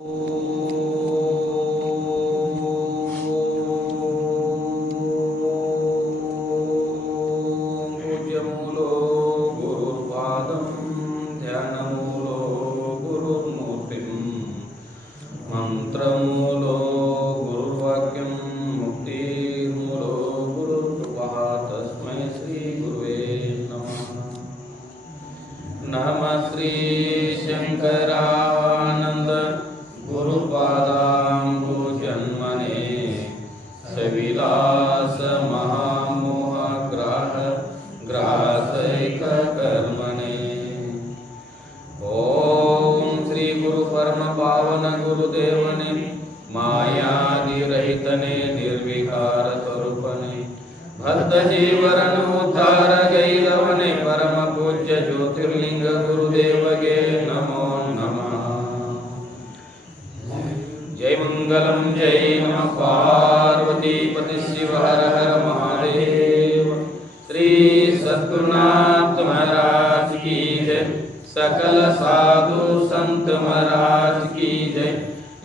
पूज्यमूलो गुरुर्पादं ध्यानमूलो गुरुर्मूर्तिं मंत्रमूलो गुरुर्वाक्यं मुक्तिर्मूलो गुरुर्कृपा तस्मै श्रीगुरुवे नमः। नमः श्री शंकरानंद गुरुपादाम्बुजन्मने सविलास महामोह ग्रासैक कर्मणे। ओम श्री गुरु परम पावन गुरुदेवने मायादिरहितने निर्विकार स्वरूपने भक्त जीवन उद्धार गैरवने परम पूज्य ज्योतिर्लिंग गुरुदेवगे नमो नमः। जय मंगलम जय नमः पार्वती पति शिव हर हर महादेव। श्री सद्गुरुनाथ महाराज की जय, सकल साधु संत महाराज की जय।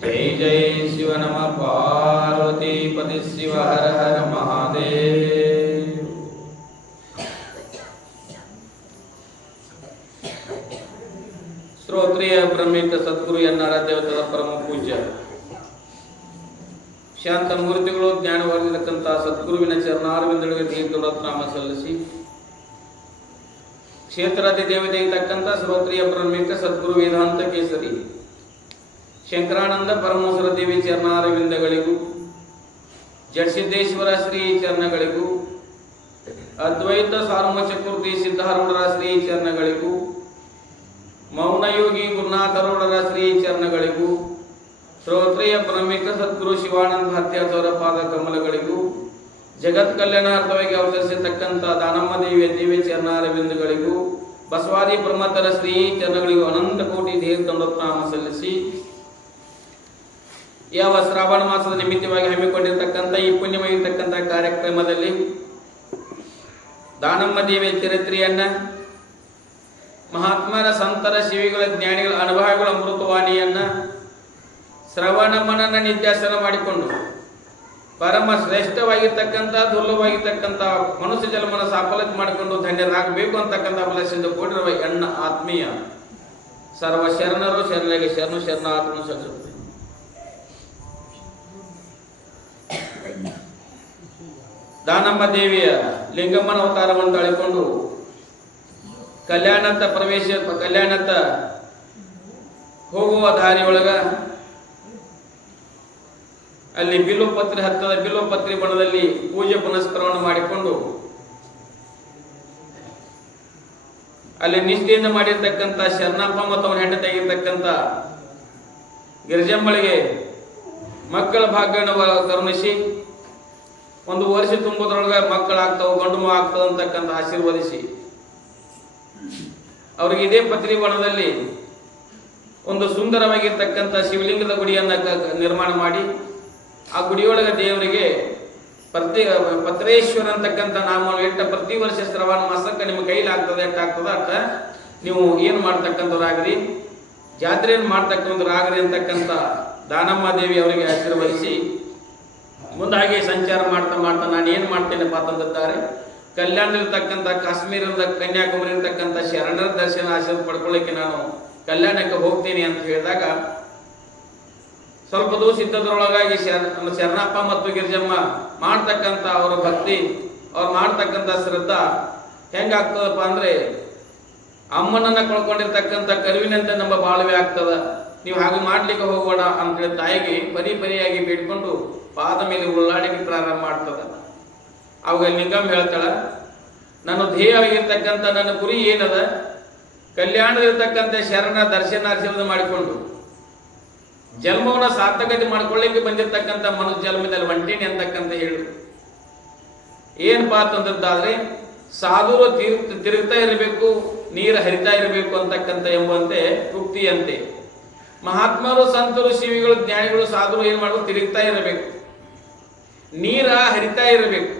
जय जय शिव नमः पार्वती पति शिव हर हर महादेव। ಶ್ರೋತ್ರಿಯ ಬ್ರಹ್ಮಿಕ ಸದ್ಗುರು ಎನ್ನಾರ ದೇವತರ ಪರಮ ಪೂಜ್ಯ ಶಾಂತ ಮೂರ್ತಿಗಳು ಜ್ಞಾನವಾಗಿರತಕ್ಕಂಥ ಸದ್ಗುರುವಿನ ಚರಣಾರವಿಂದಗಳಿಗೆ ದೀರ್ಘನಾಮ ಸಲ್ಲಿಸಿ ಕ್ಷೇತ್ರಾದಿ ದೇವತೆ ಇರತಕ್ಕಂಥ ಶ್ರೋತ್ರಿಯ ಬ್ರಹ್ಮಿಕ ಸದ್ಗುರು ವೇದಾಂತ ಕೇಸರಿ ಶಂಕರಾನಂದ ಪರಮೇಶ್ವರ ದೇವಿ ಚರಣಾರವಿಂದಗಳಿಗೂ ಜಡಸಿದ್ದೇಶ್ವರ ಶ್ರೀ ಚರಣಗಳಿಗೂ ಅದ್ವೈತ ಸಾರ್ವಚಕ್ರವರ್ತಿ ಸಿದ್ಧಾರೂಢರ ಶ್ರೀ ಚರಣಗಳಿಗೂ ಮೌನಯೋಗಿ ಗುರುನಾಥರೂಢರ ಶ್ರೀ ಚರಣಗಳಿಗೂ ಶ್ರೋತ್ರಿಯ ಬ್ರಹ್ಮಿಕ ಸದ್ಗುರು ಶಿವಾನಂದ ಭಾತ್ಯಾಚಾರ್ಯ ಪಾದ ಕಮಲಗಳಿಗೂ ಜಗತ್ ಕಲ್ಯಾಣಾರ್ಥವಾಗಿ ಅವತರಿಸಿರ್ತಕ್ಕಂಥ ದಾನಮ್ಮ ದೇವಿಯ ದಿವ್ಯ ಚರಣಾರವಿಂದಗಳಿಗೂ ಬಸವಾದಿ ಬ್ರಹ್ಮತರ ಶ್ರೀ ಚರಣಗಳಿಗೂ ಅನಂತ ಕೋಟಿ ದೀರ್ಘನಾಮ ಸಲ್ಲಿಸಿ ಯಾವ ಶ್ರಾವಣ ಮಾಸದ ನಿಮಿತ್ತವಾಗಿ ಹಮ್ಮಿಕೊಂಡಿರ್ತಕ್ಕಂಥ ಈ ಪುಣ್ಯವಾಗಿರ್ತಕ್ಕಂಥ ಕಾರ್ಯಕ್ರಮದಲ್ಲಿ ದಾನಮ್ಮ ದೇವಿಯ ಚರಿತ್ರೆಯನ್ನ ಮಹಾತ್ಮರ ಸಂತರ ಶಿವಿಗಳ ಜ್ಞಾನಿಗಳ ಅನುಭವಗಳ ಅಮೃತವಾಣಿಯನ್ನ ಶ್ರವಣ ಮನನ ನಿತ್ಯಾಸನ ಮಾಡಿಕೊಂಡು ಪರಮ ಶ್ರೇಷ್ಠವಾಗಿರ್ತಕ್ಕಂಥ ದುರ್ಲಭವಾಗಿರ್ತಕ್ಕಂಥ ಮನುಷ್ಯ ಜನ್ಮನ ಸಾಫಲ್ಯತೆ ಮಾಡಿಕೊಂಡು ಧನ್ಯರಾಗಬೇಕು ಅಂತಕ್ಕಂಥ ಫಲದಿಂದ ಕೂಡಿರುವ ಎಣ್ಣ ಆತ್ಮೀಯ ಸರ್ವ ಶರಣರು ಶರಣರಿಗೆ ಶರಣು ಶರಣಾತ್ಮ ಸಲ್ಲಿಸುತ್ತೆ. ದಾನಮ್ಮ ದೇವಿಯ ಲಿಂಗಮ್ಮನ ಅವತಾರವನ್ನು ತಾಳಿಕೊಂಡು ಕಲ್ಯಾಣತ್ತ ಹೋಗುವ ದಾರಿಯೊಳಗ ಅಲ್ಲಿ ಬಿಲ್ಲುಪತ್ರಿ ಹತ್ತದ ಬಿಲ್ಲುಪತ್ರಿ ಬಣದಲ್ಲಿ ಪೂಜೆ ಪುನಸ್ಕಾರವನ್ನು ಮಾಡಿಕೊಂಡು ಅಲ್ಲಿ ನಿಷ್ಠೆಯಿಂದ ಮಾಡಿರ್ತಕ್ಕಂಥ ಶರಣಪ್ಪ ಮತ್ತು ಅವನ ಹೆಂಡತಿಯಾಗಿರ್ತಕ್ಕಂಥ ಗಿರಿಜಮ್ಮಳಿಗೆ ಮಕ್ಕಳ ಭಾಗ್ಯವನ್ನು ಕರುಣಿಸಿ ಒಂದು ವರ್ಷ ತುಂಬುವುದರೊಳಗೆ ಮಕ್ಕಳಾಗ್ತಾವ ಗಂಡು ಮಗು ಆಗ್ತದ ಅಂತಕ್ಕಂಥ ಆಶೀರ್ವದಿಸಿ ಅವರಿಗೆ ಇದೇ ಪತ್ರಿ ಬಣದಲ್ಲಿ ಒಂದು ಸುಂದರವಾಗಿರ್ತಕ್ಕಂಥ ಶಿವಲಿಂಗದ ಗುಡಿಯನ್ನ ನಿರ್ಮಾಣ ಮಾಡಿ ಆ ಗುಡಿಯೊಳಗೆ ದೇವರಿಗೆ ಪತ್ರೇಶ್ವರ ಅಂತಕ್ಕಂಥ ನಾಮವನ್ನು ಇಟ್ಟ ಪ್ರತಿ ವರ್ಷ ಶ್ರವಣ ಮಾಸಕ್ಕೆ ನಿಮ್ಮ ಕೈಲಿ ಆಗ್ತದೆ ಎಷ್ಟಾಗ್ತದ ಅಷ್ಟ ನೀವು ಏನು ಮಾಡ್ತಕ್ಕಂಥವ್ರಾಗ್ರಿ ಜಾತ್ರೆಯನ್ನು ಮಾಡ್ತಕ್ಕಂಥವ್ರಾಗ್ರಿ ಅಂತಕ್ಕಂಥ ದಾನಮ್ಮ ದೇವಿ ಅವರಿಗೆ ಆಶೀರ್ವದಿಸಿ ಮುಂದಾಗಿ ಸಂಚಾರ ಮಾಡ್ತಾ ಮಾಡ್ತಾ ನಾನು ಏನು ಮಾಡ್ತೇನೆಪ್ಪ ಅಂತಂದಿದ್ದಾರೆ. ಕಲ್ಯಾಣದಲ್ಲಿರ್ತಕ್ಕಂಥ ಕಾಶ್ಮೀರದ ಕನ್ಯಾಕುಮಾರಿ ಇರ್ತಕ್ಕಂಥ ಶರಣರ ದರ್ಶನ ಆಶೀರ್ವಾದ ಪಡ್ಕೊಳ್ಳಿಕ್ಕೆ ನಾನು ಕಲ್ಯಾಣಕ್ಕೆ ಹೋಗ್ತೀನಿ ಅಂತ ಹೇಳಿದಾಗ ಸ್ವಲ್ಪ ದಿವಸ ಇದ್ದದ್ರೊಳಗಾಗಿ ಶರಣಪ್ಪ ಮತ್ತು ಗಿರಿಜಮ್ಮ ಮಾಡ್ತಕ್ಕಂಥ ಅವರ ಭಕ್ತಿ ಅವ್ರು ಮಾಡ್ತಕ್ಕಂಥ ಶ್ರದ್ಧಾ ಹೆಂಗಾಗ್ತದಪ್ಪ ಅಂದ್ರೆ ಅಮ್ಮನನ್ನ ಕಳ್ಕೊಂಡಿರ್ತಕ್ಕಂಥ ಕರುವಿನಂತೆ ನಮ್ಮ ಬಾಳ್ವೆ ಆಗ್ತದ, ನೀವು ಹಾಗೆ ಮಾಡ್ಲಿಕ್ಕೆ ಹೋಗೋಣ ಅಂತೇಳಿ ತಾಯಿಗೆ ಪರಿಯಾಗಿ ಬೇಡ್ಕೊಂಡು ಪಾದ ಮೇಲೆ ಉಳ್ಳಾಡಿಗೆ ಪ್ರಾರಂಭ ಮಾಡ್ತದ. ಅವಾಗ ಲಿಂಗಮ್ಮ ಹೇಳ್ತಾಳ, ನನ್ನ ಧ್ಯೇಯವಾಗಿರ್ತಕ್ಕಂಥ ನನ್ನ ಗುರಿ ಏನದ, ಕಲ್ಯಾಣದಿರ್ತಕ್ಕಂಥ ಶರಣ ದರ್ಶನ ಆಶೀರ್ವಾದ ಮಾಡಿಕೊಂಡು ಜನ್ಮವನ್ನ ಸಾರ್ಥಕತೆ ಮಾಡ್ಕೊಳ್ಳಿಕ್ಕೆ ಬಂದಿರ್ತಕ್ಕಂಥ ಮನುಷ್ಯ ಜನ್ಮದಲ್ಲಿ ಹೊಂಟೀನಿ ಅಂತಕ್ಕಂಥ ಹೇಳು. ಏನಪ್ಪಾ ಅಂತಂದದ್ದಾದ್ರೆ ಸಾಧುರು ತಿರುಗ್ತಾ ಇರಬೇಕು, ನೀರು ಹರಿತಾ ಇರಬೇಕು ಅಂತಕ್ಕಂಥ ಎಂಬಂತೆ ಉಕ್ತಿಯಂತೆ ಮಹಾತ್ಮರು ಸಂತರು ಶಿವಿಗಳು ಜ್ಞಾನಿಗಳು ಸಾಧುರು ಏನ್ ಮಾಡಬೇಕು, ತಿರುಗ್ತಾ ಇರಬೇಕು, ನೀರ ಹರಿತಾ ಇರಬೇಕು.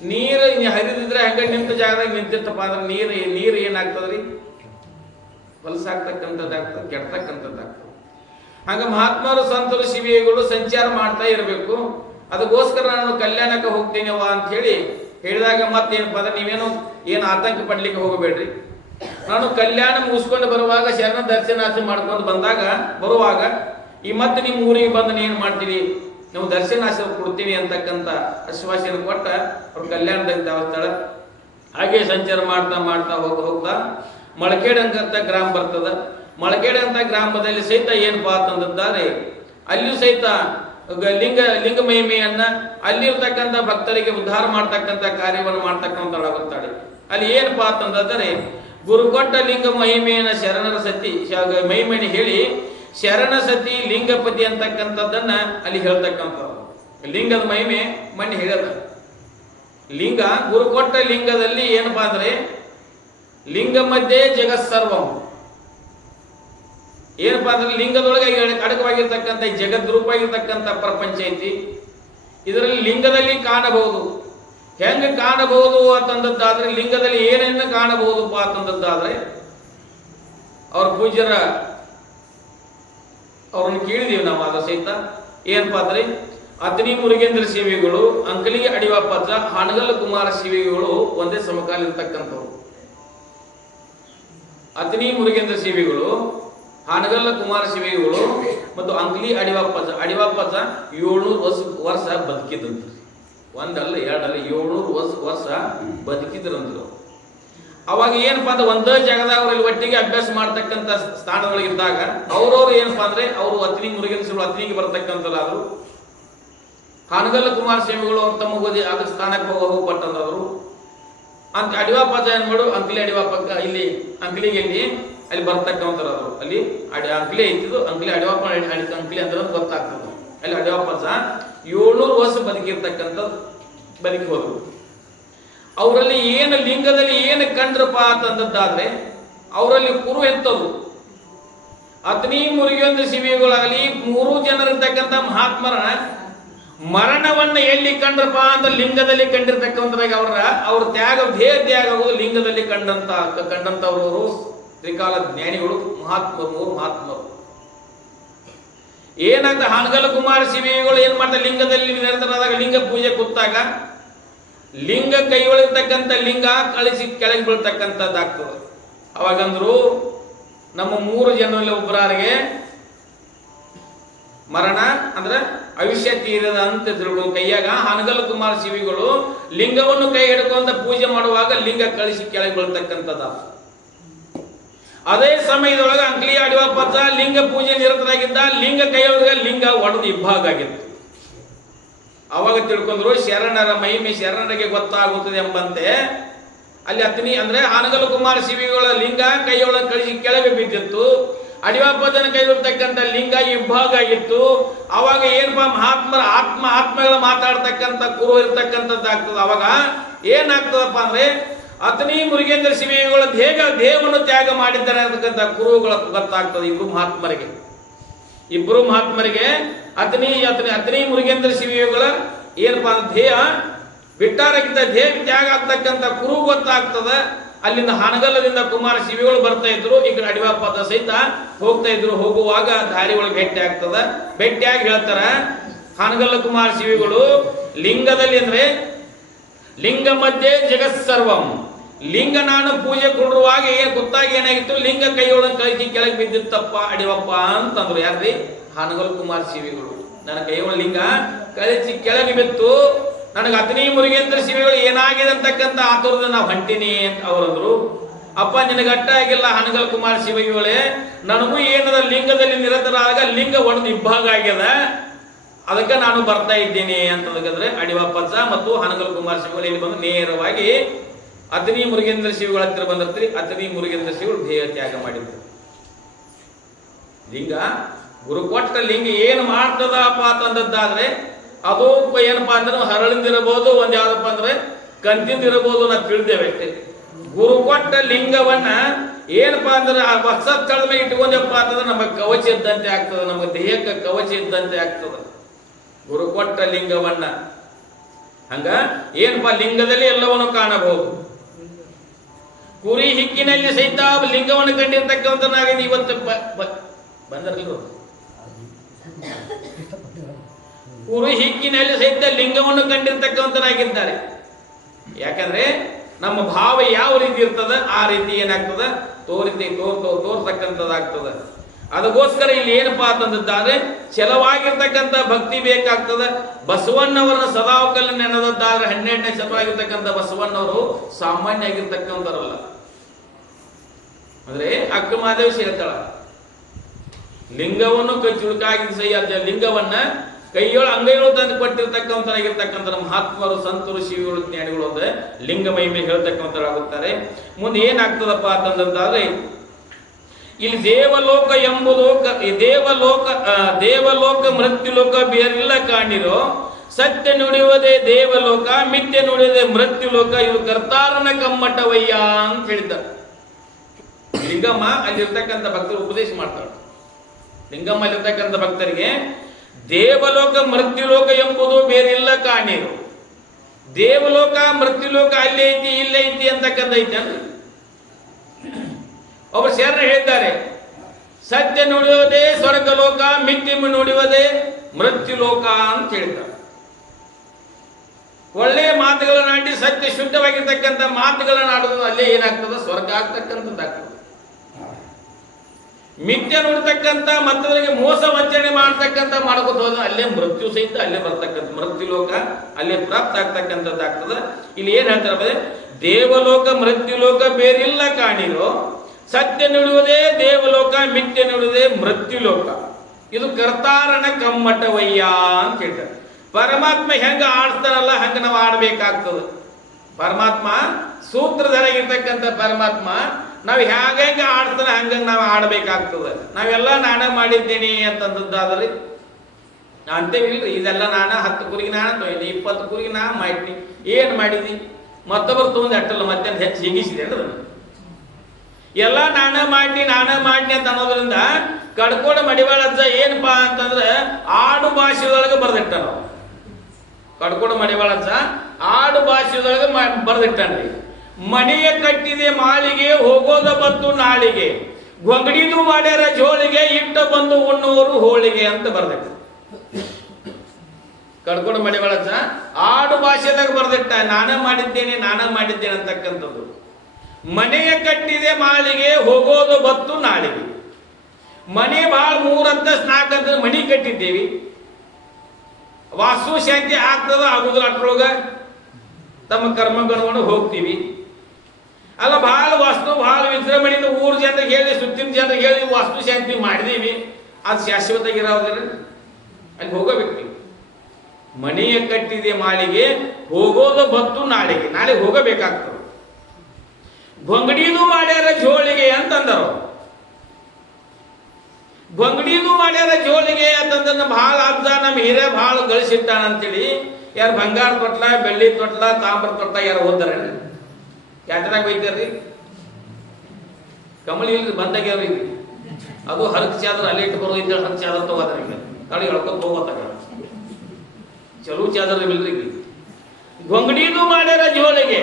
ನೀರು ಹರಿದಿದ್ರೆ ಹಂಗ ನಿಂತ ಜಾಗದಾಗ ನಿಂತಿರ್ತಪ್ಪ ಅಂದ್ರೆ ನೀರು ಏನಾಗ್ತದ್ರಿ, ಹೊಲಸಾಗ್ತಕ್ಕಂಥದ್ದಾಗ್ತದೆ, ಕೆಡ್ತಕ್ಕಂಥದ್ದಾಗ್ತದೆ. ಹಾಗ ಮಹಾತ್ಮರು ಸಂತರು ಶಿವಿಗಳು ಸಂಚಾರ ಮಾಡ್ತಾ ಇರಬೇಕು. ಅದಕ್ಕೋಸ್ಕರ ನಾನು ಕಲ್ಯಾಣಕ್ಕೆ ಹೋಗ್ತೀನಿವ ಅಂತ ಹೇಳಿದಾಗ ಮತ್ತೇನಪ್ಪ ಅಂದ್ರೆ ನೀವೇನು ಏನು ಆತಂಕ ಪಡ್ಲಿಕ್ಕೆ ಹೋಗಬೇಡ್ರಿ. ನಾನು ಕಲ್ಯಾಣ ಮುಗಿಸ್ಕೊಂಡು ಬರುವಾಗ ಶರಣ ದರ್ಶನಾರ್ಥ ಮಾಡ್ಕೊಂಡು ಬರುವಾಗ ಈ ಮತ್ತೆ ನಿಮ್ಮ ಊರಿಗೆ ಬಂದು ಏನು ಮಾಡ್ತೀವಿ, ನಾವು ದರ್ಶನಾರ್ಥ ಕೊಡ್ತೀವಿ ಅಂತಕ್ಕಂಥ ಆಶ್ವಾಸನೆ ಕೊಟ್ಟ ಅವ್ರು ಕಲ್ಯಾಣದಾಗ ಸ್ಥಳ. ಹಾಗೆ ಸಂಚಾರ ಮಾಡ್ತಾ ಹೋಗ್ತಾ ಮಳಕೇಡ್ ಅಂತ ಗ್ರಾಮ ಬರ್ತದ. ಮಳಕೇಡ್ ಅಂತ ಗ್ರಾಮದಲ್ಲಿ ಸಹಿತ ಏನಪ್ಪಾ ಅಂತಂದಿದ್ದಾರೆ, ಅಲ್ಲಿಯೂ ಸಹಿತ ಲಿಂಗ ಮಹಿಮೆಯನ್ನ ಅಲ್ಲಿರ್ತಕ್ಕಂಥ ಭಕ್ತರಿಗೆ ಉದ್ಧಾರ ಮಾಡ್ತಕ್ಕಂಥ ಕಾರ್ಯವನ್ನು ಮಾಡ್ತಕ್ಕಂಥಳಾಗುತ್ತಾಳೆ. ಅಲ್ಲಿ ಏನಪ್ಪಾ ಅಂತಂದರೆ ಗುರುಕೊಟ್ಟ ಲಿಂಗ ಮಹಿಮೆಯನ್ನ ಶರಣರ ಸತಿ ಮಹಿಮೆಯನ್ನು ಹೇಳಿ ಶರಣ ಸತಿ ಲಿಂಗಪತಿ ಅಂತಕ್ಕಂಥದ್ದನ್ನ ಅಲ್ಲಿ ಹೇಳ್ತಕ್ಕಂಥದ್ದು. ಲಿಂಗದ ಮಹಿಮೆ ಮಣ್ಣು ಹೇಳಲ್ಲ. ಲಿಂಗ ಗುರುಕೊಟ್ಟ ಲಿಂಗದಲ್ಲಿ ಏನಪ್ಪಾ ಅಂದ್ರೆ ಲಿಂಗ ಮಧ್ಯೆ ಜಗತ್ಸರ್ವಂ. ಏನಪ್ಪಾ ಅಂದ್ರೆ ಲಿಂಗದೊಳಗೆ ಅಡಕವಾಗಿರ್ತಕ್ಕಂಥ ಜಗದ್ರೂಪವಾಗಿರ್ತಕ್ಕಂಥ ಪ್ರಪಂಚ ಐತಿ. ಇದರಲ್ಲಿ ಲಿಂಗದಲ್ಲಿ ಕಾಣಬಹುದು. ಹೆಂಗೆ ಕಾಣಬಹುದು ಅಂತಂದದ್ದಾದ್ರೆ ಲಿಂಗದಲ್ಲಿ ಏನೇನು ಕಾಣಬಹುದಪ್ಪ ಅಂತಂದದ್ದಾದ್ರೆ ಅವ್ರ ಪೂಜ್ಯರ ಅವ್ರನ್ನ ಕೇಳಿದೀವಿ ನಾವು. ಅದ ಸಹಿತ ಏನಪ್ಪಾ ಅಂದ್ರೆ ಅತನಿ ಮುರುಗೇಂದ್ರ ಶಿವಿಗಳು, ಅಂಕಲಿಗೆ ಅಡಿವಾಪಜ್ಜ, ಹಾನಗಲ್ಲ ಕುಮಾರ ಶಿವಿಗಳು ಒಂದೇ ಸಮಕಾಲ ಇರ್ತಕ್ಕಂಥವ್ರು. ಅತನಿ ಮುರುಗೇಂದ್ರ ಶಿವಿಗಳು, ಹಾನಗಲ್ಲ ಕುಮಾರ ಶಿವಿಗಳು ಮತ್ತು ಅಂಕಲಿ ಅಡಿವಾಪಜ್ಜ 700 ವರ್ಷ ಬದುಕಿದಂತ. ಒಂದಲ್ಲ ಎರಡಲ್ಲ 700 ವರ್ಷ ಬದುಕಿದ್ರಂದ್ರು. ಅವಾಗ ಏನಪ್ಪಾ ಅಂದ್ರೆ ಒಂದೇ ಜಾಗದಾಗ ಅವರಲ್ಲಿ ಒಟ್ಟಿಗೆ ಅಭ್ಯಾಸ ಮಾಡ್ತಕ್ಕಂಥ ಸ್ಥಾನದೊಳಗಿದ್ದಾಗ ಅವ್ರವ್ರು ಏನಪ್ಪಾ ಅಂದ್ರೆ ಅವರು ಅತನಿ ಮುರುಗೇಂದ್ರ ಶಿವಗಳು ಅತನಿಗೆ ಬರ್ತಕ್ಕಂಥದ್ದು. ಹಾನಗಲ್ಲ ಕುಮಾರ ಸ್ವಾಮಿಗಳು ಅವ್ರು ತಮ್ಮ ಅದ್ರ ಸ್ಥಾನಕ್ಕೆ ಹೋಗ್ಪಟ್ಟಂದ್ರು. ಅಂತ ಅಡಿವಾಪಜ್ಜ ಏನ್ ಮಾಡು ಅಂಕಲಿ ಅಡಿವಾಪಕ್ಕ ಇಲ್ಲಿ ಅಂಕಲಿಗೆ ಅಲ್ಲಿ ಬರ್ತಕ್ಕಂಥವ್ರು. ಅಲ್ಲಿ ಅಂಕಲಿ ಐತಿದ್ದು ಅಂಕಲಿ ಅಡಿವಾಪ ಅಂಕಲಿ ಅಂದ್ರೆ ಗೊತ್ತಾಗ್ತದೆ. ಅಲ್ಲಿ ಅಡಿವಾಪಜ್ಜ 700 ವರ್ಷ ಬದುಕಿ ಹೋದ್ರು. ಅವರಲ್ಲಿ ಏನು ಲಿಂಗದಲ್ಲಿ ಏನು ಕಂಡ್ರಪ್ಪ ಅಂತಂದದ್ದಾದ್ರೆ ಅವರಲ್ಲಿ ಕುರು ಎತ್ತದು. ಅತನಿ ಮುರುಗೇಂದ್ರ ಶಿವಿಗಳಾಗಲಿ 3 ಜನರಿರ್ತಕ್ಕಂಥ ಮಹಾತ್ಮರ ಮರಣವನ್ನ ಎಲ್ಲಿ ಕಂಡ್ರಪ್ಪ ಅಂತ ಲಿಂಗದಲ್ಲಿ ಕಂಡಿರ್ತಕ್ಕಂಥದಾಗ ಅವ್ರ ತ್ಯಾಗ ಆಗೋದು ಲಿಂಗದಲ್ಲಿ ಕಂಡಂತವ್ರವರು ತ್ರಿಕಾಲ ಜ್ಞಾನಿಗಳು ಮಹಾತ್ಮರು. ಏನಾಗ್ತದೆ ಹಾನಗಲ್ಲ ಕುಮಾರ ಶಿವಿಗಳು ಏನ್ ಮಾಡ್ತಾರೆ, ಲಿಂಗದಲ್ಲಿ ನಿರತರಾದಾಗ ಲಿಂಗ ಪೂಜೆ ಕೂತಾಗ ಲಿಂಗ ಕೈಯೊಳಿರ್ತಕ್ಕಂಥ ಲಿಂಗ ಕಳಿಸಿ ಕೆಳಗೆ ಬೀಳ್ತಕ್ಕಂಥದ್ದಾಗ್ತದೆ. ಅವಾಗಂದ್ರು ನಮ್ಮ 3 ಜನರಲ್ಲಿ ಒಬ್ಬರಿಗೆ ಮರಣ ಅಂದ್ರೆ ಆಯುಷ್ಯ ತೀರದ ಅಂತ ತಿಳ್ಕೊಂಡು ಕೈಯಾಗ ಹಾನಗಲ್ಲ ಕುಮಾರ ಶಿವಿಗಳು ಲಿಂಗವನ್ನು ಕೈ ಹಿಡ್ಕೊಂತ ಪೂಜೆ ಮಾಡುವಾಗ ಲಿಂಗ ಕಳಿಸಿ ಕೆಳಗೆ ಬೀಳ್ತಕ್ಕಂಥದ್ದು. ಅದೇ ಸಮಯದೊಳಗೆ ಅಂಕಲಿ ಅಡಿವಾಪಜ್ಜ ಲಿಂಗ ಪೂಜೆ ನಿರತರಾಗಿದ್ದ. ಲಿಂಗ ಕೈಯೊಳಗೆ ಲಿಂಗ ಒಡೆದು ಇಬ್ಬಾಗ ಆಗಿತ್ತು. ಅವಾಗ ತಿಳ್ಕೊಂಡ್ರು ಶರಣರ ಮಹಿಮೆ ಶರಣರಿಗೆ ಗೊತ್ತಾಗುತ್ತದೆ ಎಂಬಂತೆ ಅಲ್ಲಿ ಅತನಿ ಅಂದ್ರೆ ಹಾನಗಲ್ಲ ಕುಮಾರ ಶಿವಿಗಳ ಲಿಂಗ ಕೈಯೊಳಗೆ ಕಳಿಸಿ ಕೆಳಗೆ ಬಿದ್ದಿತ್ತು. ಅಡಿವಾಪಜ್ಜನ ಕೈಲಿರ್ತಕ್ಕಂಥ ಲಿಂಗ ಇಬ್ಬಾಗ ಆಗಿತ್ತು. ಅವಾಗ ಏನಪ್ಪಾ ಮಹಾತ್ಮರ ಆತ್ಮಗಳ ಮಾತಾಡ್ತಕ್ಕಂಥ ಕುರು ಇರ್ತಕ್ಕಂಥದ್ದಾಗ್ತದೆ. ಅವಾಗ ಏನಾಗ್ತದಪ್ಪ ಅಂದ್ರೆ ಅತನಿ ಮುರುಗೇಂದ್ರ ಶಿವಿಗಳ ದೇಹವನ್ನು ತ್ಯಾಗ ಮಾಡಿದ್ದಾರೆ ಅಂತಕ್ಕಂಥ ಕುರುಗಳು ಗೊತ್ತಾಗ್ತದೆ. ಇಬ್ಬರು ಮಹಾತ್ಮರಿಗೆ ಅತನಿ ಮುರುಗೇಂದ್ರ ಶಿವಿಗಳ ಏನಪ್ಪಾ ಅಂದ್ರೆ ದೇಹ ಬಿಟ್ಟಾರಕ್ಕಿಂತ ದೇಹ ತ್ಯಾಗ ಆಗ್ತಕ್ಕಂಥ ಕುರು ಗೊತ್ತಾಗ್ತದ. ಅಲ್ಲಿಂದ ಹಾನಗಲ್ಲದಿಂದ ಕುಮಾರ ಶಿವಿಗಳು ಬರ್ತಾ ಇದ್ರು. ಈ ಕಡೆ ಅಡಿವಾಪಜ್ಜ ಸಹಿತ ಹೋಗ್ತಾ ಇದ್ರು. ಹೋಗುವಾಗ ದಾರಿ ಒಳಗೆ ಭೇಟಿ ಆಗ್ತದ. ಭೇಟಿಯಾಗಿ ಹೇಳ್ತಾರ ಹಾನಗಲ್ಲ ಕುಮಾರ ಶಿವಿಗಳು ಲಿಂಗದಲ್ಲಿ ಅಂದ್ರೆ ಲಿಂಗ ಮಧ್ಯೆ ಜಗತ್ಸರ್ವಂ. ಲಿಂಗ ನಾನು ಪೂಜೆ ಕೊಡುವಾಗ ಗೊತ್ತಾಗಿ ಏನಾಗಿತ್ತು, ಲಿಂಗ ಕೈಯೊಳಗೆ ಕಳಿಸಿ ಕೆಳಗೆ ಬಿದ್ದಿತ್ತಪ್ಪ ಅಡಿವಪ್ಪ ಅಂತಂದ್ರು. ಯಾರ್ರಿ? ಹಾನಗಲ್ಲ ಕುಮಾರ ಶಿವಿಗಳು. ನನ್ನ ಕೈಯೊಳ ಲಿಂಗ ಕಳಿಸಿ ಕೆಳಗೆ ಬಿತ್ತು. ನನಗೆ ಅತನಿ ಮುರುಗೇಂದ್ರ ಶಿವಿಗಳು ಏನಾಗಿದೆ ಅಂತಕ್ಕಂಥ ಆತುರದ ನಾವು ಹೊಂಟಿನಿ ಅಂತ ಅವರಂದ್ರು. ಅಪ್ಪ ನಿನಗಟ್ಟ ಆಗಿಲ್ಲ ಹಾನಗಲ್ಲ ಕುಮಾರ ಶಿವಿಗಳೇ, ನನಗೂ ಏನದ ಲಿಂಗದಲ್ಲಿ ನಿರತರಾಗ ಲಿಂಗ ಒಡೆದು ಇಬ್ಬಾಗ ಆಗ್ಯದ, ಅದಕ್ಕೆ ನಾನು ಬರ್ತಾ ಇದ್ದೀನಿ ಅಂತಂದ್ರೆ ಅಡಿವಾಪಜ್ಜ ಮತ್ತು ಹಾನಗಲ್ಲ ಕುಮಾರ ಶಿವಿಗಳು ಇಲ್ಲಿ ಬಂದು ನೇರವಾಗಿ ಅತನಿ ಮುರುಗೇಂದ್ರ ಶಿವಿಗಳ ಹತ್ತಿರ ಬಂದಿರ್ತೀರಿ. ಅತನಿ ಮುರುಗೇಂದ್ರ ಶಿವಿಗಳು ದೇಹ ತ್ಯಾಗ ಮಾಡಿದ್ರು. ಲಿಂಗ ಗುರುಕೊಟ್ಟ ಲಿಂಗ ಏನು ಮಾಡ್ತದಪ್ಪ ಅಂತಂದದ್ದಾದ್ರೆ ಅದು ಏನಪ್ಪಾ ಅಂದ್ರೆ ಹರಳಿಂದಿರಬಹುದು, ಒಂದ್ ಯಾವ್ದಪ್ಪ ಅಂದ್ರೆ ಕಂತಿಂದಿರಬಹುದು, ನಾವು ತಿಳಿದೇವೆ ಅಷ್ಟೇ. ಗುರುಕೊಟ್ಟ ಲಿಂಗವನ್ನ ಏನಪ್ಪಾ ಅಂದ್ರೆ ಆ ವತ್ಸಸ್ಥಳದ ಮೇಲೆ ಇಟ್ಕೊಂಡಪ್ಪ ಅಂತಂದ್ರೆ ನಮಗೆ ಕವಚ ಇದ್ದಂತೆ ಆಗ್ತದೆ, ನಮ್ಮ ದೇಹಕ್ಕೆ ಕವಚ ಇದ್ದಂತೆ ಆಗ್ತದೆ ಗುರುಕೊಟ್ಟ ಲಿಂಗವನ್ನ. ಹಂಗ ಏನಪ್ಪಾ ಲಿಂಗದಲ್ಲಿ ಎಲ್ಲವನ್ನು ಕಾಣಬಹುದು. ಕುರಿ ಹಿಕ್ಕಿನಲ್ಲಿ ಸಹಿತ ಲಿಂಗವನ್ನು ಕಂಡಿರ್ತಕ್ಕಂಥ ಇವತ್ತು ಬಂದರಲ್ಲ ಕುರು ಹಿಕ್ಕಿನಲ್ಲಿ ಸಹಿತ ಲಿಂಗವನ್ನು ಕಂಡಿರ್ತಕ್ಕಂಥನಾಗಿದ್ದಾರೆ. ಯಾಕಂದ್ರೆ ನಮ್ಮ ಭಾವ ಯಾವ ರೀತಿ ಇರ್ತದ ಆ ರೀತಿ ಏನಾಗ್ತದ ತೋರ್ತಕ್ಕಂಥದ್ದಾಗ್ತದ. ಅದಕ್ಕೋಸ್ಕರ ಇಲ್ಲಿ ಏನಪ್ಪಾ ಅಂತಂದಿದ್ದಾರೆ, ಛಲವಾಗಿರ್ತಕ್ಕಂಥ ಭಕ್ತಿ ಬೇಕಾಗ್ತದ. ಬಸವಣ್ಣವರನ್ನ ಸದಾವಕಲ್ಲ ನೆನೆದದ್ದಾದ್ರೆ 12ನೇ ಶತವಾಗಿರ್ತಕ್ಕಂಥ ಬಸವಣ್ಣವರು ಸಾಮಾನ್ಯ ಆಗಿರ್ತಕ್ಕಂಥವ್ರಲ್ಲ. ಅಂದ್ರೆ ಅಕ್ಕ ಮಾದೇವಿ ಹೇಳ್ತಾಳ, ಲಿಂಗವನ್ನು ಚುರುಕಾಗಿ ಲಿಂಗವನ್ನ ಕೈಯೊಳ ಅಂಗೈಗಳು ತಂದು ಕೊಟ್ಟಿರ್ತಕ್ಕಂಥನಾಗಿರ್ತಕ್ಕಂಥ ಮಹಾತ್ಮರು, ಸಂತರು, ಶಿವಿಗಳು, ಜ್ಞಾನಿಗಳು ಅಂದ್ರೆ ಲಿಂಗ ಮಹಿಮೆ ಹೇಳ್ತಕ್ಕಂಥರಾಗುತ್ತಾರೆ. ಮುಂದೆ ಏನಾಗ್ತದಪ್ಪ ಅಂತಂದ್ರೆ, ಇಲ್ಲಿ ದೇವಲೋಕ ಎಂಬುದು ದೇವಲೋಕ ಮೃತ್ಯುಲೋಕ ಬೇರೆಲ್ಲ ಕಾಣಿರೋ, ಸತ್ಯ ನುಡಿಯುವುದೇ ದೇವಲೋಕ, ಮಿಥ್ಯೆ ನುಡಿಯುವುದೇ ಮೃತ್ಯುಲೋಕ, ಇದು ಕರ್ತಾರನ ಕಮ್ಮಟವಯ್ಯ ಅಂತ ಹೇಳಿದ್ದಾರೆ. ಲಿಂಗಮ್ಮ ಅಲ್ಲಿರ್ತಕ್ಕಂಥ ಭಕ್ತರು ಉಪದೇಶ ಮಾಡ್ತಾಳೆ. ಲಿಂಗಮ್ಮ ಅಲ್ಲಿರ್ತಕ್ಕಂಥ ಭಕ್ತರಿಗೆ ದೇವಲೋಕ ಮೃತ್ಯುಲೋಕ ಎಂಬುದು ಬೇರೆಲ್ಲ ಕಾಣಿರು. ದೇವಲೋಕ ಮೃತ್ಯುಲೋಕ ಅಲ್ಲಿ ಐತಿ ಇಲ್ಲ ಐತಿ ಅಂತಕ್ಕಂಥ ಐತಿ ಅಂದ್ರೆ ಒಬ್ಬರು ಶರಣರು ಹೇಳ್ತಾರೆ, ಸತ್ಯ ನುಡಿಯೋದೇ ಸ್ವರ್ಗಲೋಕ, ಮಿಥ್ಯೆ ನುಡಿಯುವುದೇ ಮೃತ್ಯುಲೋಕ ಅಂತ ಹೇಳ್ತಾರೆ. ಒಳ್ಳೆಯ ಮಾತುಗಳನ್ನಾಡಿ ಸತ್ಯ ಶುದ್ಧವಾಗಿರ್ತಕ್ಕಂಥ ಮಾತುಗಳನ್ನಾಡೋದು ಅಲ್ಲೇ ಏನಾಗ್ತದೆ, ಸ್ವರ್ಗ ಆಗ್ತಕ್ಕಂಥದ್ದಾಗ್ತದೆ. ಮಿಥ್ಯ ನೋಡ್ತಕ್ಕಂಥ ಮತ್ತವರಿಗೆ ಮೋಸ ವಂಚನೆ ಮಾಡ್ತಕ್ಕಂಥ ಮಾಡ್ಕೋತ ಹೋದ ಅಲ್ಲೇ ಮೃತ್ಯು ಸಹಿತ ಅಲ್ಲೇ ಬರ್ತಕ್ಕಂಥ ಮೃತ್ಯುಲೋಕ ಅಲ್ಲೇ ಪ್ರಾಪ್ತ ಆಗ್ತಕ್ಕಂಥದ್ದಾಗ್ತದೆ. ಇಲ್ಲಿ ಏನ್ ಹೇಳ್ತಾರೆ, ದೇವಲೋಕ ಮೃತ್ಯುಲೋಕ ಬೇರಿಲ್ಲ ಕಾಣಿರೋ, ಸತ್ಯ ನುಡಿಯುವುದೇ ದೇವಲೋಕ, ಮಿಥ್ಯ ನುಡಿಯುವುದೇ ಮೃತ್ಯುಲೋಕ, ಇದು ಕರ್ತಾರನ ಕಮ್ಮಟವಯ್ಯ ಅಂತ ಹೇಳ್ತಾರೆ. ಪರಮಾತ್ಮ ಹೆಂಗ ಆಡ್ತಾರಲ್ಲ ಹಂಗ ನಾವು ಆಡ್ಬೇಕಾಗ್ತದೆ. ಪರಮಾತ್ಮ ಸೂತ್ರಧಾರಾಗಿರ್ತಕ್ಕಂಥ ಪರಮಾತ್ಮ ನಾವು ಹೇಗೆ ಆಡ್ತಾನೆ ಹಂಗಂಗೆ ನಾವು ಆಡ್ಬೇಕಾಗ್ತದೆ. ನಾವೆಲ್ಲ ನಾನೇ ಮಾಡಿದ್ದೀನಿ ಅಂತಂದದ್ದಾದ್ರಿ ಅಂತೇವಿಲ್ರಿ, ಇದೆಲ್ಲ ನಾನು 10 ಕುರಿಗೆ ನಾನು ತೊಯ್ನಿ, 20 ಕುರಿಗೆ ನಾ ಮಾಡಿನಿ, ಏನ್ ಮಾಡಿದಿ ಮತ್ತೊಬ್ಬರು ತೊಗೊಂಡು ಅಟ್ಟಲ್ಲ ಮತ್ತೆ ಹೆಚ್ಚು ಹಿಗಿಸಿದೆ ಅಂದ್ರೆ ಎಲ್ಲ ನಾನೇ ಮಾಡಿ ಅಂತ ಅನ್ನೋದ್ರಿಂದ ಕಡ್ಕೋಡ ಮಡಿವಾಳ ಅಜ್ಜ ಏನಪ್ಪಾ ಅಂತಂದ್ರೆ ಆಡು ಭಾಷೆದೊಳಗೆ ಬರ್ದಿಟ್ಟ. ನಾವು ಕಡ್ಕೋಡ ಮಡಿವಾಳ ಅಜ್ಜ ಆಡು ಭಾಷೆದೊಳಗೆ ಬರ್ದಿಟ್ಟನ್ರಿ. ಮನೆಯ ಕಟ್ಟಿದೆ ಮಾಳಿಗೆ, ಹೋಗೋದ ಬಂತು ನಾಳಿಗೆ, ಗೊಂಗಡಿದು ಮಾಡ್ಯಾರ ಜೋಳಿಗೆ, ಇಟ್ಟ ಬಂದು ಉಣ್ಣುವರು ಹೋಳಿಗೆ ಅಂತ ಬರ್ದಿಟ್ಟ. ಕಡ್ಕೋಡ ಮಡಿವಾಳ ಅಜ್ಜ ಆಡು ಭಾಷೆದಾಗ ಬರ್ದಿಟ್ಟ, ನಾನೇ ಮಾಡಿದ್ದೇನೆ ಅಂತಕ್ಕಂಥದ್ದು. ಮನೆಯ ಕಟ್ಟಿದೆ ಮಾಳಿಗೆ, ಹೋಗೋದು ಬತ್ತು ನಾಳಿಗೆ. ಮನೆ ಭಾಳ 3 ಅಂತಸ್ತು 4 ಅಂತಸ್ತು ಮನೆ ಕಟ್ಟಿದ್ದೇವಿ, ವಾಸ್ತು ಶಾಂತಿ ಆಗ್ತದ ಆಗುದಿಲ್ಲ, ಅಟ್ರೊಳಗ ತಮ್ಮ ಕರ್ಮಗಳನ್ನು ಹೋಗ್ತೀವಿ. ಅಲ್ಲ ಭಾಳ ವಿಜೃಂಭಣೆಯಿಂದ ಊರ್ ಜನರಿಗೆ ಹೇಳಿ, ಸುತ್ತಿನ ಜನರಿಗೆ ಹೇಳಿ ವಾಸ್ತು ಶಾಂತಿ ಮಾಡಿದೀವಿ, ಅದು ಶಾಶ್ವತ ಇರೋದಿಲ್ಲ, ಅಲ್ಲಿ ಹೋಗೋ ವ್ಯಕ್ತಿ. ಮನೆಯ ಕಟ್ಟಿದೆ ಮಾಳಿಗೆ, ಹೋಗೋದು ಬತ್ತು ನಾಳೆಗೆ, ನಾಳೆ ಹೋಗಬೇಕಾಗ್ತದೆ. ಗೊಂಗಡಿದು ಮಾಡ್ಯಾರ ಜೋಳಿಗೆ ಅಂತಂದರು. ಗೊಂಗಡಿದು ಮಾಡ್ಯಾರ ಜೋಳಿಗೆ ಅಂತಂದ್ರೆ ಬಹಳ ಅಜ್ಜ ನಮ್ಮ ಹಿರಿಯ ಬಹಳ ಗಳಿಸಿಟ್ಟಾನ ಅಂತೇಳಿ ಯಾರು ಬಂಗಾರ ತೊಟ್ಲ, ಬೆಳ್ಳಿ ತೊಟ್ಲ, ತಾಮ್ರ ತೊಟ್ಲ ಯಾರು ಓದ್ತಾರ ಯಾತ್ರಾಗ ಬೈತಾರ್ರಿ. ಕಮಲಿ ಇಲ್ರಿ ಬಂದಾಗ್ಯಾವ್ರಿ, ಅದು ಹರಕ್ ಚಾದ್ರ ಅಲ್ಲಿ ಇಟ್ಟು ಬರೋದು ಇದ್ದ ಹರಕ್ ಚಾದ್ರ ತಗೋತಾರ. ಈಗ ಕಡೆ ಹೇಳ್ಕೊಂಡು ಹೋಗೋತಾಗ ಚಲೋ ಚಾದ್ರ ಬಿಲ್ರಿ. ಗೊಂಗಡಿದು ಮಾಡ್ಯಾರ ಜೋಳಿಗೆ,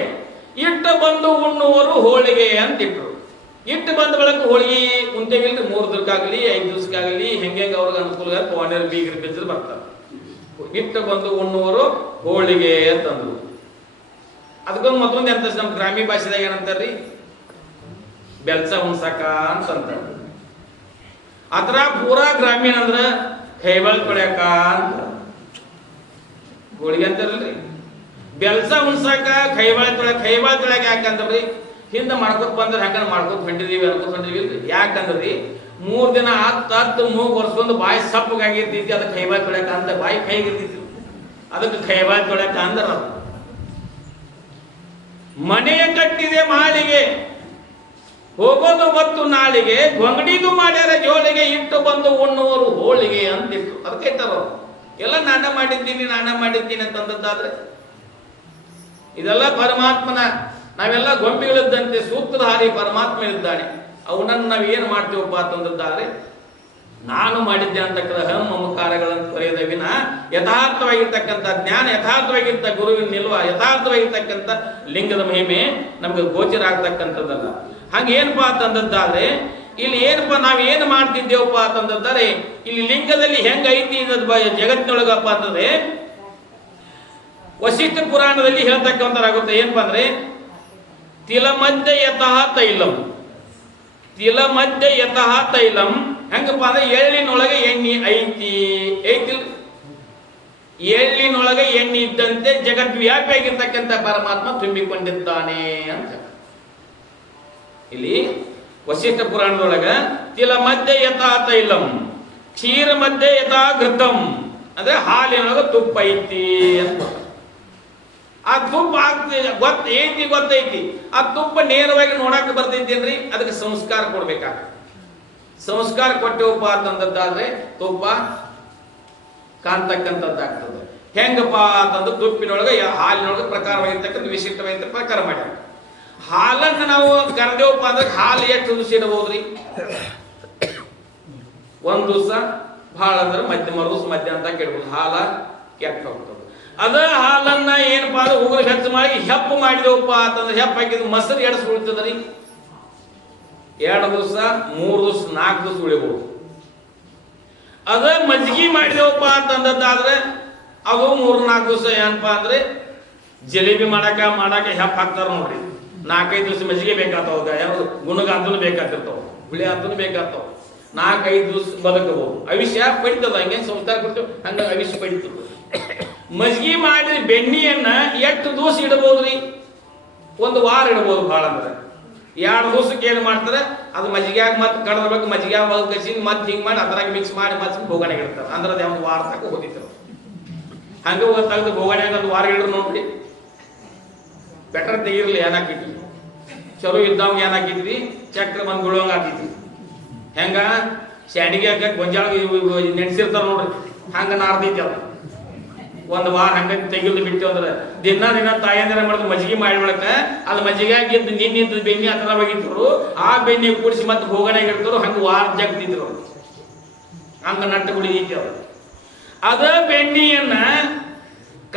ಇಟ್ಟು ಬಂದು ಉಣ್ಣುವರು ಹೋಳಿಗೆ ಅಂತಿಟ್ರು. ಇಟ್ಟು ಬಂದ ಬಳಕ ಹೋಳಿಗೆ ಕುಂತೇವಿಲ್ರಿ, 3 ದಿವಸಕ್ಕಾಗಲಿ 5 ದಿವಸಕ್ಕಾಗಲಿ ಹೆಂಗೆ ಅವ್ರಿಗೆ ಅನುಕೂಲ ಪವಾಣಿಯರು ಬೀಗರು ಬಿದ್ದರು ಬರ್ತಾರೆ. ಇಟ್ಟು ಬಂದು ಉಣ್ಣುವರು ಹೋಳಿಗೆ ಅಂತಂದ್ರು. ಅದಕ್ಕೊಂದು ಮತ್ತೊಂದು ಎಂತ ನಮ್ಮ ಗ್ರಾಮೀಣ ಭಾಷೆದಾಗ ಏನಂತಾರ್ರಿ, ಬೆಲ್ಸ ಹುಣ್ಸಕ ಅಂತಂತ. ಅದ್ರ ಪೂರಾ ಗ್ರಾಮೀಣ ಅಂದ್ರ ಕೈಬಳ್ ತೊಳ್ಯಾಕ ಅಂತ ಹೋಳಿಗೆ ಅಂತಾರಲ್ರಿ. ಬೆಲ್ಸ ಹುಣ್ಸಕ ಕೈಬಾಳ ತೊಳ್ಯಾಕ ಯಾಕಂದ್ರಿ, ಹಿಂದೆ ಮಾಡ್ಕೊತ ಬಂದ್ರೆ ಯಾಕಂದ್ರೆ ಮಾಡ್ಕೊತ ಹೊಂಟಿದೀವಿ ಅನ್ಕೊಂಡ್ರಿ. ಯಾಕಂದ್ರಿ 3 ದಿನ 10 ಮೂಗು ಒರೆಸ್ಕೊಂಡು ಬಾಯಿ ಸಪ್ಪಗಾಗಿರ್ತೈತಿ, ಅದಕ್ಕೆ ಕೈಬಾಳ ತೊಳ್ಯಾಕ ಅಂತ. ಬಾಯಿ ಕೈಗಿರ್ತೈತಿ, ಅದಕ್ಕೆ ಕೈಬಾಳ ತೊಳ್ಯಾಕ ಅಂದ್ರ. ಮನೆಯ ಕಟ್ಟಿದೆ ಮಾಳಿಗೆ, ಹೋಗೋದು ಬತ್ತು ನಾಳಿಗೆ, ಗೊಂಗಡಿದು ಮಾಡ್ಯಾರ ಜೋಳಿಗೆ, ಇಟ್ಟು ಬಂದು ಉಣ್ಣುವರು ಹೋಳಿಗೆ ಅಂತಿಟ್ಟು. ಅದಕ್ಕೆ ಇಟ್ಟಾರ ಎಲ್ಲ ನಾನೇ ಮಾಡಿದ್ದೀನಿ ಅಂತಂದದ್ದಾದ್ರೆ ಇದೆಲ್ಲ ಪರಮಾತ್ಮನ, ನಾವೆಲ್ಲ ಗೊಂಬೆಗಳಿದ್ದಂತೆ ಸೂತ್ರಧಾರಿ ಪರಮಾತ್ಮ ಇದ್ದಾನೆ. ಅವನನ್ನು ನಾವು ಏನು ಮಾಡ್ತೀವಪ್ಪ ಅಂತಂದದ್ದಾದ್ರೆ ನಾನು ಮಾಡಿದ್ದೆ ಅಂತಕ್ಕಂಥ ಅಹಂ ಮಮಕಾರಗಳನ್ನು ತೊರೆಯದ ವಿನ ಯಥಾರ್ಥವಾಗಿರ್ತಕ್ಕಂಥ ಜ್ಞಾನ, ಯಥಾರ್ಥವಾಗಿರ್ತ ಗುರುವಿನ ನಿಲ್ವ, ಯಥಾರ್ಥವಾಗಿರ್ತಕ್ಕಂಥ ಲಿಂಗದ ಮಹಿಮೆ ನಮಗೆ ಗೋಚರ ಆಗ್ತಕ್ಕಂಥದ್ದಲ್ಲ. ಹಂಗೆ ಏನಪ್ಪಾ ಅಂತಂದದ್ದಾದ್ರೆ ಇಲ್ಲಿ ಏನಪ್ಪ ನಾವೇನು ಮಾಡ್ತಿದ್ದೇವಪ್ಪ ಅಂತಂದ್ರೆ ಇಲ್ಲಿ ಲಿಂಗದಲ್ಲಿ ಹೆಂಗ ಐತಿ ಜಗತ್ತಿನೊಳಗಪ್ಪ ಅಂತಂದ್ರೆ ವಶಿಷ್ಠ ಪುರಾಣದಲ್ಲಿ ಹೇಳ್ತಕ್ಕಂಥದ್ದಾಗುತ್ತೆ. ಏನಪ್ಪ ಅಂದ್ರೆ ತಿಲ ಮಧ್ಯ ಯತಃ ತೈಲಂ, ತಿಲ ಮಧ್ಯ ಯತಃ ತೈಲಂ. ಹೆಂಗಪ್ಪ ಅಂದ್ರೆ ಎಳ್ಳಿನೊಳಗೆ ಎಣ್ಣೆ ಐತಿ ಐತಿಲ್, ಎಳ್ಳಿನೊಳಗೆ ಎಣ್ಣೆ ಇದ್ದಂತೆ ಜಗದ್ವ್ಯಾಪಿಯಾಗಿರ್ತಕ್ಕಂಥ ಪರಮಾತ್ಮ ತುಂಬಿಕೊಂಡಿದ್ದಾನೆ ಅಂತ ಇಲ್ಲಿ ವಶಿಷ್ಠ ಪುರಾಣದೊಳಗ ತಿಲ ಮಧ್ಯೆ ಯಥಾ ತೈಲಂ ಕ್ಷೀರ ಮಧ್ಯೆ ಯಥಾ ಘೃತಂ ಅಂದ್ರೆ ಹಾಲಿನೊಳಗ ತುಪ್ಪ ಐತಿ ಅಂತ. ಆ ತುಪ್ಪ ಆಗ್ತೈತಿ ಗೊತ್ತೈತಿ, ಆ ತುಪ್ಪ ನೇರವಾಗಿ ನೋಡಕ್ ಬರ್ತೈತೇನ್ರಿ? ಅದಕ್ಕೆ ಸಂಸ್ಕಾರ ಕೊಡ್ಬೇಕಾಗ ಸಂಸ್ಕಾರ ಕೊಟ್ಟೆವಪ್ಪ ಅಂತಂದದ್ದಾದ್ರೆ ತುಪ್ಪ ಕಾಣ್ತಕ್ಕಂಥದ್ದಾಗ್ತದೆ. ಹೆಂಗಪ್ಪ ಅಂತಂದ್ರೆ ತುಪ್ಪಿನೊಳಗೆ ಹಾಲಿನೊಳಗೆ ಪ್ರಕಾರವಾಗಿರ್ತಕ್ಕಂಥ ವಿಶಿಷ್ಟವಾಗಿರ್ತ ಪ್ರಕಾರ ಮಾಡ್ಯಾರ. ಹಾಲನ್ನು ನಾವು ಕರೆದೇವಪ್ಪ ಅಂದ್ರೆ ಹಾಲು ಎಷ್ಟು ದಿವಸ ಇಡಬಹುದ್ರಿ? ಒಂದ್ ದಿವಸ ಭಾಳ ಅಂದ್ರೆ ಮರುದಿವಸ ಮಧ್ಯಾಹ್ನ ಅಂತ ಕೇಳ್ಬೋದು. ಹಾಲ ಕೆಟ್ಟ ಹೋಗ್ತದೆ. ಅದ ಹಾಲನ್ನ ಏನಪ್ಪ ಅಂದ್ರೆ ಉಗುರಿಗೆ ಹೆಚ್ಚು ಮಾಡಿ ಹೆಪ್ಪು ಮಾಡಿದೆವಪ್ಪ ಅಂತಂದ್ರೆ ಹೆಪ್ಪು ಹಾಕಿದ್ರೆ ಮೊಸರು ಎಡ್ಸ್ ಉಳಿತದ್ರಿ. 2 ದಿವಸ 3 ದಿವಸ 4 ದಿವಸ ಉಳಿಬಹುದು. ಅದ ಮಜ್ಜಿಗೆ ಮಾಡಿದೆವಪ್ಪ ಅಂತಂದದ್ದಾದ್ರೆ ಅದು 3-4 ದಿವಸ ಏನಪ್ಪ ಅಂದ್ರೆ ಜಿಲೇಬಿ ಮಾಡಾಕ ಹೆಪ್ಪ ಹಾಕ್ತಾರ ನೋಡ್ರಿ. 4-5 ದಿವಸ ಮಜ್ಜಿಗೆ ಬೇಕಾಗ್ತಾವ, ಯಾರು ಗುಣಗ ಅಂತೂ ಬೇಕಾಗ್ತಿರ್ತಾವ, ಹುಳಿ ಅಂತೂ ಬೇಕಾಗ್ತಾವ. 4-5 ದಿವಸ ಬದುಕಬಹುದು. ಆಯುಷ್ಯ ಪಡಿತದ. ಹಂಗೆ ಸಂಸ್ಕಾರ ಕೊಡ್ತೇವೆ ಹಂಗ ಆಯುಷ್ಯ ಪಡಿತದ. ಮಜ್ಜಿಗೆ ಮಾಡಿದ ಬೆಣ್ಣೆಯನ್ನ ಎಷ್ಟು ದಿವಸ ಇಡಬಹುದ್ರಿ? 1 ವಾರ ಇಡಬಹುದು. ಭಾಳ ಅಂದ್ರೆ 2 ದಿವಸಕ್ಕೆ ಏನು ಮಾಡ್ತಾರೆ, ಅದು ಮಜ್ಜಿಗ್ಯಾಗ ಮತ್ತೆ ಕಡದ್ಬೇಕು, ಮಜ್ಜಿಗ್ಯಾಗ ಕಸಿ ಮತ್ತೆ ಹಿಂಗೆ ಮಾಡಿ ಅದ್ರಾಗ ಮಿಕ್ಸ್ ಮಾಡಿ ಮತ್ತೆ ಬೋಗಣೆಗೆ ಇಡ್ತಾರೆ. ಅಂದ್ರೆ ಅದು 1 ವಾರ ತನಕ ಹೋಗಿತ್ತು. ಹಂಗೆ ತೆಗೆದು ಬೋಗಣೆಯಾಗ 1 ವಾರ ಇಡ್ರು ನೋಡ್ರಿ. ಬೆಟರ್ ತೆಗಿರ್ಲಿ ಏನಾಕಿದ್ರಿ, ಚಲೋ ಇದ್ದವಾಗ ಏನಾಕಿದ್ರಿ, ಚಕ್ರ ಬಂದು ಬೀಳುವಂಗ ಹಾಕಿದ್ರಿ. ಹೆಂಗ ಸ್ಯಾಂಡಿಗೆ ಹಾಕಿ ಗೊಂಜಾಳ ನೆನ್ಸಿರ್ತಾರ ನೋಡ್ರಿ, ಹಂಗ ನಾರ್ದೈತಿ ಅದು. 1 ವಾರ ಹಂಗ ತೆಗಿಲ್ದು ಬಿಟ್ಟು ಅಂದ್ರೆ ದಿನ ತಾಯಂದಿರ ಮಾಡಿದ್ ಮಜ್ಜಿಗೆ ಮಾಡಿಬಿಡಕ ಅದು ಮಜ್ಜಿಗೆ ಆಗಿದ್ದು ನಿನ್ನಿದ್ದು ಬೆಣ್ಣೆ ಹತ್ರವಾಗಿದ್ರು ಆ ಬೆಣ್ಣೆ ಕೂಡಿಸಿ ಮತ್ತೆ ಬೋಗಣೆಗೆ ಇಡ್ತಾರು. ಹಂಗ ವಾರ ಜಗ್ತಿದ್ರು, ಹಂಗ ನಟ್ಟು ಕುಡಿದೈತಿ ಅದು. ಅದ ಬೆಣ್ಣೆಯನ್ನ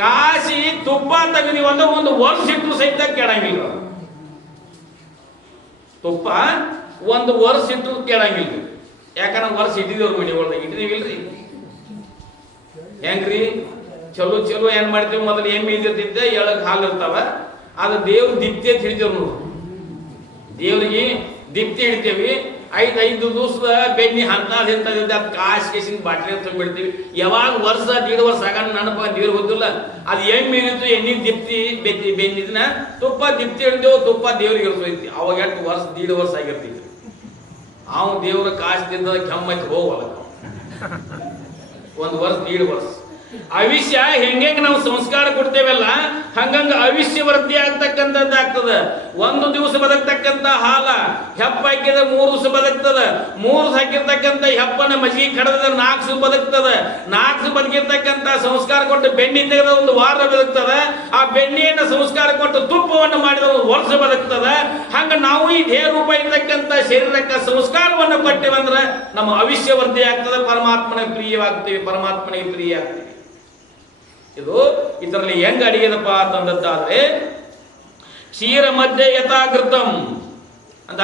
ಕಾಸಿ ತುಪ್ಪ ತೆಗೆದಿವ ಅಂದ್ರೆ 1 ವರ್ಷ ಇಟ್ಟರು ಸಹಿತ ಕೆಡಂಗಿಲ್ಲ. ತುಪ್ಪ 1 ವರ್ಷ ಇಟ್ಟರು ಕೆಡಂಗಿಲ್ಲ. ಯಾಕಂದ್ರೆ ವರ್ಷ ಇಟ್ಟಿದೇವ್ರ ಮನೆ ಒಳಗೆ ಇಟ್ಟಿದೀವಿಲ್ರಿ. ಹೆಂಗ್ರಿ ಚಲೋ ಚಲೋ ಏನ್ ಮಾಡ್ತೀವಿ, ಮೊದಲು ಏನ್ ಬೀದಿರ್ತಿದ್ದೆ ಎಳಗ್ ಹಾಲು ಇರ್ತಾವ, ಅದು ದೇವ್ರ ದಿಪ್ತಿ ಅಂತ ಹಿಡಿತೇವ್ ನೋಡ್ರಿ. ದೇವ್ರಿಗೆ ದಿಪ್ತಿ ಹಿಡಿತೇವಿ. 5 ದಿವಸದ ಬೆಣ್ಣೆ ಹಂತಾದ ಇಂತದ ಕಾಶ್ ಕೇಸಿನ ಬಾಟ್ಲಿ ಅಂತ ಬಿಡ್ತೀವಿ. ಯಾವಾಗ ವರ್ಷ 1.5 ವರ್ಷ ಆಗ ನನಪ ದೇವ್ರ ಗೊತ್ತಿಲ್ಲ. ಅದು ಎಣ್ಣೆ ಇತ್ತು, ಎಣ್ಣೆ ದಿಪ್ತಿ ಬೆನ್ನಿದ್ನ ತುಪ್ಪ ದಿಪ್ತಿ ಹಿಡಿದೇವು, ತುಪ್ಪ ದೇವ್ರಿಗೆ ಇರ್ತೈತಿ. ಅವಾಗ ಎಷ್ಟು ವರ್ಷ 1.5 ವರ್ಷ ಆಗಿರ್ತೈತಿ. ಅವ ದೇವ್ರ ಕಾಶ್ ತಿಂದ ಕೆಮ್ಮೈತಿ ಹೋಗಲ್ಲ. 1 ವರ್ಷ 1.5 ವರ್ಷ ಆಯುಷ್ಯ ಹೆಂಗೆ ನಾವು ಸಂಸ್ಕಾರ ಕೊಡ್ತೇವಲ್ಲ ಹಂಗಂಗ ಆಯುಷ್ಯ ವೃದ್ಧಿ ಆಗ್ತಕ್ಕಂಥದ್ದು ಆಗ್ತದ. 1 ದಿವಸ ಬದುಕ್ತಕ್ಕಂಥ ಹಾಲ ಹೆಪ್ಪ ಹಾಕಿದ್ರೆ 3 ದಿವಸ ಬದುಕ್ತದ. 3 ದಿವಸ ಹಾಕಿರ್ತಕ್ಕಂಥ ಹೆಪ್ಪನ ಮಜ್ಜಿಗೆ ಕಡದ್ರೆ 4 ದಿವಸ ಬದುಕ್ತದ. 4 ದಿವಸ ಬದುಕಿರ್ತಕ್ಕಂಥ ಸಂಸ್ಕಾರ ಕೊಟ್ಟು ಬೆಣ್ಣೆ ತೆಗೆದ 1 ವಾರ ಬದುಕ್ತದ. ಆ ಬೆಣ್ಣೆಯನ್ನು ಸಂಸ್ಕಾರ ಕೊಟ್ಟು ತುಪ್ಪವನ್ನು ಮಾಡಿದ 1 ವರ್ಷ ಬದುಕ್ತದ. ಹಂಗ ನಾವು ಈ ದೇಹ ರೂಪ ಇರ್ತಕ್ಕಂಥ ಶರೀರಕ್ಕೆ ಸಂಸ್ಕಾರವನ್ನು ಕೊಟ್ಟೇವಂದ್ರೆ ನಮ್ಮ ಆಯುಷ್ಯ ವೃದ್ಧಿ ಆಗ್ತದೆ. ಪರಮಾತ್ಮನ ಪ್ರಿಯವಾಗ್ತೀವಿ, ಪರಮಾತ್ಮನಿಗೆ ಪ್ರಿಯ ಆಗ್ತೀವಿ. ಇದು ಇದರಲ್ಲಿ ಹೆಂಗ ಅಡಿಗೆದಪ್ಪ ಅಂತಂದದ್ದಾದ್ರೆ ಕ್ಷೀರ ಮಧ್ಯೆ ಯಥಾಕೃತಂ ಅಂತ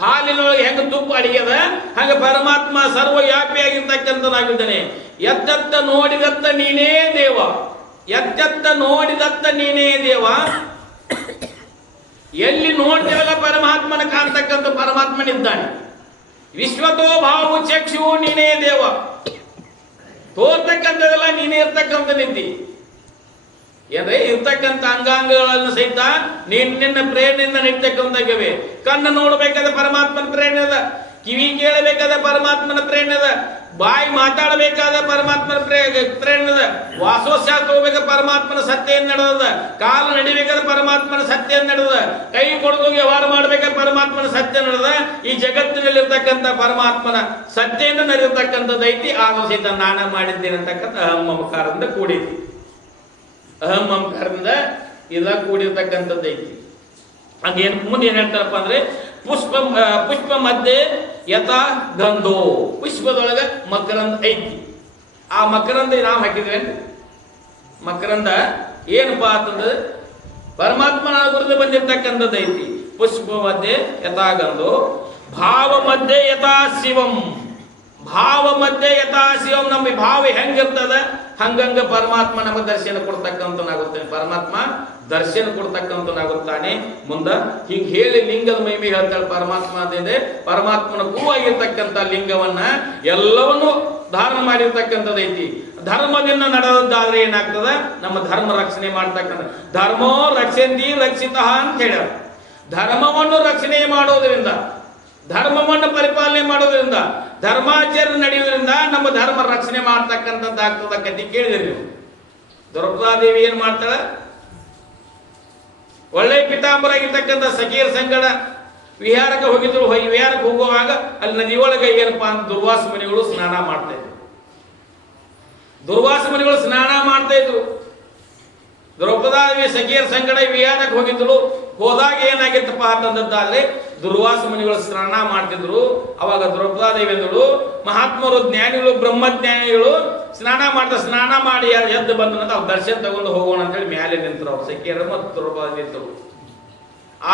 ಹಾಲಿನೊಳಗೆ ಹೆಂಗ ತುಪ್ಪ ಅಡಿಗೆದ ಹಂಗ ಪರಮಾತ್ಮ ಸರ್ವವ್ಯಾಪಿಯಾಗಿರ್ತಕ್ಕಂಥನಾಗಿದ್ದಾನೆ. ಎತ್ತತ್ತ ನೋಡಿದತ್ತ ನೀನೇ ದೇವ, ಎತ್ತತ್ತ ನೋಡಿದತ್ತ ನೀನೇ ದೇವ. ಎಲ್ಲಿ ನೋಡ್ತೇವಲ್ಲ ಪರಮಾತ್ಮನ ಕಾಣ್ತಕ್ಕಂಥ ಪರಮಾತ್ಮನಿದ್ದಾನೆ. ವಿಶ್ವತೋ ಭಾವು ಚಕ್ಷು ನೀನೇ ದೇವ, ತೋರ್ತಕ್ಕಂಥದ್ದೆಲ್ಲ ನೀನೇ ಇರ್ತಕ್ಕಂಥ ನಿಂತಿ. ಏನ್ರಿ ಇರ್ತಕ್ಕಂಥ ಅಂಗಾಂಗಗಳನ್ನು ಸಹಿತ ನಿನ್ನ ಪ್ರೇರಣೆಯಿಂದ ನಿರ್ತಕ್ಕಂಥವೆ. ಕಣ್ಣು ನೋಡಬೇಕಾದ ಪರಮಾತ್ಮನ ಪ್ರೇರಣೆ ಅದ, ಕಿವಿ ಕೇಳಬೇಕಾದ ಪರಮಾತ್ಮನ ಪ್ರೇರಣೆ ಅದ, ಬಾಯಿ ಮಾತಾಡಬೇಕಾದ ಪರಮಾತ್ಮನ ಪ್ರೇರಣೆ ಅದ, ವಾಸೋಚ್ಛ್ವಾಸ ಹೋಗ್ಬೇಕಾದ ಪರಮಾತ್ಮನ ಸತ್ಯ ನಡೆದ, ಕಾಲು ನಡಿಬೇಕಾದ ಪರಮಾತ್ಮನ ಸತ್ಯ ನಡೆದ, ಕೈ ಕೊಡೋಗಿ ವ್ಯವಹಾರ ಮಾಡಬೇಕಾದ ಪರಮಾತ್ಮನ ಸತ್ಯ ನಡೆದ. ಈ ಜಗತ್ತಿನಲ್ಲಿರ್ತಕ್ಕಂಥ ಪರಮಾತ್ಮನ ಸತ್ಯದಿಂದ ನಡೆದಿರ್ತಕ್ಕಂಥದ್ದು ಐತಿ. ಆಗ ಸಹಿತ ನಾನ ಮಾಡಿದ್ದೇನೆ ಅಂತಕ್ಕಂಥ ಅಹಂ ಮಮಕಾರದಿಂದ ಕೂಡೈತಿ. ಅಹಂ ಮಮಕಾರದಿಂದ ಇಲ್ಲ ಕೂಡಿರ್ತಕ್ಕಂಥದ್ದು ಐತಿ. ಅದೇನು ಮುಂದೆ ಏನ್ ಹೇಳ್ತಾರಪ್ಪ ಅಂದ್ರೆ ಪುಷ್ಪ ಮಧ್ಯೆ ಯಥಾ ಗಂಧೋ, ಪುಷ್ಪದೊಳಗ ಮಕರಂದ ಐತಿ. ಆ ಮಕರಂದ ನಾವು ಹಾಕಿದ್ವಿ. ಮಕರಂದ ಏನಪ್ಪಾ ಅಂತಂದ್ರೆ ಪರಮಾತ್ಮನ ಗುರುತು ಬಂದಿರ್ತಕ್ಕಂಥದ್ದು ಐತಿ. ಪುಷ್ಪ ಮಧ್ಯೆ ಯಥಾ ಗಂಧೋ ಭಾವ ಮಧ್ಯೆ ಯಥಾ ಶಿವಂ, ಭಾವ ಮಧ್ಯೆ ಯಥಾ ಶಿವಂ. ನಮ್ಮ ಭಾವ ಹೆಂಗಿರ್ತದ ಹಂಗಂಗ ಪರಮಾತ್ಮ ನಮಗೆ ದರ್ಶನ ಕೊಡ್ತಕ್ಕಂಥನಾಗುತ್ತಾನೆ, ಪರಮಾತ್ಮ ದರ್ಶನ ಕೊಡ್ತಕ್ಕಂಥನಾಗುತ್ತಾನೆ. ಮುಂದ ಹೀಗೆ ಹೇಳಿ ಲಿಂಗದ ಮಹಿಮೆ ಹೇಳ್ತಾಳೆ ಪರಮಾತ್ಮ. ಅದೇ ಪರಮಾತ್ಮನ ಹೂವಾಗಿರ್ತಕ್ಕಂಥ ಲಿಂಗವನ್ನ ಎಲ್ಲವನ್ನು ಧಾರಣ ಮಾಡಿರ್ತಕ್ಕಂಥದ್ದೈತಿ. ಧರ್ಮದಿಂದ ನಡೆದದ್ದಾದ್ರೆ ಏನಾಗ್ತದ, ನಮ್ಮ ಧರ್ಮ ರಕ್ಷಣೆ ಮಾಡ್ತಕ್ಕಂಥ ಧರ್ಮೋ ರಕ್ಷಂತಿ ರಕ್ಷಿತ ಅಂತ ಹೇಳ್ಯಾರ. ಧರ್ಮವನ್ನು ರಕ್ಷಣೆ ಮಾಡೋದ್ರಿಂದ, ಧರ್ಮವನ್ನು ಪರಿಪಾಲನೆ ಮಾಡೋದ್ರಿಂದ, ಧರ್ಮಾಚರಣೆ ನಡೆಯುವುದರಿಂದ ನಮ್ಮ ಧರ್ಮ ರಕ್ಷಣೆ ಮಾಡ್ತಕ್ಕಂಥದ್ದಾಗ್ತದ. ಕಥೆ ಕೇಳಿದ್ರಿ ನೀವು. ದ್ರೌಪದಾದೇವಿ ಏನ್ ಮಾಡ್ತಾಳ, ಒಳ್ಳೆ ಪಿತಾಂಬರ ಆಗಿರ್ತಕ್ಕಂಥ ಸಖಿಯರ ಸಂಗಡ ವಿಹಾರಕ್ಕೆ ಹೋಗಿದ್ರು. ವಿಹಾರಕ್ಕೆ ಹೋಗುವಾಗ ಅಲ್ಲಿ ನದಿಯೊಳಗೆ ಏನಪ್ಪಾ ಅಂತ ದುರ್ವಾಸ ಮುನಿಗಳು ಸ್ನಾನ ಮಾಡ್ತಾ ಇದ್ರು. ದುರ್ವಾಸ ಮುನಿಗಳು ಸ್ನಾನ ಮಾಡ್ತಾ ಇದ್ರು. ದ್ರೌಪದಾದೇವಿ ಸಖಿಯರ ಸಂಗಡ ವಿಹಾರಕ್ಕೆ ಹೋಗಿದ್ರು. ಹೋದಾಗ ಏನಾಗಿತ್ತಪ್ಪ ಅಂತಂದದ್ದಾದ್ರೆ ದುರ್ವಾಸ ಮುನಿಗಳು ಸ್ನಾನ ಮಾಡ್ತಿದ್ರು. ಅವಾಗ ದ್ರೌಪದಾದೇವಿ ಅಂದಳು, ಮಹಾತ್ಮರು ಜ್ಞಾನಿಗಳು ಬ್ರಹ್ಮಜ್ಞಾನಿಗಳು ಸ್ನಾನ ಮಾಡಿ ಎದ್ದು ಬಂದ ಅವ್ರು ದರ್ಶನ ತಗೊಂಡು ಹೋಗೋಣ ಅಂತೇಳಿ ಮೇಲೆ ನಿಂತರು. ಅವ್ರು ಸಖಿಯರು ಮತ್ತು ದ್ರೌಪದಾದೇವಿ ನಿಂತರು.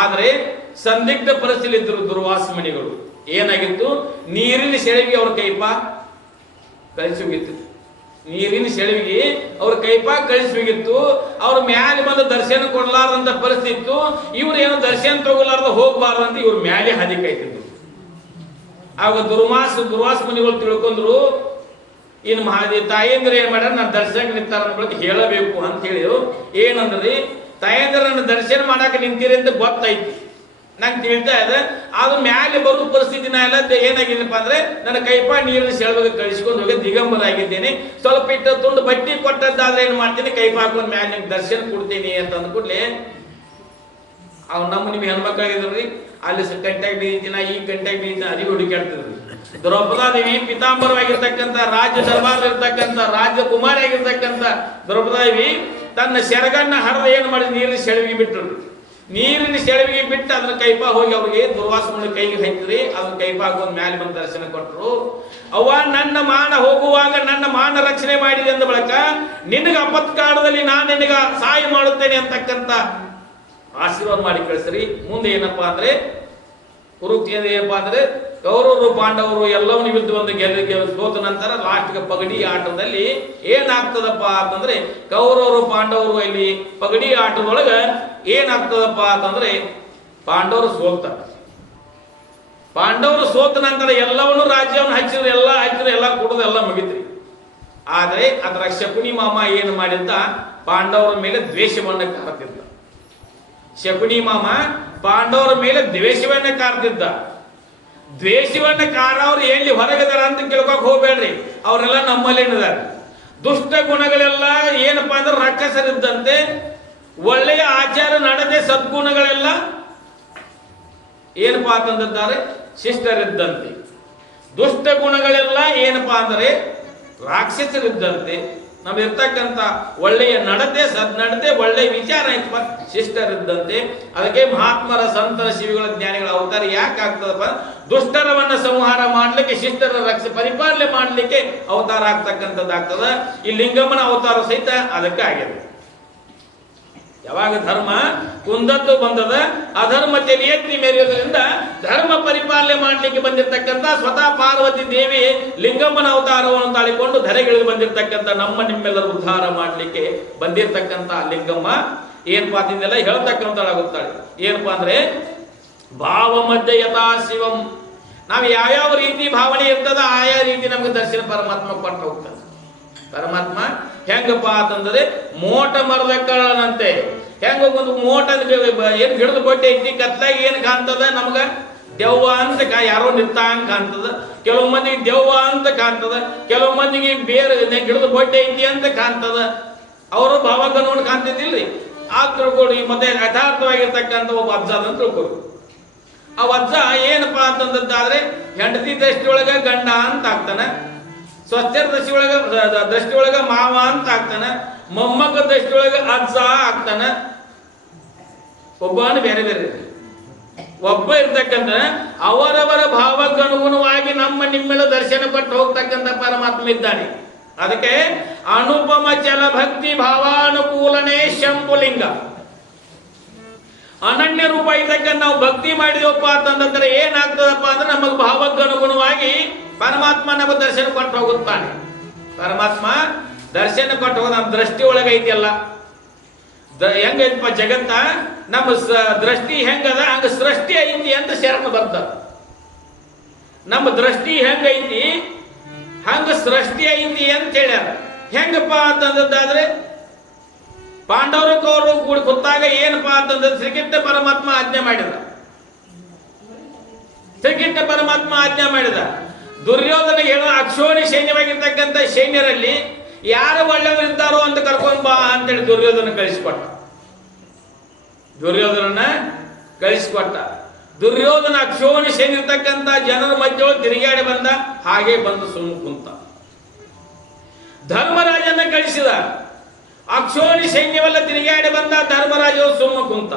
ಆದ್ರೆ ಸಂದಿಗ್ಧ ಪರಿಸ್ಥಿತಿ ಇದ್ರು ದುರ್ವಾಸ ಮುನಿಗಳು. ಏನಾಗಿತ್ತು, ನೀರಿನ ಸೆಳವಿಗೆ ಅವ್ರ ಕೈಪ ಕಳಿಸಿ ಹೋಗಿತ್ತು. ನೀರಿನ ಸೆಳವಿಗೆ ಅವ್ರ ಕೈಪಾ ಕಳಿಸಿ ಹೋಗಿತ್ತು. ಅವ್ರ ಮ್ಯಾಲೆ ಬಂದು ದರ್ಶನ ಕೊಡ್ಲಾರ್ದಂತ ಪರಿಸ್ಥಿತಿ ಇತ್ತು. ಇವ್ರು ಏನೋ ದರ್ಶನ ತಗೊಲಾರ್ದ ಹೋಗ್ಬಾರ್ದಂತ ಇವ್ರ ಮ್ಯಾಲೆ ಹಾದಿ ಕಾಯ್ತಿದ್ರು. ಆಗ ದುರ್ವಾಸ ಮುನಿಗಳು ತಿಳ್ಕೊಂಡ್ರು, ಇನ್ನು ತಾಯಂದ್ರ ಏನ್ ಮಾಡ್ಯಾರ, ನಾನು ದರ್ಶನಕ್ಕೆ ನಿಂತಾರ ಅಂದ್ಬಿಟ್ಟು ಹೇಳಬೇಕು ಅಂತ ಹೇಳಿದ್ರು. ಏನಂದ್ರಿ, ತಾಯಂದ್ರ ನನ್ನ ದರ್ಶನ ಮಾಡಾಕ ನಿಂತೀರಿ ಅಂತ ಗೊತ್ತೈತಿ, ನಂಗೆ ತಿಳಿತಾ ಇದೆ. ಅದು ಮ್ಯಾಲೆ ಬರೋ ಪರಿಸ್ಥಿತಿನ ಎಲ್ಲ ಏನಾಗಿದೆಪ್ಪ ಅಂದ್ರೆ ನನ್ನ ಕೈಪಾ ನೀರಿನ ಸೆಳವಾಗಿ ಕಳಿಸ್ಕೊಂಡು ಹೋಗಿ ದಿಗಂಬರ ಆಗಿದ್ದೇನೆ. ಸ್ವಲ್ಪ ಇಟ್ಟು ತುಂಡು ಬಟ್ಟಿ ಕೊಟ್ಟದ್ದಾದ್ರೆ ಏನ್ ಮಾಡ್ತೀನಿ, ಕೈಪಾ ಹಾಕೊಂಡು ಮ್ಯಾಲೆ ನಿಮ್ಗೆ ದರ್ಶನ ಕೊಡ್ತೀನಿ ಅಂತ ಅಂದ್ಕೂಡ್ಲೆ ಅವ್ ನಿಮ್ಮ ಹೆಣ್ಮಕ್ಳಾಗಿದ್ರಿ. ಅಲ್ಲಿ ಗಂಟೆಗೆ ಬೀಳ್ತೀನ, ಈ ಗಂಟೆಗೆ ಬೀಳ್ತೀನಿ, ಅರಿವು ಹುಡುಕಾಡ್ತಿದ್ರಿ. ದ್ರೌಪದಾದೇವಿ ಪಿತಾಂಬರವಾಗಿರ್ತಕ್ಕಂಥ ರಾಜ್ಯ ದರ್ಬಾರ್ ಇರ್ತಕ್ಕಂಥ ರಾಜ್ಯ ಕುಮಾರಿ ಆಗಿರ್ತಕ್ಕಂಥ ದ್ರೌಪದಾದೇವಿ ತನ್ನ ಸೆರಗನ್ನ ಹರಿದ ಏನು ಮಾಡಿ ನೀರಿನ ಸೆಳವಿಗೆ ಬಿಟ್ಟರು. ನೀರಿನ ಸೆಳವಿಗೆ ಬಿಟ್ಟು ಅದನ್ನ ಕೈಪಾ ಹೋಗಿ ಅವ್ರಿಗೆ ದುರ್ವಾಸ ಮುನಿ ಕೈಗೆ ಹೈತ್ರಿ. ಅದನ್ನ ಕೈಪಾ ಒಂದು ಮ್ಯಾಲೆ ಬಂದು ದರ್ಶನ ಕೊಟ್ಟರು. ಅವ್ವ, ನನ್ನ ಮಾನ ಹೋಗುವಾಗ ನನ್ನ ಮಾನ ರಕ್ಷಣೆ ಮಾಡಿದೆ ಅಂದ ಬಳಿಕ ನಿನಗ ಅಪತ್ಕಾಲದಲ್ಲಿ ನಾನು ನಿನಗ ಸಹಾಯ ಮಾಡುತ್ತೇನೆ ಅಂತಕ್ಕಂಥ ಆಶೀರ್ವಾದ ಮಾಡಿ ಕಳಿಸ್ರಿ. ಮುಂದೆ ಏನಪ್ಪಾ ಅಂದ್ರೆ ಏನಪ್ಪಾ ಅಂದ್ರೆ ಕೌರವರು ಪಾಂಡವರು ಎಲ್ಲವನ್ನೂ ಯುದ್ಧ ಒಂದು ಸೋತ ನಂತರ ಲಾಸ್ಟ್ಗೆ ಪಗಡಿ ಆಟದಲ್ಲಿ ಏನಾಗ್ತದಪ್ಪ ಅಂತಂದ್ರೆ ಕೌರವರು ಪಾಂಡವರು ಇಲ್ಲಿ ಪಗಡಿ ಆಟದೊಳಗ ಏನಾಗ್ತದಪ್ಪ ಅಂತಂದ್ರೆ ಪಾಂಡವರು ಸೋಲ್ತಾರೆ. ಪಾಂಡವರು ಸೋತ ನಂತರ ಎಲ್ಲವನ್ನು ರಾಜ್ಯವನ್ನು ಹಚ್ಚಿದ್ರು, ಎಲ್ಲ ಕೊಡೋದು ಎಲ್ಲ ಮುಗಿತ್ರಿ. ಆದ್ರೆ ಅದರ ಶಕುನಿ ಮಾಮ ಏನು ಮಾಡಿದ್ದ, ಪಾಂಡವರ ಮೇಲೆ ದ್ವೇಷವನ್ನ ಕಾಡ್ತಿದ್ದ. ಶಕುನಿ ಮಾಮ ಪಾಂಡವರ ಮೇಲೆ ದ್ವೇಷವನ್ನ ಕಾಡ್ತಿದ್ದ. ದ್ವೇಷವನ್ನ ಕಾರವ್ರು ಎಲ್ಲಿ ಹೊರಗದಾರ ಅಂತ ಕೇಳ್ಕೊಕ್ ಹೋಗ್ಬೇಡ್ರಿ, ಅವರೆಲ್ಲ ನಮ್ಮಲ್ಲಿ ಏನಿದಾರ. ದುಷ್ಟ ಗುಣಗಳೆಲ್ಲ ಏನಪ್ಪಾ ಅಂದ್ರೆ ರಾಕ್ಷಸರಿದ್ದಂತೆ, ಒಳ್ಳೆಯ ಆಚಾರ ನಡೆದೆ ಸದ್ಗುಣಗಳೆಲ್ಲ ಏನಪ್ಪಾ ಅಂತಂದಿದ್ದಾರೆ ಶಿಷ್ಟರಿದ್ದಂತೆ. ದುಷ್ಟ ಗುಣಗಳೆಲ್ಲ ಏನಪ್ಪಾ ಅಂದ್ರೆ ರಾಕ್ಷಸರಿದ್ದಂತೆ. ನಮ್ಗೆ ಇರ್ತಕ್ಕಂಥ ಒಳ್ಳೆಯ ನಡತೆ ಸದ್ನಡತೆ ಒಳ್ಳೆಯ ವಿಚಾರ ಐತಪ್ಪ ಶಿಷ್ಟರಿದ್ದಂತೆ. ಅದಕ್ಕೆ ಮಹಾತ್ಮರ ಸಂತರ ಶಿವಿಗಳ ಜ್ಞಾನಿಗಳ ಅವತಾರ ಯಾಕೆ ಆಗ್ತದಪ್ಪ, ದುಷ್ಟರವನ್ನ ಸಂಹಾರ ಮಾಡ್ಲಿಕ್ಕೆ, ಶಿಷ್ಟರ ಪರಿಪಾಲನೆ ಮಾಡ್ಲಿಕ್ಕೆ ಅವತಾರ ಆಗ್ತಕ್ಕಂಥದ್ದಾಗ್ತದ. ಈ ಲಿಂಗಮ್ಮನ ಅವತಾರ ಸಹಿತ ಅದಕ್ಕೆ ಆಗ್ಯದ. ಯಾವಾಗ ಧರ್ಮ ಕುಂದದ್ದು ಬಂದದ, ಅಧರ್ಮ ತಲೆ ಎತ್ತಿ ಮೆರೆಯೋದ್ರಿಂದ ಧರ್ಮ ಪರಿಪಾಲನೆ ಮಾಡ್ಲಿಕ್ಕೆ ಬಂದಿರತಕ್ಕಂಥ ಸ್ವತಃ ಪಾರ್ವತಿ ದೇವಿ ಲಿಂಗಮ್ಮನ ಅವತಾರವನ್ನು ತಾಳಿಕೊಂಡು ಧರೆಗಿಳಿದು ಬಂದಿರತಕ್ಕಂಥ ನಿಮ್ಮೆಲ್ಲರ ಉದ್ಧಾರ ಮಾಡ್ಲಿಕ್ಕೆ ಬಂದಿರತಕ್ಕಂಥ ಲಿಂಗಮ್ಮ ಏನಪ್ಪಾ ಅಂತಿದ್ದೆಲ್ಲ ಹೇಳ್ತಕ್ಕಂಥಳಾಗುತ್ತಾಳೆ. ಏನಪ್ಪಾ ಅಂದ್ರೆ ಭಾವ ಮಧ್ಯ ಯಥಾ ಶಿವಂ. ನಾವು ಯಾವ್ಯಾವ ರೀತಿ ಭಾವನೆ ಇರ್ತದ ಆಯಾ ರೀತಿ ನಮ್ಗೆ ದರ್ಶನ ಪರಮಾತ್ಮ ಕೊಟ್ಟು ಹೋಗ್ತದೆ. ಪರಮಾತ್ಮ ಹೆಂಗಪ್ಪ ಅಂತಂದ್ರೆ ಮೋಟ ಮರದ ಕಳ್ಳನಂತೆ. ಹೆಂಗ ಒಂದು ಮೋಟ ಏನ್ ಹಿಡಿದು ಕೊಟ್ಟೆ ಐತಿ, ಕತ್ಲಾಗಿ ಏನ್ ಕಾಣ್ತದ ನಮ್ಗ ದೆವ್ವ ಅಂತ ಯಾರೋ ನಿಂತಂಗ ಕಾಣ್ತದ. ಕೆಲವು ಮಂದಿಗೆ ದೆವ್ವ ಅಂತ ಕಾಣ್ತದ, ಕೆಲವು ಮಂದಿಗೆ ಬೇರೆ ಹಿಡಿದು ಕೊಟ್ಟೆ ಐತಿ ಅಂತ ಕಾಣ್ತದ. ಅವರು ಭಾವಕನೋಡ್ ಕಾಣ್ತಿದ್ದಿಲ್ರಿ. ಆ ತಿಳ್ಕೊಡಿ. ಮತ್ತೆ ಯಥಾರ್ಥವಾಗಿರ್ತಕ್ಕಂಥ ಒಬ್ಬ ಅಜ್ಜ ಅಂತ ತಿಳ್ಕೊಡಿ. ಆ ಅಜ್ಜ ಏನಪ್ಪಾ ಅಂತಂದಾದ್ರೆ ಹೆಂಡತಿ ದೃಷ್ಟಿಯೊಳಗ ಗಂಡ ಅಂತ ಆಗ್ತಾನ, ಸ್ವಚ್ಛರ ದೃಷ್ಟಿಯೊಳಗ ಮಾವ ಅಂತ ಆಗ್ತಾನ, ಮೊಮ್ಮಕ್ಕ ದೃಷ್ಟಿಯೊಳಗ ಅಜ್ಜ ಆಗ್ತಾನ. ಒಬ್ಬನ ಬೇರೆ ಬೇರೆ ಒಬ್ಬ ಇರ್ತಕ್ಕಂಥ ಅವರವರ ಭಾವಕ್ಕನುಗುಣವಾಗಿ ನಿಮ್ಮೆಲ್ಲ ದರ್ಶನ ಕೊಟ್ಟು ಹೋಗ್ತಕ್ಕಂಥ ಪರಮಾತ್ಮ ಇದ್ದಾನೆ. ಅದಕ್ಕೆ ಅನುಪಮ ಚಲ ಭಕ್ತಿ ಭಾವಾನುಕೂಲನೇ ಶಂಭುಲಿಂಗ. ಅನನ್ಯ ರೂಪ ಇದ್ದಕ್ಕಂತ ನಾವು ಭಕ್ತಿ ಮಾಡಿದವಪ್ಪ ಅಂತಂದ್ರೆ ಏನಾಗ್ತದಪ್ಪ ಅಂದ್ರೆ ನಮಗೆ ಭಾವಕ್ಕೆ ಅನುಗುಣವಾಗಿ ಪರಮಾತ್ಮ ನಮ್ಮ ದರ್ಶನ ಕೊಟ್ಟು ಹೋಗುತ್ತಾನೆ. ಪರಮಾತ್ಮ ದರ್ಶನ ಕೊಟ್ಟು ಹೋಗ ನಮ್ಮ ದೃಷ್ಟಿ ಒಳಗೆ ಐತಿಯಲ್ಲ, ಹೆಂಗೈತಪ್ಪ ಜಗತ್ತ, ನಮ್ಮ ದೃಷ್ಟಿ ಹೆಂಗದ ಹಂಗ ಸೃಷ್ಟಿ ಐತಿ ಅಂತ ಶರಣ ಬರ್ತಾರ. ನಮ್ಮ ದೃಷ್ಟಿ ಹೆಂಗೈತಿ ಹಂಗ ಸೃಷ್ಟಿ ಐತಿ ಅಂತ ಹೇಳ್ಯಾರ. ಹೆಂಗಪ್ಪ ಅಂತಂದಾದ್ರೆ ಪಾಂಡವರು ಕೌರವರು ಕೂಡಿ ಕೂತಾಗ ಏನಪ್ಪಾ ಅಂತಂದ್ರೆ ಶ್ರೀಕೃಷ್ಣ ಪರಮಾತ್ಮ ಆಜ್ಞೆ ಮಾಡಿದ. ಶ್ರೀಕೃಷ್ಣ ಪರಮಾತ್ಮ ಆಜ್ಞೆ ಮಾಡಿದ. ದುರ್ಯೋಧನ ಹೇಳೋ ಅಕ್ಷೋಣಿ ಸೈನ್ಯವಾಗಿರ್ತಕ್ಕಂಥ ಸೈನ್ಯರಲ್ಲಿ ಯಾರು ಒಳ್ಳೆಯವರಿದ್ದಾರೋ ಅಂತ ಕರ್ಕೊಂಡ್ ಬಾ ಅಂತೇಳಿ ದುರ್ಯೋಧನ ಕಳಿಸಿಕೊಟ್ಟ. ದುರ್ಯೋಧನ ಕಳಿಸಿಕೊಟ್ಟ. ದುರ್ಯೋಧನ ಅಕ್ಷೋಣಿ ಸೈನ್ಯ ಇರ್ತಕ್ಕಂಥ ಜನರ ಮಧ್ಯೆ ತಿರುಗಾಡಿ ಬಂದ, ಹಾಗೆ ಬಂದು ಸುಮ್ಮ ಕುಂತ. ಧರ್ಮರಾಜನ ಕಳಿಸಿದ. ಅಕ್ಷೋಣಿ ಸೈನ್ಯವೆಲ್ಲ ತಿರುಗಾಡಿ ಬಂದ, ಧರ್ಮರಾಜ ಸುಮ್ಮ ಕುಂತ.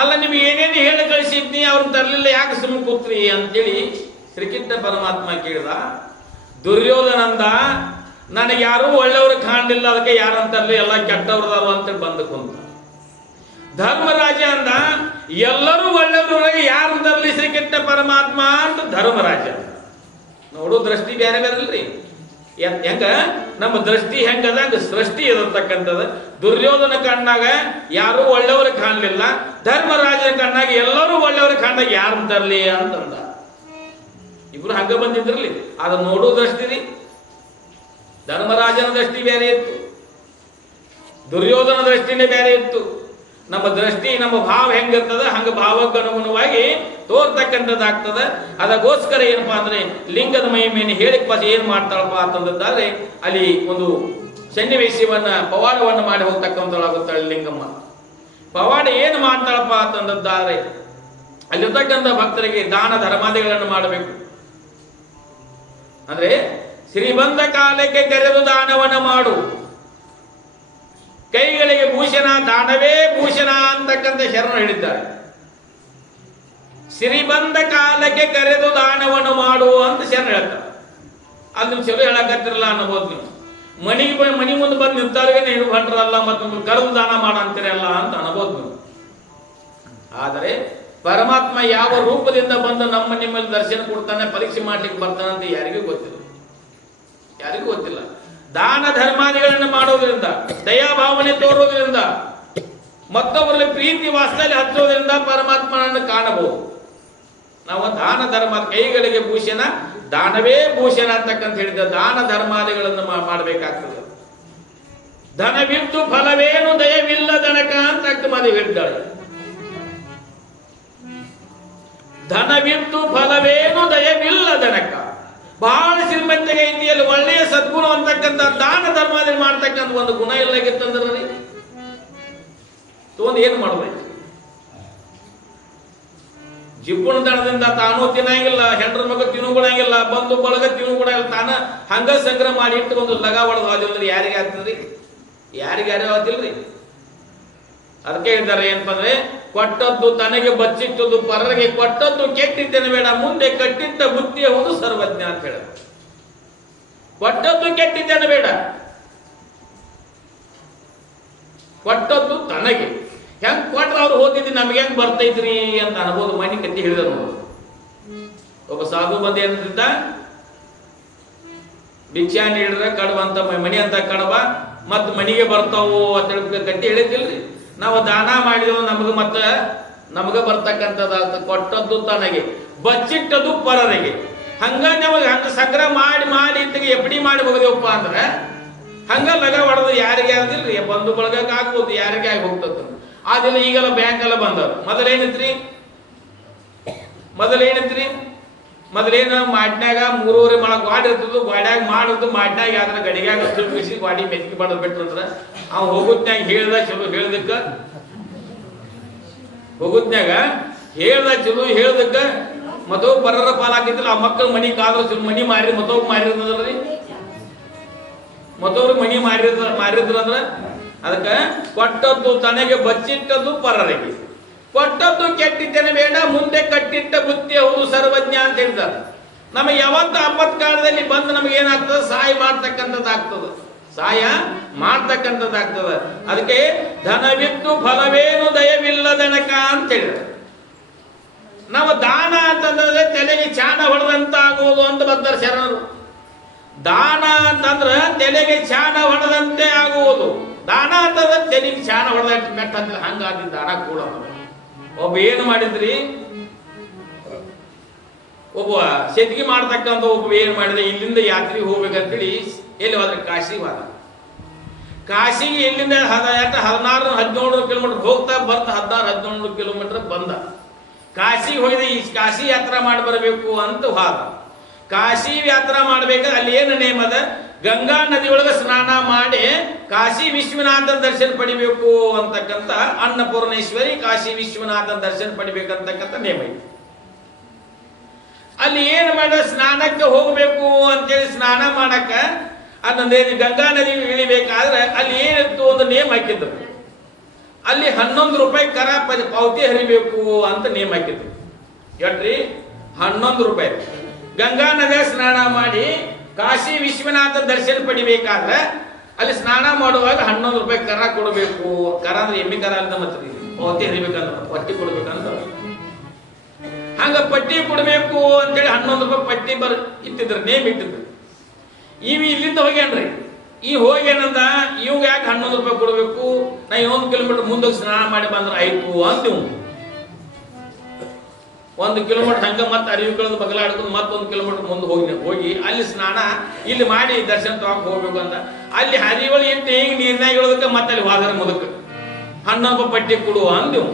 ಅಲ್ಲ ನಿಮ್ಗೆ ಏನೇನು ಹೇಳಿ ಕಳಿಸಿದ್ನಿ, ಅವ್ರನ್ನ ತರಲಿಲ್ಲ, ಯಾಕೆ ಸುಮ್ಮ ಕೂತ್ರಿ ಅಂತೇಳಿ ಶ್ರೀಕೃಷ್ಣ ಪರಮಾತ್ಮ ಕೇಳಿದ. ದುರ್ಯೋಧನಂದ ನನಗೆ ಯಾರೂ ಒಳ್ಳೆಯವರು ಕಾಣಲಿಲ್ಲ, ಅದಕ್ಕೆ ಯಾರಂತರ್ಲಿ ಎಲ್ಲ ಕೆಟ್ಟವ್ರದಾರು ಅಂತೇಳಿ ಬಂದು ಕುಂತ. ಧರ್ಮರಾಜ ಅಂದ ಎಲ್ಲರೂ ಒಳ್ಳೆಯವ್ರೊಳಗೆ ಯಾರಂತರ್ಲಿ ಶ್ರೀಕೃಷ್ಣ ಪರಮಾತ್ಮ ಅಂತ ಧರ್ಮರಾಜ. ನೋಡು ದೃಷ್ಟಿ ಬೇರೆ ಬೇರೆ ಅಲ್ರಿ. ಹೆಂಗ ನಮ್ಮ ದೃಷ್ಟಿ ಹೆಂಗದ ಹಂಗ ಸೃಷ್ಟಿ ಇರತಕ್ಕಂಥದ್ದು. ದುರ್ಯೋಧನ ಕಣ್ಣಾಗ ಯಾರೂ ಒಳ್ಳೆಯವರು ಕಾಣಲಿಲ್ಲ, ಧರ್ಮರಾಜನ ಕಣ್ಣಾಗ ಎಲ್ಲರೂ ಒಳ್ಳೆಯವರು ಕಾಣಾಗ ಯಾರು ತರಲಿ ಅಂತಂದ. ಇಬ್ರು ಹಂಗ ಬಂದಿದ್ರಲ್ಲಿ ಅದು ನೋಡೋ ದೃಷ್ಟಿ ರೀ. ಧರ್ಮರಾಜನ ದೃಷ್ಟಿ ಬೇರೆ ಇತ್ತು, ದುರ್ಯೋಧನ ದೃಷ್ಟಿನೇ ಬೇರೆ ಇತ್ತು. ನಮ್ಮ ದೃಷ್ಟಿ ನಮ್ಮ ಭಾವ ಹೆಂಗಿರ್ತದ ಹಂಗ ಭಾವಕ್ಕೆ ಅನುಗುಣವಾಗಿ ತೋರ್ತಕ್ಕಂಥದ್ದಾಗ್ತದ. ಅದಕ್ಕೋಸ್ಕರ ಏನಪ್ಪಾ ಅಂದ್ರೆ ಲಿಂಗದ ಮಹಿಮೆಯನ್ನು ಹೇಳಿಕ್ ಪಾಸ ಏನ್ ಮಾಡ್ತಾಳಪ್ಪ ಅಂತಂದಾದ್ರೆ ಅಲ್ಲಿ ಒಂದು ಸನ್ನಿವೇಶವನ್ನ ಪವಾಡವನ್ನು ಮಾಡಿ ಹೋಗ್ತಕ್ಕಂಥಳಾಗುತ್ತಾಳೆ ಲಿಂಗಮ್ಮ. ಪವಾಡ ಏನು ಮಾಡ್ತಾಳಪ್ಪ ಅಂತಂದಾದ್ರೆ ಅಲ್ಲಿರ್ತಕ್ಕಂಥ ಭಕ್ತರಿಗೆ ದಾನ ಧರ್ಮಾದಿಗಳನ್ನು ಮಾಡಬೇಕು. ಅಂದ್ರೆ ಶ್ರೀಬಂಧ ಕಾಲಕ್ಕೆ ಕರೆದು ದಾನವನ್ನ ಮಾಡು, ಕೈಗಳಿಗೆ ಭೂಷಣ, ದಾನವೇ ಭೂಷಣ ಅಂತಕ್ಕಂಥ ಶರಣ ಹೇಳಿದ್ದಾರೆ. ಶ್ರೀಬಂಧ ಕಾಲಕ್ಕೆ ಕರೆದು ದಾನವನ್ನು ಮಾಡು ಅಂತ ಶರಣ ಹೇಳ್ತಾರೆ. ಅದು ಚಲೋ ಹೇಳಕತ್ತಿರಲ್ಲ ಅನ್ನಬಹುದು ನೀವು. ಮನಿ ಮುಂದೆ ಬಂದು ನಿಂತಾರಿಗೆ ನೀವು ಹೊಂಟ್ರಲ್ಲ ಮತ್ತು ಕರೆದು ದಾನ ಮಾಡ ಅಂತೀರಲ್ಲ ಅಂತ ಅನ್ಬೋದು ನೀವು. ಆದರೆ ಪರಮಾತ್ಮ ಯಾವ ರೂಪದಿಂದ ಬಂದು ನಿಮ್ಮಲ್ಲಿ ದರ್ಶನ ಕೊಡ್ತಾನೆ, ಪರೀಕ್ಷೆ ಮಾಡ್ಲಿಕ್ಕೆ ಬರ್ತಾನೆ ಅಂತ ಯಾರಿಗೂ ಗೊತ್ತಿಲ್ಲ. ಯಾರಿಗೂ ಗೊತ್ತಿಲ್ಲ. ದಾನ ಧರ್ಮಾದಿಗಳನ್ನು ಮಾಡೋದ್ರಿಂದ, ದಯಾಭಾವನೆ ತೋರೋದ್ರಿಂದ, ಮತ್ತೊಬ್ಬರಲ್ಲಿ ಪ್ರೀತಿ ವಾಸ್ತವ್ಯ ಹಚ್ಚೋದ್ರಿಂದ ಪರಮಾತ್ಮನನ್ನು ಕಾಣಬಹುದು. ನಾವು ದಾನ ಧರ್ಮ, ಕೈಗಳಿಗೆ ಭೂಷಣ, ದಾನವೇ ಭೂಷಣ ಅಂತಕ್ಕಂತ ಹೇಳಿದ ದಾನ ಧರ್ಮಾದಿಗಳನ್ನು ಮಾಡಬೇಕಾಗ್ತದೆ. ಧನವಿದ್ದು ಫಲವೇನು ದಯವಿಲ್ಲ ದನಕ ಅಂತ ಅಕ್ಕಮಾದಿ ಹೇಳಿದ್ದಾಳೆ. ಧನವಿದ್ದು ಫಲವೇನು ದಯವಿಲ್ಲ ದನಕ. ಬಹಳ ಶ್ರೀಮಂತಿಗೆ ಐತಿಯಲ್ಲಿ ಒಳ್ಳೆಯ ಸದ್ಗುಣ ಅಂತಕ್ಕಂಥ ದಾನ ಧರ್ಮಾದಿ ಮಾಡ್ತಕ್ಕಂಥ ಒಂದು ಗುಣ ಇಲ್ಲಾಗಿತ್ತಂದ್ರೆ ತೊಂದು ಏನು ಮಾಡಬೇಕು? ಜಿಪ್ಪುಣ ದಣದಿಂದ ತಾನು ತಿನ್ನಂಗಿಲ್ಲ, ಹೆಂಡ್ರ ಮಗ ತಿನ್ನುಗುಣಂಗಿಲ್ಲ, ಬಂದು ಬಳಗ ತಿನ್ನುಗುಣಂಗಿಲ್ಲ, ತಾನ ಹಂಗ ಸಂಗ್ರಹ ಮಾಡಿ ಇಟ್ಟು ಒಂದು ಲಗ ಹೊಡೆದು ಅಂದ್ರೆ ಯಾರಿಗೆ ಆಗ್ತದ್ರಿ? ಯಾರಿಗಾರು ಆದಿಲ್ರಿ. ಅದಕ್ಕೆ ಹೇಳ್ತಾರೆ ಏನಪ್ಪ ಅಂದ್ರೆ ಕೊಟ್ಟದ್ದು ತನಗೆ ಬಚ್ಚಿಟ್ಟದ್ದು ಪರರಿಗೆ, ಕೊಟ್ಟದ್ದು ಕೆಟ್ಟಿದ್ದೇನೆ ಬೇಡ, ಮುಂದೆ ಕಟ್ಟಿಟ್ಟ ಬುದ್ಧಿ ಹೌದು ಸರ್ವಜ್ಞ ಅಂತ ಹೇಳ. ಕೊಟ್ಟದ್ದು ಕೆಟ್ಟಿದ್ದೇನೆ ಬೇಡ, ಕೊಟ್ಟದ್ದು ತನಗೆ. ಹೆಂಗ್ ಕೊಟ್ರ ಅವ್ರು ಓದಿದ್ದು ನಮ್ಗೆ ಹೆಂಗ್ ಬರ್ತೈತ್ರಿ ಅಂತ ಅನ್ಬೋದು. ಮನಿ ಕತ್ತಿ ಹೇಳಿದ ನೋಡು. ಒಬ್ಬ ಸಾಧು ಬಂದು ಏನಂತಿದ್ದ, ಭಿಕ್ಷಾ ನೀಡಿದ್ರೆ ಕಡವ ಅಂತ ಮಣಿ ಅಂತ ಕಡವ ಮತ್ ಮನಿಗೆ ಬರ್ತಾವು ಅಂತ ಹೇಳಿ ಕಟ್ಟಿ ಹೇಳಿದ್ದಿಲ್ರಿ. ನಾವು ದಾನ ಮಾಡಿದೆವು, ನಮಗ ಬರ್ತಕ್ಕಂಥದ್ದು ಕೊಟ್ಟದ್ದು ತನಗೆ, ಬಚ್ಚಿಟ್ಟದ್ದು ಪರರಿಗೆ. ಹಂಗ ನಮಗೆ ಹಂಗ ಸಂಗ್ರಹ ಮಾಡಿ ಇಟ್ಟಿಗೆ ಎಪ್ಪಡಿ ಮಾಡಿ ಹೋಗದೇವಪ್ಪ ಅಂದ್ರೆ ಹಂಗ ಲಗ ಹೊಡೆದು ಯಾರಿಗೆ ಆದಿಲ್ರಿ, ಬಂಧು ಬಳಗಕ್ಕೆ ಆಗ್ಬೋದು, ಯಾರಿಗೆ ಆಗಿ ಹೋಗ್ತದ. ಆದಿಲ್ಲ ಈಗೆಲ್ಲ ಬ್ಯಾಂಕ್ ಎಲ್ಲ ಬಂದವ್ರು. ಮೊದಲೇನು ಮಾಡ್ನ್ಯಾಗ 3 ಮಳ ಗಾಡಿ ಇರ್ತದ್ದು, ಗಾಡ್ಯಾಗ ಮಾಡುದು, ಮಾಡ್ನ್ಯಾಗ ಯಾವ್ದಾರ ಗಡಿಗ್ಯಾಗ ಬಿಸಿ ಗಾಡಿ ಮೆತ್ತಿ ಬಡದ್ ಬಿಟ್ರಂದ್ರ ಅವ್ ಹೋಗುದ್ನ್ಯಾಗ ಹೇಳ್ದ ಚಲೋ ಹೇಳ್ದಕ್ಕ, ಹೋಗುದ್ನ್ಯಾಗ ಹೇಳ್ದ ಚಲೋ ಹೇಳ್ದಕ್ಕ ಮತ್ತೊಬ್ಬ ಪರರ ಪಾಲಾಕಿದ್ದಿಲ್ಲ. ಆ ಮಕ್ಕಳು ಮನಿ ಕಾದ್ರ ಚಲೋ ಮನಿ ಮಾರಿ ಮತ್ತೊಬ್ಬ ಮಾರಿದ್ರಲ್ರಿ, ಮತ್ತೊಬ್ರು ಮನಿ ಮಾರಿದ್ರಂದ್ರ ಅದಕ್ಕೆ ಕೊಟ್ಟದ್ದು ತನಗೆ ಬಚ್ಚಿಟ್ಟದ್ದು ಪರರಿಗೆ, ಕೊಟ್ಟದ್ದು ಕೆಟ್ಟಿದ್ದೇನೆ ಬೇಡ, ಮುಂದೆ ಕಟ್ಟಿಟ್ಟ ಬುದ್ಧಿ ಹೌದು ಸರ್ವಜ್ಞ ಅಂತ ಹೇಳ್ತಾರೆ. ನಮಗೆ ಯಾವತ್ತು ಆಪತ್ಕಾಲದಲ್ಲಿ ಬಂದು ನಮಗೆ ಏನಾಗ್ತದೆ, ಸಹಾಯ ಮಾಡ್ತಕ್ಕಂಥದ್ದು ಆಗ್ತದೆ. ಸಹಾಯ ಮಾಡ್ತಕ್ಕಂಥದ್ದಾಗ್ತದ. ಅದಕ್ಕೆ ಧನವಿದ್ದು ಫಲವೇನು ದಯವಿಲ್ಲದನಕ ಅಂತ ಹೇಳಿದ್ರೆ, ನಾವು ದಾನ ಅಂತಂದ್ರೆ ತಲೆಗೆ ಚಾಣ ಹೊಡೆದಂತಾಗುವುದು ಅಂತ ಬರ್ತಾರೆ ಶರಣರು. ದಾನ ಅಂತಂದ್ರೆ ತಲೆಗೆ ಚಾಣ ಹೊಡೆದಂತೆ ಆಗುವುದು. ದಾನ ಅಂತಂದ್ರೆ ತಲೆಗೆ ಚಾಣ ಹೊಡೆದ ಮೆಟ್ಟ ಹಂಗಾದ ದಾನ ಕೂಡ. ಒಬ್ಬ ಏನು ಮಾಡಿದ್ರಿ, ಒಬ್ಬ ಸೆದ್ಗಿ ಮಾಡ್ತಕ್ಕಂಥ ಒಬ್ಬ ಏನು ಮಾಡಿದ, ಇಲ್ಲಿಂದ ಯಾತ್ರೆಗೆ ಹೋಗ್ಬೇಕಂತೇಳಿ ಎಲ್ಲಿ ಹೋದ್ರೆ ಕಾಶಿಗೆ ಹೋದ. ಕಾಶಿಗೆ ಇಲ್ಲಿಂದ 16-17 ಕಿಲೋಮೀಟರ್ ಹೋಗ್ತಾ ಬರ್ತಾ 16-17 ಕಿಲೋಮೀಟರ್ ಬಂದ. ಕಾಶಿಗೆ ಹೋಗಿದ, ಈ ಕಾಶಿ ಯಾತ್ರಾ ಮಾಡಿ ಬರಬೇಕು ಅಂತ ಹೋದ. ಕಾಶಿ ಯಾತ್ರಾ ಮಾಡ್ಬೇಕಾದ್ರೆ ಅಲ್ಲಿ ಏನು ನೇಮ ಅದ, ಗಂಗಾ ನದಿ ಒಳಗೆ ಸ್ನಾನ ಮಾಡಿ ಕಾಶಿ ವಿಶ್ವನಾಥನ ದರ್ಶನ ಪಡಿಬೇಕು ಅಂತಕ್ಕಂಥ, ಅನ್ನಪೂರ್ಣೇಶ್ವರಿ ಕಾಶಿ ವಿಶ್ವನಾಥನ ದರ್ಶನ ಪಡಿಬೇಕಂತಕ್ಕಂಥ ನೇಮ ಇದೆ. ಅಲ್ಲಿ ಏನು ಮಾಡ, ಸ್ನಾನಕ್ಕೆ ಹೋಗಬೇಕು ಅಂತೇಳಿ ಸ್ನಾನ ಮಾಡಕ್ಕ ಅದೊಂದೇ ಗಂಗಾ ನದಿ ಇಳಿಬೇಕಾದ್ರೆ ಅಲ್ಲಿ ಏನಿತ್ತು ಒಂದು ನೇಮ್ ಹಾಕಿದ್ರು. ಅಲ್ಲಿ 11 ರೂಪಾಯಿ ಕರ ಪಾವತಿ ಹರಿಬೇಕು ಅಂತ ನೇಮ್ ಹಾಕಿದ್ರು. ಎಟ್ರಿ 11 ರೂಪಾಯಿ. ಗಂಗಾ ನದಿಯ ಸ್ನಾನ ಮಾಡಿ ಕಾಶಿ ವಿಶ್ವನಾಥ ದರ್ಶನ ಪಡಿಬೇಕಾದ್ರೆ ಅಲ್ಲಿ ಸ್ನಾನ ಮಾಡುವಾಗ 11 ರೂಪಾಯಿ ಕರ ಕೊಡಬೇಕು. ಕರ ಅಂದ್ರೆ ಎಮ್ಮೆ ಕರ ಅಂತ ಮತ್ತೆ ಪಾವತಿ ಹರಿಬೇಕಂದ್ರೆ ಪಟ್ಟಿ ಕೊಡ್ಬೇಕಂತ, ಹಂಗ ಪಟ್ಟಿ ಕೊಡಬೇಕು ಅಂತೇಳಿ 11 ರೂಪಾಯಿ ಪಟ್ಟಿ ಇಟ್ಟಿದ್ರು, ನೇಮ್ ಇಟ್ಟಿದ್ರು. ಇಲ್ಲಿಂದ ಹೋಗ್ಯಾನ್ರಿ. ಈ ಹೋಗ್ಯಾನಂದ, ಇವಾಗ ಯಾಕೆ 11 ರೂಪಾಯಿ ಕೊಡಬೇಕು, ನಾ 1 ಕಿಲೋಮೀಟರ್ ಮುಂದೆ ಸ್ನಾನ ಮಾಡಿ ಬಂದ್ರೆ ಆಯ್ತು ಅಂತ. 1 ಕಿಲೋಮೀಟರ್ ಹಂಗ ಮತ್ತೆ ಅರಿವಿಗಳದ್ದು ಬಗಲಾಡ್ಕೊಂಡು ಮತ್ತೊಂದು ಕಿಲೋಮೀಟರ್ ಮುಂದೆ ಹೋಗಿ ಅಲ್ಲಿ ಸ್ನಾನ ಇಲ್ಲಿ ಮಾಡಿ ದರ್ಶನ ತಗೊಂಡು ಹೋಗ್ಬೇಕು ಅಂತ. ಅಲ್ಲಿ ಹರಿಗಳು ಇಟ್ಟು ಹಿಂಗೆ ನೀರ್ನಾಗ ಇಳೋದಕ್ಕೆ ಮತ್ತೆ ಅಲ್ಲಿ ಹೋದ್ರ ಮುದಕ್ಕೆ 11 ರೂಪಾಯಿ ಪಟ್ಟಿ ಕೊಡುವ ಅಂದೆವು.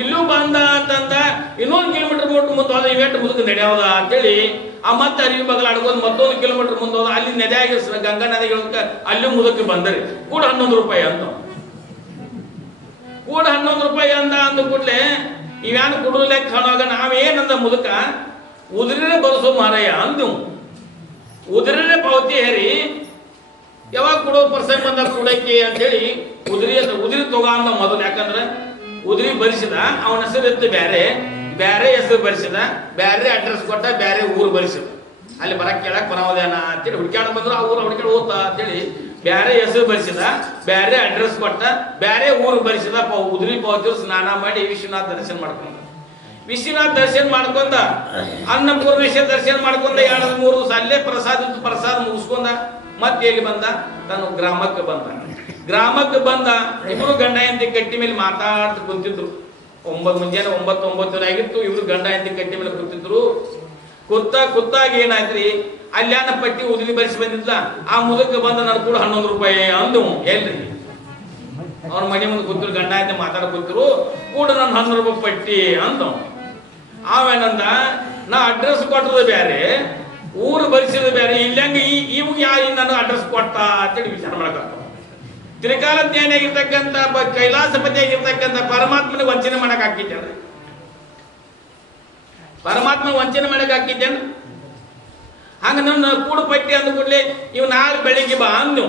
ಇಲ್ಲೂ ಬಂದ ಅಂತಂದ, ಇನ್ನೊಂದು ಕಿಲೋಮೀಟರ್ ಮುಂದೆ ಹೋದ, ಇವೆಂಟ್ ಮುದಕ್ಕೆ ನಡೆಯೋದ ಅಂತೇಳಿ ಆ ಮತ್ತೆ ಅರಿವಿ ಬಗಲ ಅಡ್ಕೊಂಡು ಮತ್ತೊಂದು ಕಿಲೋಮೀಟರ್ ಮುಂದೆ ಹೋದ. ಅಲ್ಲಿ ನದಿಯಾಗಿ ಗಂಗಾ ನದಿಗಳಕ್ಕೆ ಅಲ್ಲಿ ಮುದಕ್ಕೆ ಬಂದರಿ ಕೂಡ 11 ರೂಪಾಯಿ ಅಂತ. ಕೂಡ 11 ರೂಪಾಯಿ ಅಂದ ಕೂಡಲೇ ಇವ್ಯಾನು ಕುಡಿದು ಲೆಕ್ಕ ಕಾಣುವಾಗ ನಾವೇನಂದ ಮುದಕ ಉದುರಿನೇ ಬರಸೋ ಮಾರಯ್ಯ ಅಂದು. ಉದುರಿನೇ ಪಾವತಿ ಹೇರಿ ಯಾವಾಗ ಕೊಡೋ ಪರ್ಸೆಂಟ್ ಬಂದ ಕೊಡಕ್ಕೆ ಅಂತೇಳಿ ಉದುರಿ ತಗೋ ಅಂದ ಮೊದಲು. ಯಾಕಂದ್ರೆ ಉದುರಿ ಬರಿಸಿದ, ಅವನ ಹೆಸರು ಎತ್ತು ಬ್ಯಾರೆ ಹೆಸರು ಬರಿಸಿದ, ಬ್ಯಾರೆ ಅಡ್ರೆಸ್ ಕೊಟ್ಟ, ಬ್ಯಾರೆ ಊರು ಬರಿಸಿದ. ಅಲ್ಲಿ ಬರಕ್ಕೆ ಕೇಳಕ್ ಬರೋದೇನ ಅಂತೇಳಿ ಹುಡ್ಕ್ಯಾಡ ಬಂದ್ರು, ಆ ಊರು ಹುಡ್ಕ್ಯಾಡ ಓದ್ತಾ ಅಂತೇಳಿ ಬ್ಯಾರೆ ಹೆಸರು ಬರಿಸಿದ, ಬ್ಯಾರೆ ಅಡ್ರೆಸ್ ಕೊಟ್ಟ, ಬ್ಯಾರೆ ಊರು ಬರಿಸಿದ. ಉದುರಿ ಪಾವತಿ ಸ್ನಾನ ಮಾಡಿ ವಿಶ್ವನಾಥ ದರ್ಶನ ಮಾಡ್ಕೊಂಡ. ವಿಶ್ವನಾಥ ದರ್ಶನ ಮಾಡ್ಕೊಂಡ, ಅನ್ನಪೂರ್ಣೇಶ್ವರ ದರ್ಶನ ಮಾಡ್ಕೊಂಡ. 2-3 ದಿವಸ ಅಲ್ಲೇ ಪ್ರಸಾದ ಮುಗಿಸ್ಕೊಂಡ. ಮತ್ತೆ ಎಲ್ಲಿ ಬಂದ, ತಾನು ಗ್ರಾಮಕ್ಕೆ ಬಂದ. ಇಬ್ರು ಗಂಡ ಹೆಂಡತಿ ಕಟ್ಟಿ ಮೇಲೆ ಮಾತಾಡ್ತಾ ಕುಂತಿದ್ರು. ಮುಂಜಾನೆ 9 ಆಗಿತ್ತು. ಇಬ್ರು ಗಂಡ ಹೆಂಡತಿ ಕಟ್ಟಿ ಮೇಲೆ ಕೂತಿದ್ರು. ಕೂತಾಗ ಏನಾಯ್ತ್ರಿ, ಅಲ್ಯಾನ ಪಟ್ಟಿ ಉದುರಿ ಬರಿಸಿ ಬಂದಿದ್ದ. ಆ ಮುದಕ್ಕೆ ಬಂದ ನಾನು ಕೂಡ 11 ರೂಪಾಯಿ ಅಂದು. ಎಲ್ರಿ ಅವ್ರ ಮನೆ ಮುಂದೆ ಕೂತಿರು, ಗಂಡ ಹೆಂಡತಿ ಮಾತಾಡ ಕೂತಿರು. ಕೂಡ ನಾನು 11 ರೂಪಾಯಿ ಪಟ್ಟಿ ಅಂದ. ಅವೇನಂದ, ನಾ ಅಡ್ರೆಸ್ ಕೊಟ್ಟದ ಬ್ಯಾರೆ, ಊರು ಬರಿಸಿದ ಬೇರೆ, ಇಲ್ಲಂಗ ಇವಾಗ ಯಾರು ನಾನು ಅಡ್ರೆಸ್ ಕೊಟ್ಟ ಅಂತೇಳಿ ವಿಚಾರ ಮಾಡಕತ್ತ. ತ್ರಿಕಾಲಜ್ಞಾನಿಯಾಗಿರ್ತಕ್ಕಂಥ ಕೈಲಾಸಪತಿಯಾಗಿರ್ತಕ್ಕಂಥ ಪರಮಾತ್ಮನ ವಂಚನೆ ಮಾಡಕ್ ಹಾಕಿದ್ದೇನೆ. ಪರಮಾತ್ಮನ ವಂಚನೆ ಮಾಡಕ್ ಹಾಕಿದ್ದೇನೆ. ಹಂಗ ನನ್ನ ಕೂಡು ಪಟ್ಟಿ ಅಂದ ಕೂಡಲೇ ಇವ್ ನಾಳೆ ಬೆಳಿಗ್ಗೆ ಬಾ ಅಂದು.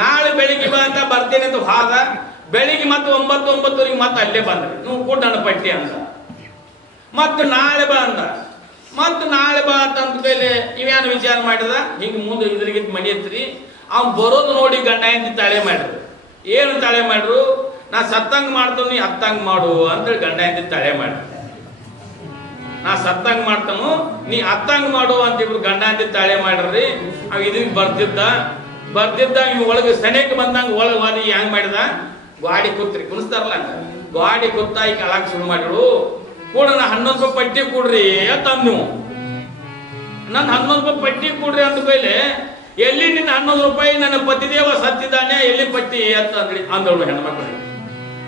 ನಾಳೆ ಬೆಳಿಗ್ಗೆ ಬಾ ಅಂತ ಬರ್ತೇನೆ ಅಂತ ಹಾದ. ಬೆಳಿಗ್ಗೆ ಮತ್ತೆ 9-9:30 ಮತ್ತೆ ಅಲ್ಲೇ ಬಂದ್ರಿ. ನೀವು ಕೂಡ ನನ್ನ ಪಟ್ಟಿ ಅಂತ. ಮತ್ತೆ ನಾಳೆ ಬಾ ಅಂದ. ಮತ್ತೆ ನಾಳೆ ಬಾ ಅಂತ ಕೈಲಿ ಇವ್ಯಾನು ವಿಚಾರ ಮಾಡಿದ. ಹಿಂಗೆ ಮುಂದೆ ಇದ್ರಿಗೆ ಮನಿ ಎತ್ರಿ ಅವ್ನು ಬರೋದು ನೋಡಿ ಗಂಡ ಹೆಂಡತಿ ತಾಳೆ ಮಾಡ್ರು. ಏನು ತಾಳೆ ಮಾಡ್ರು, ನಾ ಸತ್ತಂಗ್ ಮಾಡ್ತಾನು ನೀ ಹತ್ತಂಗ್ ಮಾಡು ಅಂತೇಳಿ ಗಂಡ ಹೆಂಡತಿ ತಾಳೆ ಮಾಡ್ರು. ನಾ ಸತ್ತಂಗ್ ಮಾಡ್ತಾನು ನೀ ಹತ್ತಂಗ್ ಮಾಡು ಅಂತ ಇಬ್ರು ಗಂಡ ಹೆಂಡತಿ ತಾಳೆ ಮಾಡ್ರಿ. ಅವ್ ಇದ್ರಿಗೆ ಬರ್ತಿದ್ದ ಇವ್ ಒಳಗೆ ಸನೇಕ್ ಬಂದಂಗ ಒಳಗೆ ವಾದಿ ಹೆಂಗ್ ಮಾಡಿದ, ಗಾಡಿ ಕುಣಿಸ್ತಾರಲ್ಲ ಗಾಡಿ ಕುತ್ತ ಈ ಕಲಾಕ್ ಶುರು ಮಾಡಿರು. ಕೂಡ ನಾ 11 ರೂಪಾಯಿ ಪಟ್ಟಿ ಕೊಡ್ರಿ ಅಂತ ನೀವು. ನನ್ನ 11 ರೂಪಾಯಿ ಪಟ್ಟಿ ಕೊಡ್ರಿ ಅಂದ ಕೈಲೆ, ಎಲ್ಲಿ ನಿನ್ನ 11 ರೂಪಾಯಿ ನನ್ನ ಪತಿದೇವ ಸತ್ತಿದ್ದಾನೆ, ಎಲ್ಲಿ ಪಟ್ಟಿ ಅಂತ ಅಂದಳು ಹೆಣ್ಮಕ್ಳಿಗೆ.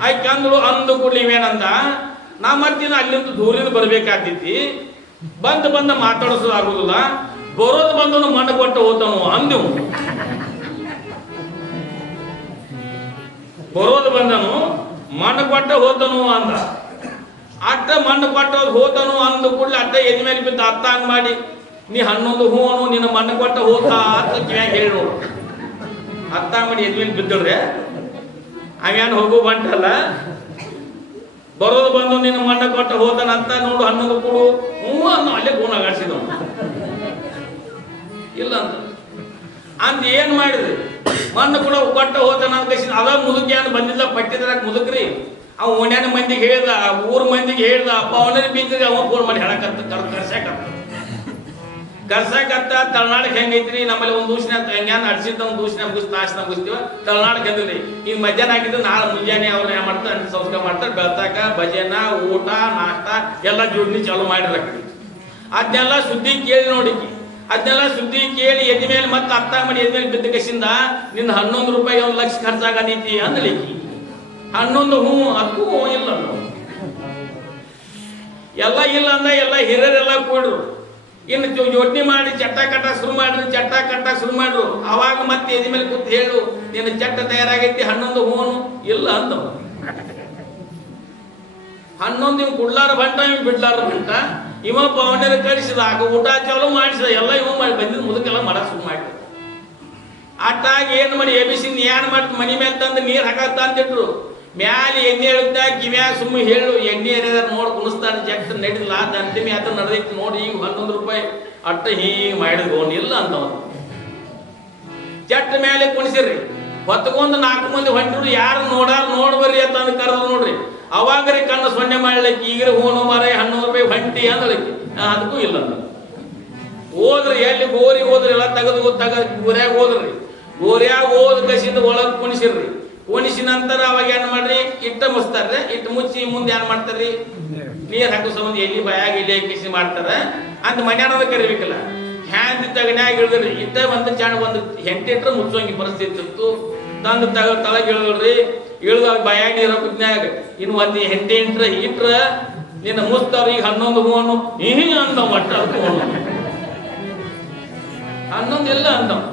ಆಯ್ಕೆ ಅಂದು ಕೂಡ್ಲಿ ಇವೇನಂದ, ನಾ ಮತ್ತಿನ ಅಲ್ಲಿಂದ ದೂರಿಂದ ಬರ್ಬೇಕಾಗ್ತೈತಿ, ಬಂದ ಮಾತಾಡಿಸೋದು ಆಗುದಿಲ್ಲ, ಬರೋದು ಬಂದನು ಮಣ್ಣು ಕೊಟ್ಟು ಹೋತನು ಅಂದೆವು. ಬರೋದು ಬಂದನು ಮಣ್ಣು ಕೊಟ್ಟ ಹೋತನು ಅಂದ. ಅಟ್ಟ ಮಣ್ಣು ಕೊಟ್ಟ ಹೋತನು ಅಂದ ಕೂಡಲೇ ಅಟ್ಟ ಎದ್ ಮೇಲೆ ಬಿದ್ದು ಹತ್ತಂಗ್ ಮಾಡಿ, ನೀ 11 ಹೂವನು ನಿನ್ನ ಮಣ್ಣು ಕೊಟ್ಟ ಹೋತಾ ಅಂತ ಕಿವ್ಯಾಗ ಹೇಳಿ ನೋಡು. ಹತ್ತಂಗ್ ಮಾಡಿ ಎದ್ ಮೇಲೆ ಬಿದ್ದಳ್ರೆ ಅವೇನು ಹೋಗು ಬಂಟಲ್ಲ, ಬರೋದು ಬಂದು ನಿನ್ನ ಮಣ್ಣು ಕೊಟ್ಟ ಹೋದನ ಅಂತ ನೋಡು. 11 ಕೊಡು ಹ್ಞೂ ಅನ್ನೋ ಅಲ್ಲೇ ಗೂಣ ಆಗಾಡ್ಸಿದವ ಇಲ್ಲ ಅಂತ ಅಂತ ಏನ್ ಮಾಡಿದ್ರಿ? ಮಣ್ಣು ಕೂಡ ಕೊಟ್ಟ ಹೋದ ಅದ ಮುದುಕ್ಯಾನ ಬಂದಿಲ್ಲ ಪಟ್ಟಿದ್ರಾಗ ಮುದುಕ್ರಿ. ಅವ ಓಣ್ಯಾನ ಮಂದಿಗೆ ಹೇಳ್ದ, ಊರ್ ಮಂದಿಗೆ ಹೇಳ್ದ, ಅಪ್ಪ ಅವನ ಬೀಗ್ರಿ ಅವ ಫೋನ್ ಮಾಡಿ ಕರ್ಸಾಕತ್ತ ತಳನಾಡಕ್ಕೆ ಹೆಂಗೈತ್ರಿ ನಮ್ಮಲ್ಲಿ ಒಂದು ದೂಷಣೆ ಹೆಂಗ್ಯಾನ ಅಡ್ಸಿದ್ದ ಒಂದು ದೂಷಣೆ ಮುಗಿಸ್ ತಾಸನ ಮುಗಿಸ್ತೀವ ತಳನಾಡಕ್ಕೆ ಹೆಂಗ್ರಿ. ಈಗ ಮಧ್ಯಾಹ್ನ ಆಗಿದ್ದು ನಾಳೆ ಮುಂಜಾನೆ ಅವ್ರು ಏನ್ ಮಾಡ್ತಾರೆ ಅನ್ನ ಸಂಸ್ಕಾರ ಮಾಡ್ತಾರೆ, ಬೆಳ್ತಾಕ ಭಜನ ಊಟ ನಾಷ್ಟ ಎಲ್ಲ ಜೋಡಣಿ ಚಾಲು ಮಾಡಿರಕ್ರಿ. ಅದನ್ನೆಲ್ಲ ಸುದ್ದಿ ಕೇಳಿ ನೋಡಿಕಿ, ಅದನ್ನೆಲ್ಲ ಸುದ್ದಿ ಕೇಳಿ ಎದ್ದ ಮೇಲೆ ಮತ್ತೆ ಅರ್ಥ ಮಾಡಿ ಎದ್ದ ಮೇಲೆ ಬಿದ್ದ ಕಸಿಂದ ನಿನ್ನ 11 ರೂಪಾಯಿ 1 ಲಕ್ಷ ಖರ್ಚಾಗದೈತಿ ಅಂದ್ಲಿಕ್ಕಿ. 11 ಹ್ಞೂ ಅದಕ್ಕೂ ಇಲ್ಲ ಎಲ್ಲ ಇಲ್ಲ ಅಂದ ಎಲ್ಲ ಹಿರಿಯರೆಲ್ಲ ಕೂಡ್ರು. ಇನ್ನು ಯೋಚನೆ ಮಾಡಿ ಚಟ್ಟ ಕಟ್ಟ ಶುರು ಮಾಡ್ರು. ಅವಾಗ ಮತ್ತೆ ಎದ ಮೇಲೆ ಕೂತ್ ಹೇಳು ನಿನ್ನ ಚಟ್ಟ ತಯಾರಾಗೈತಿ 11 ಹೂನು ಇಲ್ಲ ಅಂದ. 11 ಇವ್ ಕುಡ್ಲಾರ ಬಂಟ ಇವ್ ಬಿಡ್ಲಾರ ಬಂಟ. ಇವ ಪವನರ ಕಳಿಸಿದ ಆಗ ಊಟ ಚಾಲು ಮಾಡಿಸಿದ ಎಲ್ಲ ಇವ ಮಾಡಿ ಬಂದಿದ್ ಮುದುಕೆಲ್ಲ ಮಾಡಕ್ ಶುರು ಮಾಡಿ ಅಟ್ಟಾಗಿ ಏನ್ ಮಾಡಿ ಎಬಿಸಿ ಏನ್ ಮಾಡಿ ಮನಿ ಮೇಲೆ ತಂದು ನೀರ್ ಹಾಕತ್ತ ಅಂತಿಟ್ರು. ಮ್ಯಾಲೆ ಎಣ್ಣೆ ಹೇಳುತ್ತಾ ಕಿವ್ಯಾಗ ಸುಮ್ಮ ಹೇಳು ಎಣ್ಣೆ ಏನಾದ್ರು ನೋಡಿ ಕುಣಿಸ್ತಾನೆ ಜಗ್ತ ನಡಿಲ್ಲ ಅಂತಿಮಿ ಆತ ನಡೆದೈತಿ ನೋಡಿ. ಈಗ 11 ರೂಪಾಯಿ ಅಟ್ಟ ಹೀಗೆ ಮಾಡಿದ್ಕೊಂಡು ಇಲ್ಲ ಅಂತವ ಚಟ್ಟ ಮೇಲೆ ಕುಣಿಸಿರ್ರಿ. ಹೊತ್ಕೊಂದು 4 ಮಂದಿ ಹೊಂಟರು. ಯಾರು ನೋಡ್ಬರ್ರಿ ಅಂತ ಕರೆದು ನೋಡ್ರಿ. ಅವಾಗ್ರಿ ಕಣ್ಣು ಸೊನ್ನೆ ಮಾಡ್ಲಿಕ್ಕೆ ಈಗ್ರಿ ಹೋನು ಮಾರೇ 11 ರೂಪಾಯಿ ಹೊಂಟಿ ಅಂದಳಿಕ್ಕೆ ಅದಕ್ಕೂ ಇಲ್ಲ ಹೋದ್ರಿ. ಎಲ್ಲಿ ಗೋರಿ ಹೋದ್ರಿ ಎಲ್ಲ ತೆಗೆದು ಗೋರ್ಯಾಗ ಹೋದ್ರಿ. ಗೋರ್ಯಾಗ ಹೋದ ಕಸಿಂದ ಒಳಗ್ ಕುಣಿಸಿರ್ರಿ. ಕುಣಿಸಿ ನಂತರ ಅವಾಗ ಏನ್ ಮಾಡ್ರಿ ಇಟ್ಟ ಮುಚ್ತಾರ್ರಿ. ಇಟ್ಟು ಮುಚ್ಚಿ ಮುಂದೆ ಏನ್ ಮಾಡ್ತಾರ್ರಿ ನೀರ್ ಹಾಕೋ ಸಂಬಂಧ ಎಲ್ಲಿ ಬಾಯಾಗ ಇಲ್ಲಿ ಕಿಸಿ ಮಾಡ್ತಾರ ಅಂತ ಮನ್ಯಾನದ ಕರಿಬೇಕಲ್ಲ. ಹ್ಯಾಂದಿ ತಗನ್ಯಾಗ ಇಳಿದ್ರಿ. ಇಟ್ಟ ಒಂದು ಚಾಣ ಒಂದು ಹೆಂಟೆ ಇಟ್ರೆ ಮುಚ್ಚೋಂಗಿ ಪರಿಸ್ಥಿತಿ ಇತ್ತು. ತಂದು ತಳಗ ಇಳಿದ್ರಿ. ಇಳಿದ ಬಾಯಾಗ ನೀರ್ ಹಾಕಿದ್ನ್ಯಾಗ ಇನ್ನು ಒಂದು ಹೆಂಟೆ ಇಟ್ರ ನಿನ್ನ ಮುಚ್ತಾವ್ರಿ. ಈಗ 11 ಹೂನು ಅಂದ ಒಟ್ಟ 11 ಇಲ್ಲ ಅಂದವ್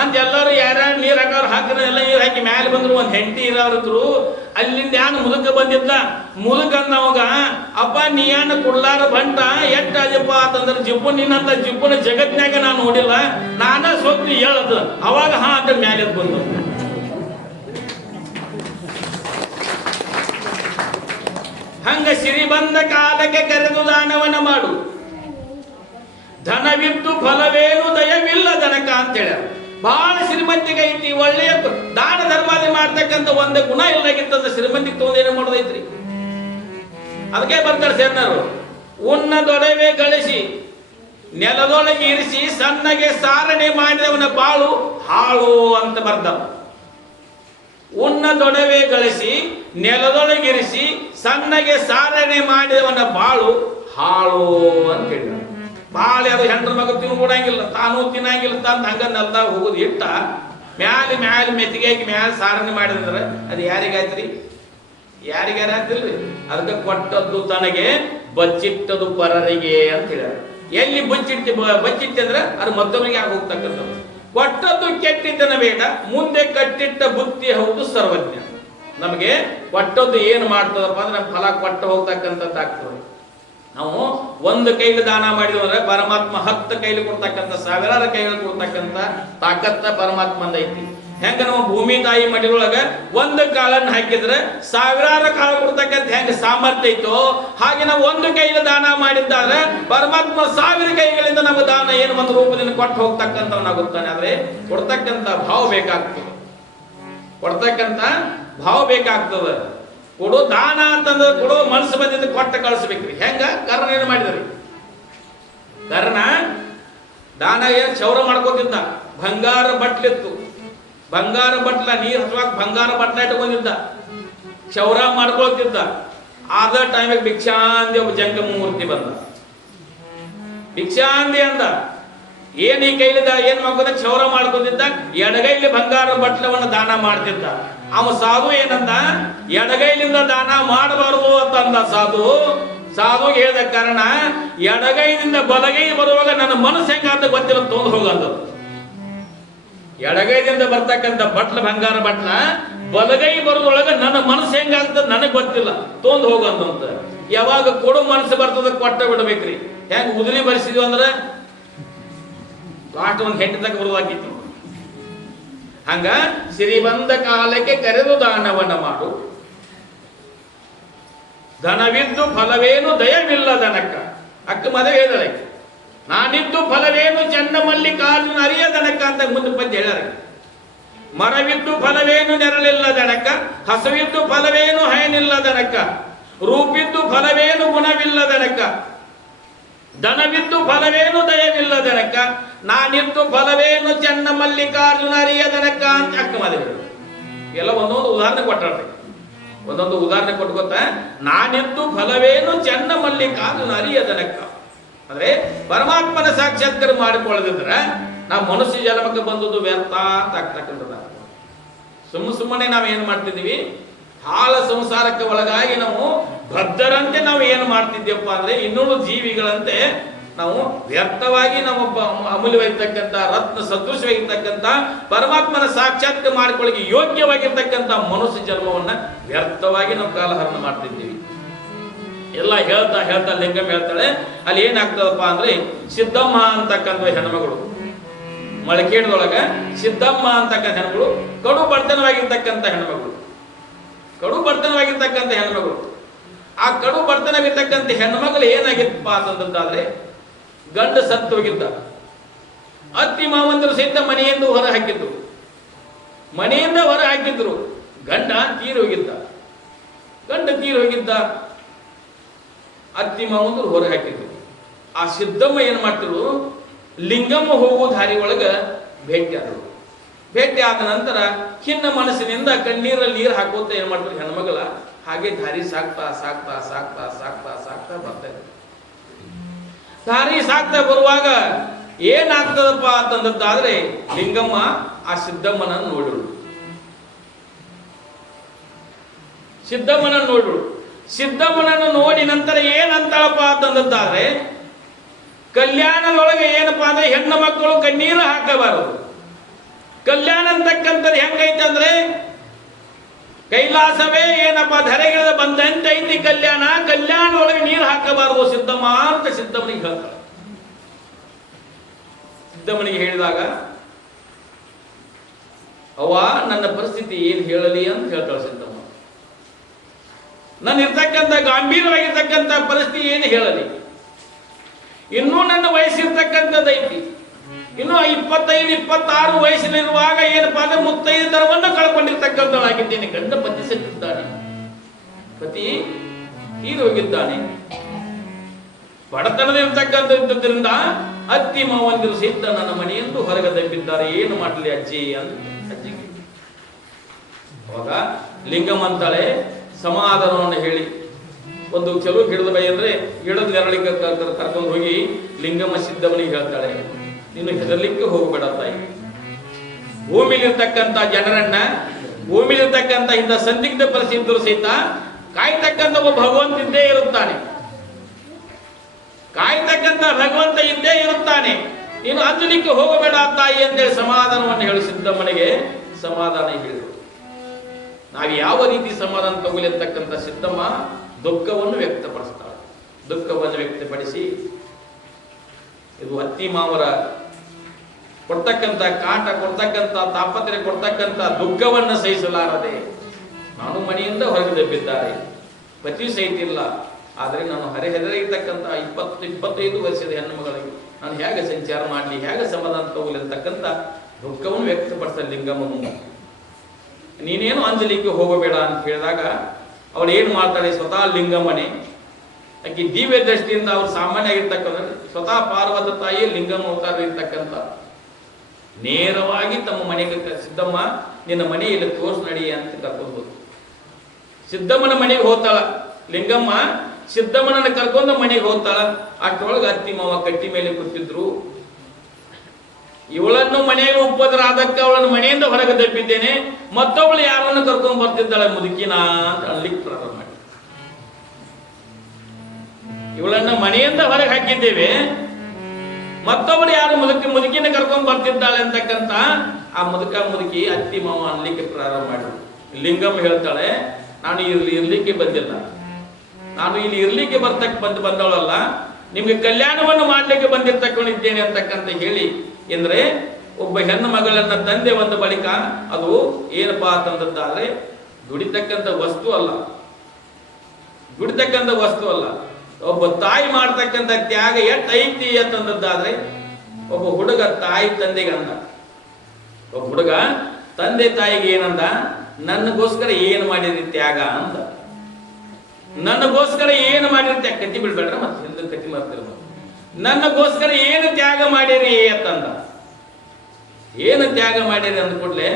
ಅಂತ ಎಲ್ಲರೂ ಯಾರ್ಯಾರು ನೀರ್ ಹಾಕೋರು ಹಾಕಿದ್ರೆ ಎಲ್ಲ ನೀರ್ ಹಾಕಿ ಮ್ಯಾಲೆ ಬಂದ್ರು. ಒಂದ್ ಹೆಂಡತಿ ಇರೋರು ಅಲ್ಲಿಂದ ಯಾನು ಮುದುಕ ಬಂದಿದ್ದ. ಮುದುಕ ಅಂದವಾಗ ಅಪ್ಪ ನೀ ಯಾನ ಕುಡ್ಲಾರ ಬಂಟ ಎಟ್ಟ ಅಜಪ್ಪ ಅಂತಂದ್ರೆ ಜಿಪ್ಪು ನಿನ್ನಂತ ಜಿಪ್ಪುನ ಜಗತ್ನ್ಯಾಗ ನಾನು ನೋಡಿಲ್ಲ, ನಾನ ಸೊಪ್ಪು ಹೇಳದು. ಅವಾಗ ಹಾ ಅಂತ ಮ್ಯಾಲೆ ಬಂದು ಹಂಗ ಸಿರಿ ಬಂದ ಕಾಲಕ್ಕೆ ಕರೆದು ದಾನವನ ಮಾಡು, ಧನವಿದ್ದು ಫಲವೇನು ದಯವಿಲ್ಲ ದನಕ ಅಂತೇಳ. ಬಹಳ ಶ್ರೀಮಂತಿಗೆ ಐತಿ, ಒಳ್ಳೆಯ ದಾನ ಧರ್ಮಾದಿ ಮಾಡ್ತಕ್ಕಂಥ ಒಂದು ಗುಣ ಇಲ್ಲಾಗಿತ್ತಂದ್ರೆ ಶ್ರೀಮಂತಿಗೆ ತಗೊಂಡೇನು ಮಾಡೋದೈತ್ರಿ. ಅದಕ್ಕೆ ಬರ್ತಾರೆ ಶರಣರು, ಉನ್ನದೊಡವೆ ಗಳಿಸಿ ನೆಲದೊಳಗೆ ಇರಿಸಿ ಸಣ್ಣಗೆ ಸಾರಣೆ ಮಾಡಿದವನ ಬಾಳು ಹಾಳು ಅಂತ ಬರ್ದ. ಉನ್ನದೊಡವೆ ಗಳಿಸಿ ನೆಲದೊಳಗಿರಿಸಿ ಸಣ್ಣಗೆ ಸಾರಣೆ ಮಾಡಿದವನ ಬಾಳು ಹಾಳು ಅಂತ ಹೇಳಿದ. ಬಾಳ ಅದು ಹೆಂಡ್ರ ಮಗ ತಿನ್ಕೊಡಂಗಿಲ್ಲ, ತಾನು ತಿನ್ನಂಗಿಲ್ಲ ಅಂತ ಹಂಗನ್ನೆಲ್ಲ ಹೋಗುದು ಇಟ್ಟ ಮ್ಯಾಲೆ ಮೆತ್ತಿಗೆ ಹಾಕಿ ಮ್ಯಾಲೆ ಸಾರಣೆ ಮಾಡಿದ್ರೆ ಅದು ಯಾರಿಗಾಯ್ತ್ರಿ? ಯಾರಿಗಾರ ಆಯ್ತಿಲ್ರಿ. ಅದಕ್ಕೆ ಕೊಟ್ಟದ್ದು ತನಗೆ ಬಚ್ಚಿಟ್ಟದು ಪರರಿಗೆ ಅಂತ ಹೇಳ್ಯಾರ. ಎಲ್ಲಿ ಬಚ್ಚಿಟ್ಟೆ ಅಂದ್ರೆ ಅದು ಮತ್ತೊಬ್ಬರಿಗೆ ಆಗಿ ಹೋಗ್ತಕ್ಕಂಥದ್ದು. ಕೊಟ್ಟದ್ದು ಕೆಟ್ಟಿದ್ದನ ಬೇಡ, ಮುಂದೆ ಕಟ್ಟಿಟ್ಟ ಬುದ್ಧಿ ಹೌದು ಸರ್ವಜ್ಞ. ನಮಗೆ ಕೊಟ್ಟದ್ದು ಏನು ಮಾಡ್ತದಪ್ಪ ಅಂದ್ರೆ ಫಲ ಕೊಟ್ಟು ಹೋಗ್ತಕ್ಕಂಥದ್ದು ಆಗ್ತದೆ. ನಾವು ಒಂದು ಕೈಲಿ ದಾನ ಮಾಡಿದ್ವಿ ಅಂದ್ರೆ ಪರಮಾತ್ಮ 10 ಕೈಲಿ ಕೊಡ್ತಕ್ಕಂಥ, ಸಾವಿರಾರು ಕೈಗಳು ಕೊಡ್ತಕ್ಕಂಥ ತಾಕತ್ತ ಪರಮಾತ್ಮಂದ ಐತಿ. ಹೆಂಗ ನಾವು ಭೂಮಿ ತಾಯಿ ಮಡಿಯೊಳಗ ಒಂದು ಕಾಳನ್ನು ಹಾಕಿದ್ರೆ ಸಾವಿರಾರು ಕಾಳು ಕೊಡ್ತಕ್ಕಂಥ ಹೆಂಗ ಸಾಮರ್ಥ್ಯ ಐತೋ, ಹಾಗೆ ನಾವು ಒಂದು ಕೈಲಿ ದಾನ ಮಾಡಿದ್ದಾದ್ರೆ ಪರಮಾತ್ಮ 1000 ಕೈಗಳಿಂದ ನಮಗೆ ದಾನ ಏನು ಒಂದು ರೂಪದಿಂದ ಕೊಟ್ಟು ಹೋಗ್ತಕ್ಕಂಥವನಾಗುತ್ತಾನೆ. ಆದ್ರೆ ಕೊಡ್ತಕ್ಕಂಥ ಭಾವ ಬೇಕಾಗ್ತದೆ, ಕೊಡ್ತಕ್ಕಂಥ ಭಾವ ಬೇಕಾಗ್ತದೆ. ಕೊಡೋ ದಾನ ಅಂತಂದ್ರೆ ಕೊಡೋ ಮನಸ್ಸು ಬಂದಿದ್ದು ಕೊಟ್ಟ ಕಳಿಸ್ಬೇಕ್ರಿ. ಹೆಂಗ ಕರ್ಣ ಏನು ಮಾಡಿದ್ರಿ? ಕರ್ಣ ದಾನ ಏನ್ ಚೌರ ಮಾಡ್ಕೋತಿದ್ದ. ಬಂಗಾರ ಬಟ್ಲಿತ್ತು, ಬಂಗಾರ ಬಟ್ಲ ನೀರ್ ಹಚ್ಚುವಾಗ ಬಂಗಾರ ಬಟ್ಲ ಇಟ್ಕೊಂಡಿದ್ದ, ಚೌರ ಮಾಡ್ಕೊಳ್ತಿದ್ದ. ಆದ ಟೈಮಿಗೆ ಭಿಕ್ಷಾಂದಿ ಒಬ್ಬ ಜಂಗಮ ಮೂರ್ತಿ ಬಂದ. ಭಿಕ್ಷಾಂದಿ ಅಂದ, ಏನ್ ಈ ಕೈಲಿದ ಏನ್ ಮಾಡ್ಕೋದ? ಚೌರ ಮಾಡ್ಕೋತಿದ್ದ, ಎಡಗೈಲಿ ಬಂಗಾರ ಬಟ್ಲವನ್ನು ದಾನ ಮಾಡ್ತಿದ್ದ. ಅವ ಸಾಧು ಏನಂದ, ಎಡಗೈಲಿಂದ ದಾನ ಮಾಡಬಾರದು ಅಂತಂದ. ಸಾಧು ಹೇಳಿದ ಕಾರಣ, ಎಡಗೈದಿಂದ ಬಲಗೈ ಬರುವಾಗ ನನ್ನ ಮನಸ್ಸು ಹೆಂಗಾತ ಗೊತ್ತಿಲ್ಲ, ತೊಂದು ಹೋಗಂದ. ಎಡಗೈದಿಂದ ಬರ್ತಕ್ಕಂಥ ಬಟ್ಲ ಬಂಗಾರ ಬಟ್ಲ ಬಲಗೈ ಬರೋದ್ರೊಳಗ ನನ್ನ ಮನಸ್ಸು ಹೆಂಗಾಗ್ತದ ನನಗ್ ಗೊತ್ತಿಲ್ಲ, ತೊಂದು ಹೋಗಂತ. ಯಾವಾಗ ಕೊಡು ಮನಸ್ಸು ಬರ್ತದ ಕೊಟ್ಟ ಬಿಡ್ಬೇಕ್ರಿ. ಹೆಂಗ ಉದುರಿ ಬರಿಸಿದ್ವಿ ಅಂದ್ರೆ ಲಾಸ್ಟ್ ಒಂದು ಹೆಂಡತಿ ತಕ್ಕ ಬರುವಾಗಿತ್ತು. ಹಂಗ ಸಿರಿ ಬಂದ ಕಾಲಕ್ಕೆ ಕರೆದು ದಾನವನ್ನ ಮಾಡು, ಧನವಿದ್ದು ಫಲವೇನು ದಯವಿಲ್ಲ ದನಕ್ಕ. ಅಕ್ಕ ಮದುವೆ ಹೇಳಿದಳೆ, ನಾನಿದ್ದು ಫಲವೇನು ಚನ್ನಮಲ್ಲಿಕಾರ್ಜುನ ಅರಿಯದನಕ ಅಂತ ಮುಂದೆ ಪದ್ಯ ಹೇಳ್ಯಾರ. ಮರವಿದ್ದು ಫಲವೇನು ನೆರಳಿಲ್ಲದನಕ, ಹಸವಿದ್ದು ಫಲವೇನು ಹಯನಿಲ್ಲದನಕ, ರೂಪಿದ್ದು ಫಲವೇನು ಗುಣವಿಲ್ಲದನಕ, ದನವಿದ್ದು ಫಲವೇನು ದಯವಿಲ್ಲದನಕ, ನಾನಿದ್ದು ಫಲವೇನು ಚನ್ನಮಲ್ಲಿಕಾರ್ಜುನ ಅರಿಯದನಕ ಅಂತ ಅಕ್ಕ ಮಾಡಿದ್ರು. ಎಲ್ಲ ಒಂದೊಂದು ಉದಾಹರಣೆ ಕೊಟ್ಟಾರ್ರಿ. ಒಂದೊಂದು ಉದಾಹರಣೆ ಕೊಟ್ಕೊತ ನಾನಿದ್ದು ಫಲವೇನು ಚನ್ನಮಲ್ಲಿಕಾರ್ಜುನ ಅರಿಯದನಕ ಅಂದ್ರೆ ಪರಮಾತ್ಮನ ಸಾಕ್ಷಾತ್ಕಾರ ಮಾಡಿಕೊಳ್ಳದಿದ್ರೆ ನಾವು ಮನುಷ್ಯ ಜನ್ಮಕ್ಕೆ ಬಂದದ್ದು ವ್ಯರ್ಥ ಅಂತ ಆಗ್ತಕ್ಕಂಥದ್ದು. ಸುಮ್ಮನೆ ನಾವು ಏನು ಮಾಡ್ತಿದ್ದೀವಿ, ಹಾಳ ಸಂಸಾರಕ್ಕೆ ಒಳಗಾಗಿ ನಾವು ಬದ್ಧರಂತೆ ನಾವು ಏನು ಮಾಡ್ತಿದ್ದೀವಪ್ಪ ಅಂದ್ರೆ ಇನ್ನೂರು ಜೀವಿಗಳಂತೆ ನಾವು ವ್ಯರ್ಥವಾಗಿ ನಮ್ಮೊಬ್ಬ ಅಮೂಲ್ಯವಾಗಿರ್ತಕ್ಕಂಥ ರತ್ನ ಸದೃಶವಾಗಿರ್ತಕ್ಕಂಥ ಪರಮಾತ್ಮನ ಸಾಕ್ಷಾತ್ಕಾರ ಮಾಡಿಕೊಳ್ಳಿಕ್ಕೆ ಯೋಗ್ಯವಾಗಿರ್ತಕ್ಕಂಥ ಮನುಷ್ಯ ಜನ್ಮವನ್ನ ವ್ಯರ್ಥವಾಗಿ ನಾವು ಕಾಲಹರಣ ಮಾಡ್ತಿದ್ದೀವಿ. ಎಲ್ಲ ಹೇಳ್ತಾ ಹೇಳ್ತಾ ಲಿಂಗಮ್ಮ ಹೇಳ್ತಾಳೆ, ಅಲ್ಲಿ ಏನಾಗ್ತದಪ್ಪ ಅಂದ್ರೆ ಸಿದ್ದಮ್ಮ ಅಂತಕ್ಕಂಥ ಹೆಣ್ಮಗಳು, ಮಳಕೇಡದೊಳಗ ಸಿದ್ದಮ್ಮ ಅಂತಕ್ಕಂಥ ಹೆಣ್ಮಗಳು ಕಡು ಬಡತನವಾಗಿರ್ತಕ್ಕಂಥ ಹೆಣ್ಮಗಳು, ಕಡು ಬಡತನವಾಗಿರ್ತಕ್ಕಂಥ ಹೆಣ್ಮಗಳು. ಆ ಕಡು ಬಡತನವಿರ್ತಕ್ಕಂಥ ಹೆಣ್ಮಗಳು ಏನಾಗಿತ್ತಪ್ಪ ಅಂತಂದಾದ್ರೆ ಗಂಡ ಸತ್ತು ಹೋಗಿದ್ದ. ಅತ್ತಿ ಮಾವಂದರು ಸಹಿತ ಮನೆಯಿಂದ ಹೊರ ಹಾಕಿದ್ರು, ಮನೆಯಿಂದ ಹೊರ ಹಾಕಿದ್ರು. ಗಂಡ ತೀರಿ ಹೋಗಿದ್ದ, ಗಂಡ ತೀರಿ ಹೋಗಿದ್ದ, ಅತ್ತಿ ಮಾವಂದರು ಹೊರ ಹಾಕಿದ್ರು. ಆ ಸಿದ್ದಮ್ಮ ಏನ್ ಮಾಡ್ತಿರು, ಲಿಂಗಮ್ಮ ಹೋಗುವ ದಾರಿ ಒಳಗ ಭೇಟಿ ಆದರು. ಭೇಟಿ ಆದ ನಂತರ ಖಿನ್ನ ಮನಸ್ಸಿನಿಂದ ಕಣ್ಣೀರಲ್ಲಿ ನೀರು ಹಾಕೋತ ಏನ್ ಮಾಡ್ತಾರೆ ಹೆಣ್ಮಗಳ ಹಾಗೆ ದಾರಿ ಸಾಕ್ತಾ ಸಾಕ್ತಾ ಸಾಕ್ತಾ ಸಾಕ್ತಾ ಸಾಕ್ತಾ ಬರ್ತಾ ಇದ್ರು. ದಾರಿ ಸಾಕ್ತಾ ಬರುವಾಗ ಏನಾಗ್ತದಪ್ಪ ಅಂತಂದದ್ದಾದ್ರೆ ಲಿಂಗಮ್ಮ ಆ ಸಿದ್ದಮ್ಮನನ್ನು ನೋಡಿರು, ಸಿದ್ದಮ್ಮನನ್ನು ನೋಡಿರು. ಸಿದ್ದಮ್ಮನನ್ನು ನೋಡಿ ನಂತರ ಏನಂತಾಳಪ್ಪ ಅಂತಂದದ್ದಾದ್ರೆ ಕಲ್ಯಾಣದೊಳಗೆ ಏನಪ್ಪಾ ಅಂದ್ರೆ ಹೆಣ್ಣು ಮಕ್ಕಳು ಕಣ್ಣೀರು ಹಾಕಬಾರದು. ಕಲ್ಯಾಣ ಅಂತಕ್ಕಂಥದ್ದು ಹೆಂಗೈತೆ ಅಂದ್ರೆ ಕೈಲಾಸವೇ ಏನಪ್ಪ ಧರೆಗಿಳಿದ ಬಂದಂತೆ ಐತಿ ಕಲ್ಯಾಣ, ಕಲ್ಯಾಣದೊಳಗೆ ನೀರು ಹಾಕಬಾರದು ಸಿದ್ದಮ್ಮ ಅಂತ ಸಿದ್ದಮ್ಮನಿಗೆ ಹೇಳ್ತಾಳೆ. ಸಿದ್ದಮ್ಮನಿಗೆ ಹೇಳಿದಾಗ ಅವ್ವ ನನ್ನ ಪರಿಸ್ಥಿತಿ ಏನ್ ಹೇಳಲಿ ಅಂತ ಹೇಳ್ತಾಳೆ ಸಿದ್ದಮ್ಮ. ನನ್ನ ಇರ್ತಕ್ಕಂಥ ಗಾಂಭೀರ್ಯವಾಗಿರ್ತಕ್ಕಂಥ ಪರಿಸ್ಥಿತಿ ಏನು ಹೇಳಲಿ, ಇನ್ನೂ ನನ್ನ ವಯಸ್ಸಿರ್ತಕ್ಕಂಥದ್ದೈತಿ, ಇನ್ನು 25-26 ವಯಸ್ಸಿನಲ್ಲಿರುವಾಗ ಏನಪ್ಪಾ ಅಂದ್ರೆ ಮುತ್ತೈದತನವನ್ನು ಕಳ್ಕೊಂಡಿರ್ತಕ್ಕಂಥವಳಾಗಿದ್ದೇನೆ. ಗಂಡ ಪತಿ ಸತ್ತಿದ್ದಾನೆ, ಪತಿ ತೀರಿ ಹೋಗಿದ್ದಾನೆ, ಬಡತನದಿರ್ತಕ್ಕಂಥದ್ರಿಂದ ಅತ್ತಿ ಮಾವಂದಿರು ಸಹಿತ ನನ್ನ ಮನೆಯೆಂದು ಹೊರಗೆ ದಬ್ಬಿದ್ದಾರೆ, ಏನು ಮಾಡಲಿ ಅಜ್ಜಿ ಅಂತ ಅಜ್ಜಿಗೆ. ಅವಾಗ ಲಿಂಗಮ್ಮ ಅಂತಾಳೆ ಸಮಾಧಾನವನ್ನು ಹೇಳಿ ಒಂದು ಚಲೋ ಗಿಡದ ಬೈ ಅಂದ್ರೆ ಗಿಡದ ನೆರಳಿಗೆ ಕರ್ಕೊಂಡು ಹೋಗಿ ಲಿಂಗಮ್ಮ ಸಿದ್ದಮ್ಮನಿಗೆ ಹೇಳ್ತಾಳೆ, ನೀನು ಹೆದರ್ಲಿಕ್ಕೆ ಹೋಗಬೇಡ ತಾಯಿ, ಭೂಮಿಲಿರ್ತಕ್ಕಂಥ ಜನರನ್ನ, ಭೂಮಿಲಿರ್ತಕ್ಕಂಥ ಇಂಥ ಸಂದಿಗ್ಧ ಪರಿಸ್ಥಿತಿದ್ರು ಸಹಿತ ಕಾಯ್ತಕ್ಕಂಥ ಒಬ್ಬ ಭಗವಂತ ಇದ್ದೇ ಇರುತ್ತಾನೆ, ಕಾಯ್ತಕ್ಕಂಥ ಭಗವಂತ ಇದ್ದೇ ಇರುತ್ತಾನೆ, ನೀನು ಅಂಜಲಿಕ್ಕೆ ಹೋಗಬೇಡ ತಾಯಿ ಅಂತೇಳಿ ಸಮಾಧಾನವನ್ನು ಹೇಳಿ ಸಿದ್ದಮ್ಮನಿಗೆ ಸಮಾಧಾನ ಹೇಳಿದರು. ನಾವು ಯಾವ ರೀತಿ ಸಮಾಧಾನ ತಗೊಳ್ಳಿ ಅಂತಕ್ಕಂಥ ಸಿದ್ದಮ್ಮ ದುಃಖವನ್ನು ವ್ಯಕ್ತಪಡಿಸ್ತಾಳೆ. ದುಃಖವನ್ನು ವ್ಯಕ್ತಪಡಿಸಿ ಇದು ಅತ್ತಿ ಮಾವರ ಕೊಡ್ತಕ್ಕಂಥ ಕಾಟ, ಕೊಡ್ತಕ್ಕಂಥ ತಾಪತ್ರೆ, ಕೊಡ್ತಕ್ಕಂಥ ದುಃಖವನ್ನು ಸಹಿಸಲಾರದೆ ನಾನು ಮನೆಯಿಂದ ಹೊರಗೆ ದಬ್ಬಿದ್ದಾರೆ, ಪತಿ ಸಹಿತ ಇಲ್ಲ, ಆದರೆ ನಾನು ಹರೆಹೆದರಿರ್ತಕ್ಕಂಥ 20-25 ವರ್ಷದ ಹೆಣ್ಣು ಮಗಳಿಗೆ ನಾನು ಹೇಗೆ ಸಂಚಾರ ಮಾಡಲಿ, ಹೇಗೆ ಸಮಾಧಾನ ತಗೊಳ್ಳಿ ಅಂತಕ್ಕಂಥ ದುಃಖವನ್ನು ವ್ಯಕ್ತಪಡಿಸ್ತಾರೆ ಲಿಂಗಮ್ಮನು. ನೀನೇನು ಅಂಜಲಿಕ್ಕೆ ಹೋಗಬೇಡ ಅಂತ ಹೇಳಿದಾಗ ಅವಳು ಏನು ಮಾಡ್ತಾಳೆ, ಸ್ವತಃ ಲಿಂಗಮ್ಮನೆ ಆಕೆ ದಿವ್ಯ ದೃಷ್ಟಿಯಿಂದ ಅವ್ರು ಸಾಮಾನ್ಯ ಆಗಿರ್ತಕ್ಕಂಥ ಸ್ವತಃ ಪಾರ್ವತ ತಾಯಿ ಲಿಂಗಮ್ಮ ಅವತಾರ ಇರ್ತಕ್ಕಂಥ ನೇರವಾಗಿ ತಮ್ಮ ಮನೆಗೆ ಸಿದ್ದಮ್ಮ ನಿನ್ನ ಮನೆಯಲ್ಲಿ ತೋರ್ಸ್ ನಡಿ ಅಂತ ಕರ್ಕೊಂಡು ಸಿದ್ದಮ್ಮನ ಮನೆಗೆ ಹೋಗ್ತಾಳ ಲಿಂಗಮ್ಮ. ಸಿದ್ದಮ್ಮನನ್ನ ಕರ್ಕೊಂಡು ಮನೆಗೆ ಹೋಗ್ತಾಳ. ಅಷ್ಟೊಳಗೆ ಅತ್ತಿ ಮಾವ ಕಟ್ಟಿ ಮೇಲೆ ಕೂತಿದ್ರು. ಇವಳನ್ನು ಮನೆಯಲ್ಲಿ ಉಪದ್ರ ಆದಕ್ಕೆ ಅವಳನ್ನು ಮನೆಯಿಂದ ಹೊರಗೆ ದಬ್ಬಿದ್ದೇನೆ, ಮತ್ತೊಬ್ಬಳು ಯಾರನ್ನು ಕರ್ಕೊಂಡು ಬರ್ತಿದ್ದಾಳೆ ಮುದುಕಿನ ಅಂತ ಅನ್ಲಿಕ್ಕೆ ಪ್ರಾರಂಭ ಮಾಡಿ, ಇವಳನ್ನ ಮನೆಯಿಂದ ಹೊರಗೆ ಹಾಕಿದ್ದೇವೆ, ಮತ್ತೊಬ್ಬಳು ಯಾರು ಮುದುಕಿನ ಕರ್ಕೊಂಡು ಬರ್ತಿದ್ದಾಳೆ ಅಂತಕ್ಕಂಥ ಆ ಮುದುಕಿ ಅತ್ತಿ ಮಾವ ಅನ್ಲಿಕ್ಕೆ ಪ್ರಾರಂಭ ಮಾಡಿದ್ರು. ಲಿಂಗಮ್ಮ ಹೇಳ್ತಾಳೆ, ನಾನು ಇಲ್ಲಿ ಇರ್ಲಿಕ್ಕೆ ಬಂದಿಲ್ಲ, ನಾನು ಇಲ್ಲಿ ಇರ್ಲಿಕ್ಕೆ ಬಂದವಳಲ್ಲ, ನಿಮ್ಗೆ ಕಲ್ಯಾಣವನ್ನು ಮಾಡ್ಲಿಕ್ಕೆ ಬಂದಿರ್ತಕೊಂಡಿದ್ದೇನೆ ಅಂತಕ್ಕಂಥ ಹೇಳಿ. ಎಂದ್ರೆ ಒಬ್ಬ ಹೆಣ್ಣು ಮಗಳನ್ನ ತಂದೆ ಬಂದ ಬಳಿಕ ಅದು ಏನಪ್ಪಾ ಅಂತಂದಾದ್ರೆ ದುಡಿತಕ್ಕಂಥ ವಸ್ತು ಅಲ್ಲ, ದುಡಿತಕ್ಕಂಥ ವಸ್ತು ಅಲ್ಲ, ಒಬ್ಬ ತಾಯಿ ಮಾಡ್ತಕ್ಕಂಥ ತ್ಯಾಗ ಎಷ್ಟು ಐತಿ ಅಂತಂದದ್ದಾದ್ರೆ, ಒಬ್ಬ ಹುಡುಗ ತಾಯಿ ತಂದೆಗೆ ಅಂದ, ಒಬ್ಬ ಹುಡುಗ ತಂದೆ ತಾಯಿಗೆ ಏನಂದ, ನನಗೋಸ್ಕರ ಏನು ಮಾಡಿರಿ ತ್ಯಾಗ ಅಂತ. ನನಗೋಸ್ಕರ ಏನು ಮಾಡಿರಿ ತ್ಯಾಗ, ಕಟ್ಟಿ ಬಿಡ್ಬೇಡ್ರ ಮತ್ತೆ ಹಿಂದೆ ಕಟ್ಟಿ ಮಾಡ್ತಿರ, ನನಗೋಸ್ಕರ ಏನು ತ್ಯಾಗ ಮಾಡಿರಿ ಅಂತಂದ. ಏನು ತ್ಯಾಗ ಮಾಡಿರಿ ಅಂದ ಕೂಡಲೇ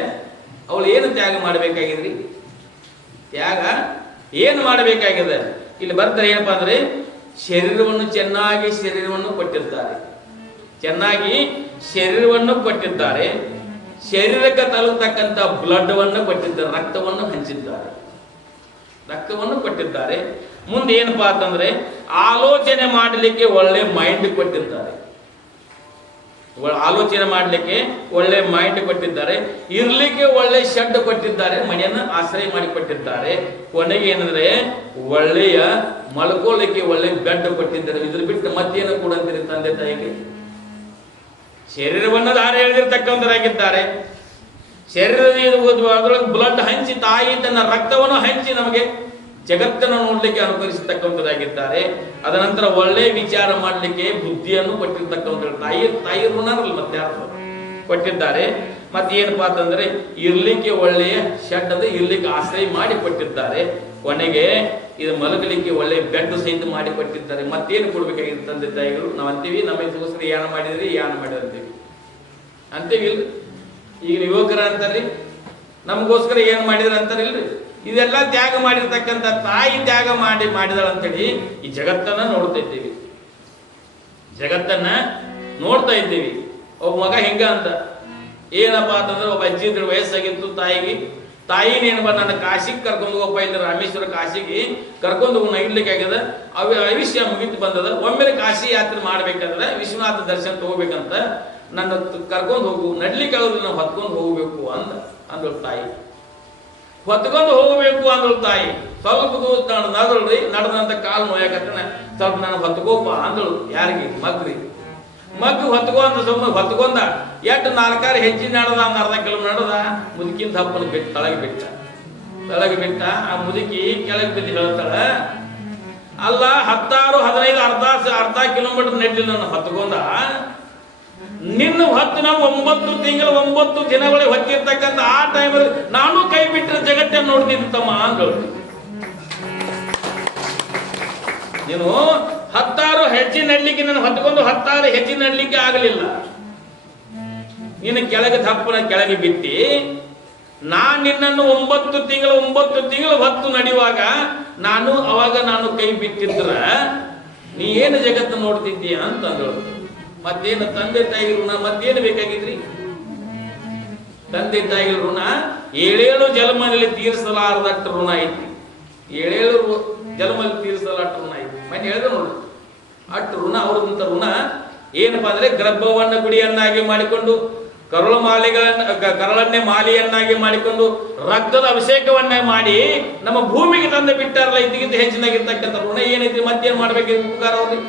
ಅವಳು ಏನು ತ್ಯಾಗ ಮಾಡಬೇಕಾಗಿದ್ರಿ? ತ್ಯಾಗ ಏನು ಮಾಡಬೇಕಾಗಿದೆ? ಇಲ್ಲಿ ಬರ್ತಾರೆ ಏನಪ್ಪಾ ಅಂದ್ರೆ, ಶರೀರವನ್ನು ಶರೀರವನ್ನು ಕೊಟ್ಟಿದ್ದಾರೆ, ಚೆನ್ನಾಗಿ ಶರೀರವನ್ನು ಕೊಟ್ಟಿದ್ದಾರೆ, ಶರೀರಕ್ಕೆ ತಲುಪತಕ್ಕಂಥ ಬ್ಲಡ್ವನ್ನು ಕೊಟ್ಟಿದ್ದಾರೆ, ರಕ್ತವನ್ನು ಹಂಚಿದ್ದಾರೆ, ರಕ್ತವನ್ನು ಕೊಟ್ಟಿದ್ದಾರೆ. ಮುಂದೆ ಏನಪ್ಪಾ ಅಂತಂದ್ರೆ, ಆಲೋಚನೆ ಮಾಡಲಿಕ್ಕೆ ಒಳ್ಳೆ ಮೈಂಡ್ ಕೊಟ್ಟಿದ್ದಾರೆ, ಆಲೋಚನೆ ಮಾಡಲಿಕ್ಕೆ ಒಳ್ಳೆ ಮೈಂಡ್ ಕೊಟ್ಟಿದ್ದಾರೆ, ಇರ್ಲಿಕ್ಕೆ ಒಳ್ಳೆ ಶೆಡ್ ಕೊಟ್ಟಿದ್ದಾರೆ, ಮನೆಯನ್ನು ಆಶ್ರಯ ಮಾಡಿ ಕೊಟ್ಟಿದ್ದಾರೆ. ಕೊನೆಗೆ ಏನಂದ್ರೆ ಒಳ್ಳೆಯ ಮಲ್ಕೊಳ್ಳಿಕ್ಕೆ ಒಳ್ಳೆ ಬೆಡ್ ಕೊಟ್ಟಿದ್ದಾರೆ. ಇದ್ರ ಬಿಟ್ಟು ಮತ್ತೇನು ಕೂಡ ಅಂತೀರಿ ತಂದೆ ತಾಯಿಗೆ? ಶರೀರವನ್ನು ದಾರಿ ಎಳೆದಿರ್ತಕ್ಕಂಥರಾಗಿದ್ದಾರೆ, ಶರೀರದ ಬ್ಲಡ್ ಹಂಚಿ, ತಾಯಿ ತನ್ನ ರಕ್ತವನ್ನು ಹಂಚಿ ನಮಗೆ ಜಗತ್ತನ್ನು ನೋಡ್ಲಿಕ್ಕೆ ಅನುಕರಿಸತಕ್ಕಂಥದ್ದಾಗಿದ್ದಾರೆ. ಅದ ನಂತರ ಒಳ್ಳೆ ವಿಚಾರ ಮಾಡಲಿಕ್ಕೆ ಬುದ್ಧಿಯನ್ನು ಕೊಟ್ಟಿರ್ತಕ್ಕಂಥ ತಾಯಿ ಋಣರಲ್ಲ ಮತ್ತೆ ಯಾರು ಕೊಟ್ಟಿದ್ದಾರೆ. ಮತ್ತೆ ಏನಪ್ಪಾ ಅಂತಂದ್ರೆ, ಇರ್ಲಿಕ್ಕೆ ಒಳ್ಳೆಯ ಶೆಡ್ ಅದು, ಇರ್ಲಿಕ್ಕೆ ಆಶ್ರಯ ಮಾಡಿ ಕೊಟ್ಟಿದ್ದಾರೆ. ಕೊನೆಗೆ ಇದು ಮಲಗಲಿಕ್ಕೆ ಒಳ್ಳೆ ಬೆಡ್ ಸಹಿತ ಮಾಡಿ ಕೊಟ್ಟಿದ್ದಾರೆ. ಮತ್ತೇನು ಕೊಡ್ಬೇಕಾಗಿತ್ತು ತಂದೆ ತಾಯಿಗಳು? ನಾವು ಅಂತೀವಿ ನಮಗೋಸ್ಕರ ಯಾನ ಮಾಡಿದ್ರಿ, ಯಾನ ಮಾಡಿದ್ರಿ ಅಂತೀವಿ ಇಲ್ರಿ. ಈಗ ಯುವಕರ ಅಂತಾರ್ರಿ, ನಮಗೋಸ್ಕರ ಏನ್ ಮಾಡಿದ್ರ ಅಂತಾರಿಲ್ರಿ. ಇದೆಲ್ಲ ತ್ಯಾಗ ಮಾಡಿರ್ತಕ್ಕಂಥ ತಾಯಿ ತ್ಯಾಗ ಮಾಡಿದಳ ಅಂತೇಳಿ ಈ ಜಗತ್ತನ್ನ ನೋಡ್ತಾ ಇದ್ದೀವಿ, ಜಗತ್ತನ್ನ ನೋಡ್ತಾ ಇದ್ದೀವಿ. ಒಬ್ಬ ಮಗ ಹೆಂಗ ಅಂತ ಏನಪ್ಪಾ ಅಂತಂದ್ರೆ, ಒಬ್ಬ ಅಜ್ಜಿ ಇದ್ರ ವಯಸ್ಸಾಗಿತ್ತು, ತಾಯಿನೇನಪ್ಪ ನನ್ನ ಕಾಶಿಗೆ ಕರ್ಕೊಂಡು ಹೋಗಪ್ಪ, ಇಲ್ಲಿ ರಾಮೇಶ್ವರ ಕಾಶಿಗೆ ಕರ್ಕೊಂಡು ಹೋಗೋಣ ಇಡ್ಲಿಕ್ಕೆ ಆಗ್ಯದ, ಆಯುಷ್ಯ ಮುಗಿತು ಬಂದದ, ಒಮ್ಮೆಲೆ ಕಾಶಿ ಯಾತ್ರೆ ಮಾಡ್ಬೇಕಂದ್ರೆ ವಿಶ್ವನಾಥ ದರ್ಶನ ತಗೋಬೇಕಂತ ನನ್ನ ಕರ್ಕೊಂಡು ಹೋಗು, ನಡ್ಲಿಕ್ಕೆ ಆಗೋದಿಲ್ಲ, ನಾವು ಹೊತ್ಕೊಂಡು ಹೋಗ್ಬೇಕು ಅಂದಳು ತಾಯಿ. ಹೊತ್ಕೊಂಡು ಹೋಗಬೇಕು ಅಂದಳು ತಾಯಿ. ಸ್ವಲ್ಪ ದೂರ ನಡಲ್ರಿ, ನಡೆದಂತ ಕಾಲು ನೋಯಾಕತ್ತನ, ಸ್ವಲ್ಪ ನಾನು ಹೊತ್ಕೋಪ ಅಂದಳು. ಯಾರಿಗೆ? ಮಗ್ರಿ. ಮಗ್ಗು ಹೊತ್ಕೊ ಅಂತ ಸುಮ್ಮನೆ ಹೊತ್ಕೊಂಡ. ಎಷ್ಟು 4-6 ಹೆಜ್ಜೆ ನಡೆದ, 1/2 ಕಿಲೋಮೀಟರ್ ನಡೆದ, ಮುದುಕಿನ ಹಪ್ಪನ ಬಿಟ್ಟು ತಳಗೆ ಬಿಟ್ಟ. ಆ ಮುದುಕಿ ಕೆಳಗೆ ಬಿದ್ದು ಹೇಳ್ತಾಳ, ಅಲ್ಲ 16-15 ಅರ್ಧ ಕಿಲೋಮೀಟರ್ ನಡಲಿಲ್ಲ, ನಾನು ಹೊತ್ಕೊಂಡ, ನಿನ್ನ ಹೊತ್ತು ನಾವು 9 ತಿಂಗಳು 9 ದಿನಗಳಿಗೆ ಹೊತ್ತಿರ್ತಕ್ಕಂಥ ಆ ಟೈಮಲ್ಲಿ ನಾನು ಕೈ ಬಿಟ್ಟರೆ ಜಗತ್ತನ್ನು ನೋಡ್ತಿದ್ದಮ್ಮ ಅಂದಳು. ನೀನು 16 ಹೆಜ್ಜೆ ನಡ್ಲಿಕ್ಕೆ ನಾನು ಹೊತ್ಕೊಂಡು 16 ಹೆಜ್ಜೆ ನಡ್ಲಿಕ್ಕೆ ಆಗಲಿಲ್ಲ, ನೀನು ಕೆಳಗೆ ಬಿಟ್ಟಿ, ನಾನ್ ನಿನ್ನನ್ನು 9 ತಿಂಗಳು ಹೊತ್ತು ನಡೆಯುವಾಗ ನಾನು ಕೈ ಬಿಟ್ಟಿದ್ರ ನೀ ಏನು ಜಗತ್ತು ನೋಡ್ತಿದ್ದೀಯ ಅಂತಂದಳು. ಮತ್ತೇನು ತಂದೆ ತಾಯಿ ಋಣ ಮತ್ತೇನು ಬೇಕಾಗಿದ್ರಿ? ತಂದೆ ತಾಯಿ ಋಣ 7 ಜನ್ಮದಲ್ಲಿ ತೀರಿಸಲಾರದಷ್ಟು ಋಣ ಐತಿ. 7 ಜನ್ಮದಲ್ಲಿ ತೀರಿಸಲಾಟ ಋಣ ಐತಿ. ಮನೆ ಹೇಳಿದ್ರೆ ನೋಡ್ರಿ, ಅಷ್ಟು ಋಣ ಅವ್ರದಂತ ಋಣ ಏನಪ್ಪಾ ಅಂದ್ರೆ, ಗರ್ಭವನ್ನ ಗುಡಿಯನ್ನಾಗಿ ಮಾಡಿಕೊಂಡು, ಕರಳನ್ನೇ ಮಾಲಿಯನ್ನಾಗಿ ಮಾಡಿಕೊಂಡು, ರಕ್ತದ ಅಭಿಷೇಕವನ್ನ ಮಾಡಿ ನಮ್ಮ ಭೂಮಿಗೆ ತಂದು ಬಿಟ್ಟಾರಲ್ಲ, ಇದಕ್ಕಿಂತ ಹೆಚ್ಚಿನಾಗಿರ್ತಕ್ಕಂಥ ಋಣ ಏನೈತಿ? ಮತ್ತೇನ್ ಮಾಡ್ಬೇಕಿದೆ ಉಪಕಾರ ಅವ್ರಿಗೆ?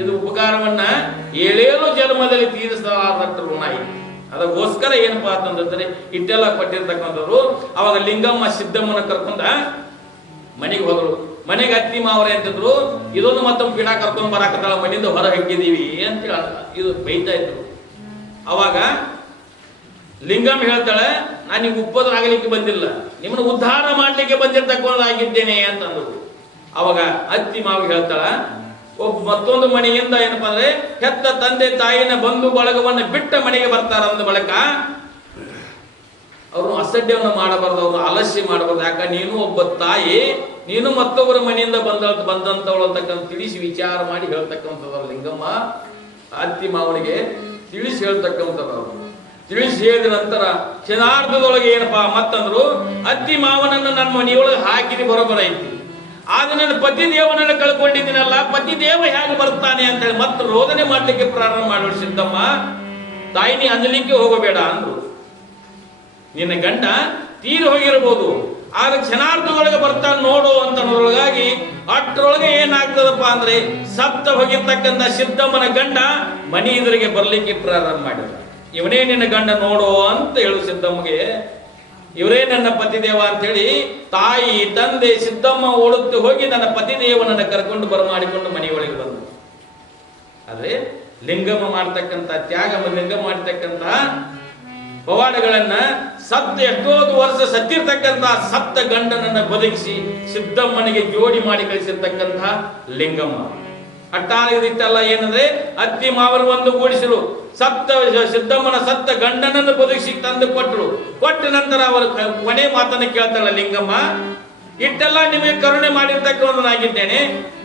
ಇದು ಉಪಕಾರವನ್ನ 7 ಜನ್ಮದಲ್ಲಿ ತೀರಿಸಲಾರದಷ್ಟು ಋಣ ಐತಿ. ಅದಕ್ಕೋಸ್ಕರ ಏನಪ್ಪಾ ಅಂತಂದ್ರೆ, ಇಟ್ಟೆಲ್ಲ ಕೊಟ್ಟಿರ್ತಕ್ಕಂಥವ್ರು ಅವಾಗ ಲಿಂಗಮ್ಮ ಸಿದ್ದಮ್ಮನ ಕರ್ಕೊಂಡ ಮನೆಗೆ ಹೋದ್ರು. ಮನೆಗೆ ಅತ್ತಿ ಮಾವರೇ ಅಂತಿದ್ರು, ಇದೊಂದು ಮತ್ತೊಂದು ಗಿಡ ಕರ್ಕೊಂಡು ಬರಾಕತ್ತಾಳ, ಮನೆಯಿಂದ ಹೊರ ಹಾಕಿದೀವಿ ಅಂತ ಹೇಳ ಇದು ಬೈತಾ ಇದ್ರು. ಅವಾಗ ಲಿಂಗಮ್ಮ ಹೇಳ್ತಾಳೆ, ನಾನು ನೀವು ಉಪದ್ರ ಆಗಲಿಕ್ಕೆ ಬಂದಿಲ್ಲ, ನಿಮ್ಮನ್ನು ಉದ್ಧಾರ ಮಾಡ್ಲಿಕ್ಕೆ ಬಂದಿರ್ತಕ್ಕಂಥದ್ದಾಗಿದ್ದೇನೆ ಅಂತಂದ್ರು. ಅವಾಗ ಅತ್ತಿ ಮಾವ ಹೇಳ್ತಾಳ, ಮತ್ತೊಂದು ಮನೆಯಿಂದ ಏನಪ್ಪಾ ಅಂದ್ರೆ, ಹೆತ್ತ ತಂದೆ ತಾಯಿನ ಬಂಧು ಬಳಗವನ್ನು ಬಿಟ್ಟ ಮನೆಗೆ ಬರ್ತಾರ ಅಂದ ಬಳಕ ಅವರು ಅಸಡ್ಯವನ್ನು ಮಾಡಬಾರ್ದು, ಅವರು ಆಲಸ್ಯ ಮಾಡಬಾರ್ದು. ಯಾಕ ನೀನು ಒಬ್ಬ ತಾಯಿ, ನೀನು ಮತ್ತೊಬ್ಬರ ಮನೆಯಿಂದ ಬಂದಂತವಳು ಅಂತಕ್ಕಂಥ ತಿಳಿಸಿ ವಿಚಾರ ಮಾಡಿ ಹೇಳ್ತಕ್ಕಂಥವ್ರು ಲಿಂಗಮ್ಮ ಅತ್ತಿ ಮಾವನಿಗೆ ತಿಳಿಸಿ ಹೇಳ್ತಕ್ಕಂಥವ್ರು. ತಿಳಿಸಿ ಹೇಳಿದ ನಂತರ ಕ್ಷಣಾರ್ಧದೊಳಗೆ ಏನಪ್ಪಾ ಮತ್ತಂದ್ರು, ಅತ್ತಿ ಮಾವನನ್ನು ನನ್ನ ಮನೆಯೊಳಗೆ ಹಾಕಿದಿ ಬರೋಬರ ಐತಿ, ಆಗ ನನ್ನ ಪತಿ ದೇವನನ್ನು ಕಳ್ಕೊಂಡಿದ್ದೀನಲ್ಲ, ಪತಿ ದೇವ ಹೇಗೆ ಬರ್ತಾನೆ ಅಂತ ಹೇಳಿ ಮತ್ತೆ ರೋದನೆ ಮಾಡ್ಲಿಕ್ಕೆ ಪ್ರಾರಂಭ ಮಾಡೋಳು ಸಿದ್ದಮ್ಮ. ತಾಯಿ ನೀ ಅಂಜಲಿಕ್ಕೆ ಹೋಗಬೇಡ ಅಂದ್ರು. ನಿನ್ನ ಗಂಡ ತೀರಿ ಹೋಗಿರ್ಬೋದು, ಆಗ ಕ್ಷಣಾರ್ಧದೊಳಗೆ ಬರ್ತಾನೆ ನೋಡು ಅಂತ ಅನ್ನೋದ್ರೊಳಗಾಗಿ ಅಷ್ಟರೊಳಗೆ ಏನಾಗ್ತದಪ್ಪ ಅಂದ್ರೆ, ಸತ್ತ ಹೋಗಿರ್ತಕ್ಕಂಥ ಸಿದ್ದಮ್ಮನ ಗಂಡ ಮನೆ ಎದುರಿಗೆ ಬರ್ಲಿಕ್ಕೆ ಪ್ರಾರಂಭ ಮಾಡಿದ. ಇವನೇ ನಿನ್ನ ಗಂಡ ನೋಡು ಅಂತ ಹೇಳು ಸಿದ್ದಮ್ಮಗೆ. ಇವರೇ ನನ್ನ ಪತಿದೇವ ಅಂತೇಳಿ ತಾಯಿ ತಂದೆ ಸಿದ್ದಮ್ಮ ಓಡುತ್ತಿ ಹೋಗಿ ನನ್ನ ಪತಿದೇವನನ್ನ ಕರ್ಕೊಂಡು ಬರಮಾಡಿಕೊಂಡು ಮನೆಯೊಳಗೆ ಬಂದರು. ಆದ್ರೆ ಲಿಂಗಮ್ಮ ಮಾಡ್ತಕ್ಕಂಥ ಲಿಂಗಮ್ಮ ಮಾಡ್ತಕ್ಕಂಥ ಪವಾಡಗಳನ್ನ ಎಷ್ಟೊಂದು ವರ್ಷ ಸತ್ತಿರ್ತಕ್ಕಂಥ ಸತ್ತ ಗಂಡನನ್ನ ಬದುಕಿಸಿ ಸಿದ್ದಮ್ಮನಿಗೆ ಜೋಡಿ ಮಾಡಿ ಕಳಿಸಿರ್ತಕ್ಕಂಥ ಲಿಂಗಮ್ಮ. ಅಟ್ಟಾಗಿತ್ತಲ್ಲ ಏನಂದ್ರೆ ಅತ್ತಿ ಮಾವರು ಒಂದು ಗೂಡಿಸರು ಸಿದ್ದಮ್ಮನ ಸತ್ತ ಗಂಡನನ್ನು ಬದುಕಿಸಿ ತಂದು ಕೊಟ್ಟರು. ಕೊಟ್ಟ ನಂತರ ಅವರು ಕೊನೆ ಮಾತನ್ನು ಕೇಳ್ತಾಳ ಲಿಂಗಮ್ಮ, ಇಟ್ಟೆಲ್ಲ ನಿಮಗೆ ಕರುಣೆ ಮಾಡಿರ್ತಕ್ಕಂಥನಾಗಿದ್ದೇನೆ,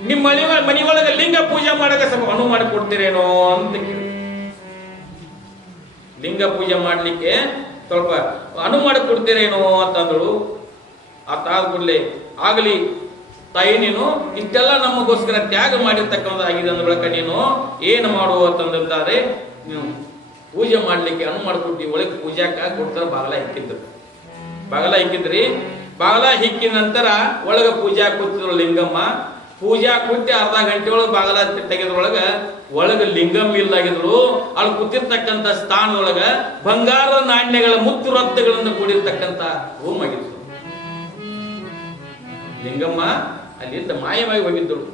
ನಿಮ್ಮ ಮನೆಯೊಳಗೆ ಲಿಂಗ ಪೂಜೆ ಮಾಡಕ್ಕೆ ಸ್ವಲ್ಪ ಅನುವು ಮಾಡಿಕೊಡ್ತೀರೇನೋ ಅಂತ ಕೇಳಿ. ಲಿಂಗ ಪೂಜೆ ಮಾಡ್ಲಿಕ್ಕೆ ಸ್ವಲ್ಪ ಅನುವು ಮಾಡಿಕೊಡ್ತೀರೇನೋ ಅಂತಂದಳು. ಆತಾದ ಕೂಡಲೇ ಆಗಲಿ ತಾಯಿ, ನೀನು ಇಷ್ಟೆಲ್ಲ ನಮಗೋಸ್ಕರ ತ್ಯಾಗ ಮಾಡಿರ್ತಕ್ಕಂಥದ್ದಾಗಿದೆ ಅಂದ ಬಳಿಕ ನೀನು ಏನು ಮಾಡುವ ಅಂತಂದ್ರೆ ನೀವು ಪೂಜೆ ಮಾಡ್ಲಿಕ್ಕೆ ಅನುವು ಮಾಡಿಕೊಟ್ಟು ಒಳಗೆ ಪೂಜಾಕ ಕೊಡ್ತಾರೆ. ಬಾಗಲ ಇಕ್ಕಿದ್ರಿ. ಬಾಗಲ ಹಿಕ್ಕಿದ ನಂತರ ಒಳಗ ಪೂಜಾ ಕೂತಿದ್ರು ಲಿಂಗಮ್ಮ. ಪೂಜಾ ಕೂತಿ ಅರ್ಧ ಗಂಟೆ ಒಳಗೆ ಬಾಗಲ ತೆಗೆದ್ರೊಳಗ ಒಳಗ ಲಿಂಗಮ್ಮ ಇಲ್ಲಾಗಿದ್ರು. ಅಲ್ಲಿ ಕೂತಿರ್ತಕ್ಕಂಥ ಸ್ಥಾನದೊಳಗ ಬಂಗಾರದ ನಾಣ್ಯಗಳ ಮುತ್ತು ರತ್ನಗಳಿಂದ ಕೂಡಿರ್ತಕ್ಕಂಥ ರೂಮ್ ಆಗಿತ್ತು. ಲಿಂಗಮ್ಮ ಅಲ್ಲಿಂದ ಮಾಯವಾಗಿ ಹೋಗಿದ್ದಳು.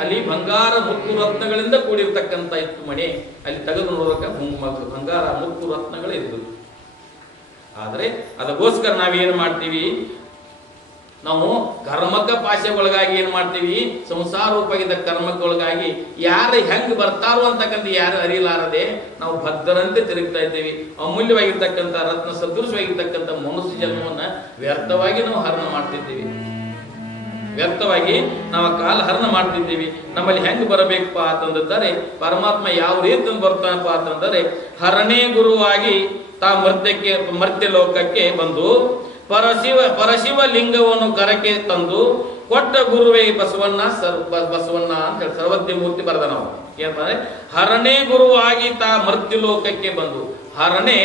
ಅಲ್ಲಿ ಬಂಗಾರ ಮುತ್ತು ರತ್ನಗಳಿಂದ ಕೂಡಿರ್ತಕ್ಕಂಥ ಇತ್ತು ಮನೆ. ಅಲ್ಲಿ ತೆಗೆದು ನೋಡೋಕೆ ಬಂಗಾರ ಮುತ್ತು ರತ್ನಗಳು ಇದ್ದವು. ಆದರೆ ಅದಕ್ಕೋಸ್ಕರ ನಾವೇನು ಮಾಡ್ತೀವಿ, ನಾವು ಕರ್ಮಕ್ಕ ಪಾಶೆಗೊಳಗಾಗಿ ಏನ್ ಮಾಡ್ತೀವಿ, ಸಂಸಾರ ರೂಪವಾಗಿದ್ದ ಕರ್ಮಕ್ಕೊಳಗಾಗಿ ಯಾರು ಹೆಂಗ್ ಬರ್ತಾರೋ ಅಂತಕ್ಕಂಥ ಯಾರು ಅರಿಲಾರದೆ ನಾವು ಭದ್ರಂತೆ ತಿರುಗ್ತಾ ಇದ್ದೇವೆ. ಅಮೂಲ್ಯವಾಗಿರ್ತಕ್ಕಂಥ ರತ್ನ ಸದೃಶವಾಗಿರ್ತಕ್ಕಂಥ ಮನುಷ್ಯ ಜನ್ಮವನ್ನ ವ್ಯರ್ಥವಾಗಿ ನಾವು ಹರಣ ಮಾಡ್ತಿದ್ದೀವಿ. ವ್ಯರ್ಥವಾಗಿ ನಾವು ಕಾಲ ಹರಣ ಮಾಡ್ತಿದ್ದೀವಿ. ನಮ್ಮಲ್ಲಿ ಹೆಂಗ್ ಬರಬೇಕಪ್ಪ ಅಂತಂದರೆ ಪರಮಾತ್ಮ ಯಾವ ರೀತಿ ಬರ್ತಾನಪ್ಪ ಅಂತಂದರೆ, ಹರಣೇ ಗುರುವಾಗಿ ತಾ ಮರ್ತ್ಯ ಲೋಕಕ್ಕೆ ಬಂದು ಪರಶಿವ ಲಿಂಗವನ್ನು ಕರಕ್ಕೆ ತಂದು ಕೊಟ್ಟ ಗುರುವೇ ಬಸವಣ್ಣ ಅಂತ ಹೇಳಿ ಸರ್ವಜ್ಞ ಮೂರ್ತಿ ಬರೆದ. ನಾವು ಏನಂದ್ರೆ ಹರಣೆ ಗುರುವಾಗಿ ತಾ ಮರ್ತ್ಯ ಲೋಕಕ್ಕೆ ಬಂದು, ಹರಣೆ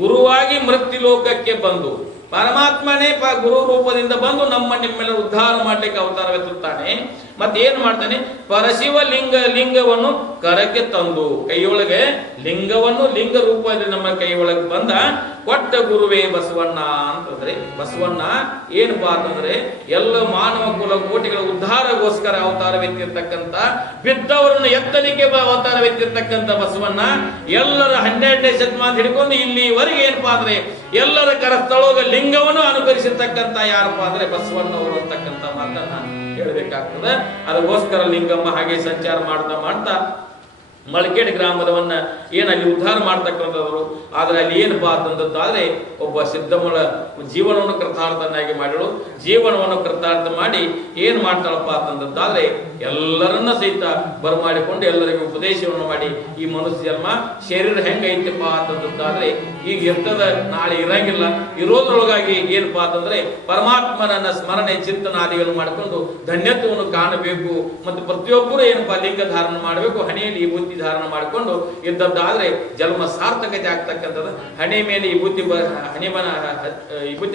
ಗುರುವಾಗಿ ಮರ್ತ್ಯ ಲೋಕಕ್ಕೆ ಬಂದು ಪರಮಾತ್ಮನೇ ಗುರು ರೂಪದಿಂದ ಬಂದು ನಿಮ್ಮೆಲ್ಲರೂ ಉದ್ಧಾರ ಮಾಡ್ಲಿಕ್ಕೆ ಅವತಾರವೆತ್ತುತ್ತಾನೆ. ಮತ್ತೆ ಏನ್ ಮಾಡ್ತಾನೆ, ಪರಶಿವ ಲಿಂಗವನ್ನು ಕರಕ್ಕೆ ತಂದು ಕೈಯೊಳಗೆ ಲಿಂಗವನ್ನು ಲಿಂಗ ರೂಪದಲ್ಲಿ ನಮ್ಮ ಕೈಯೊಳಗೆ ಬಂದ ಕೊಟ್ಟ ಗುರುವೇ ಬಸವಣ್ಣ ಅಂತಂದ್ರೆ, ಬಸವಣ್ಣ ಏನಪ್ಪಾ ಅಂತಂದ್ರೆ ಎಲ್ಲ ಮಾನವ ಕುಲ ಕೋಟಿಗಳ ಉದ್ಧಾರಗೋಸ್ಕರ ಅವತಾರವೆತ್ತಿರ್ತಕ್ಕಂಥ, ಬಿದ್ದವರನ್ನು ಎತ್ತಲಿಕ್ಕೆ ಅವತಾರವೆತ್ತಿರ್ತಕ್ಕಂಥ ಬಸವಣ್ಣ ಎಲ್ಲರ 12ನೇ ಶತಮಾನ ಹಿಡ್ಕೊಂಡು ಇಲ್ಲಿವರೆಗೆ ಏನಪ್ಪಾ ಅಂದ್ರೆ ಎಲ್ಲರ ಕರಸ್ಥಳೋಗ ಲಿಂಗವನ್ನು ಅನುಕರಿಸಿರ್ತಕ್ಕಂಥ ಯಾರಪ್ಪ ಅಂದ್ರೆ ಬಸವಣ್ಣವರು ಅಂತಕ್ಕಂಥ ಮಾತನ್ನ ಹೇಳಬೇಕಾಗ್ತದೆ. ಅದಕ್ಕೋಸ್ಕರ ಲಿಂಗಮ್ಮ ಹಾಗೆ ಸಂಚಾರ ಮಾಡ್ತಾ ಮಳಕೇಡ್ ಗ್ರಾಮದವನ್ನ ಏನಲ್ಲಿ ಉದ್ಧಾರ ಮಾಡ್ತಕ್ಕಂಥವ್ರು. ಆದ್ರೆ ಅಲ್ಲಿ ಏನಪ್ಪಾ ಅಂತಂದಾದ್ರೆ ಒಬ್ಬ ಸಿದ್ದಮ್ಮಳ ಜೀವನವನ್ನು ಕೃತಾರ್ಥನಾಗಿ ಮಾಡಲು, ಜೀವನವನ್ನು ಕೃತಾರ್ಥ ಮಾಡಿ ಏನ್ ಮಾಡ್ತಾಳಪ್ಪ ಅಂತಂದಾದ್ರೆ ಎಲ್ಲರನ್ನ ಸಹಿತ ಬರಮಾಡಿಕೊಂಡು ಎಲ್ಲರಿಗೂ ಉಪದೇಶವನ್ನು ಮಾಡಿ, ಈ ಮನುಷ್ಯ ಜನ್ಮ ಶರೀರ ಹೆಂಗೈತಪ್ಪ ಅಂತಂದಾದ್ರೆ ಈಗ ಇರ್ತದ, ನಾಳೆ ಇರಂಗಿಲ್ಲ. ಇರೋದ್ರೊಳಗಾಗಿ ಏನಪ್ಪಾ ಅಂತಂದ್ರೆ ಪರಮಾತ್ಮನನ್ನ ಸ್ಮರಣೆ ಚಿಂತನಾದಿಗಳು ಮಾಡಿಕೊಂಡು ಧನ್ಯತ್ವವನ್ನು ಕಾಣಬೇಕು. ಮತ್ತು ಪ್ರತಿಯೊಬ್ಬರು ಏನಪ್ಪಾ ಲಿಂಗ ಧಾರಣ ಮಾಡಬೇಕು, ಹಣೆಯಲ್ಲಿ ಈ ಬುದ್ಧಿ ಧಾರಣ ಮಾಡಿಕೊಂಡು ಇದ್ದದ್ದಾದ್ರೆ ಜನ್ಮ ಸಾರ್ಥಕತೆ ಆಗ್ತಕ್ಕಂಥದ್ದು. ಹಣೆ ಮೇಲೆ ಈ ಬುದ್ಧಿ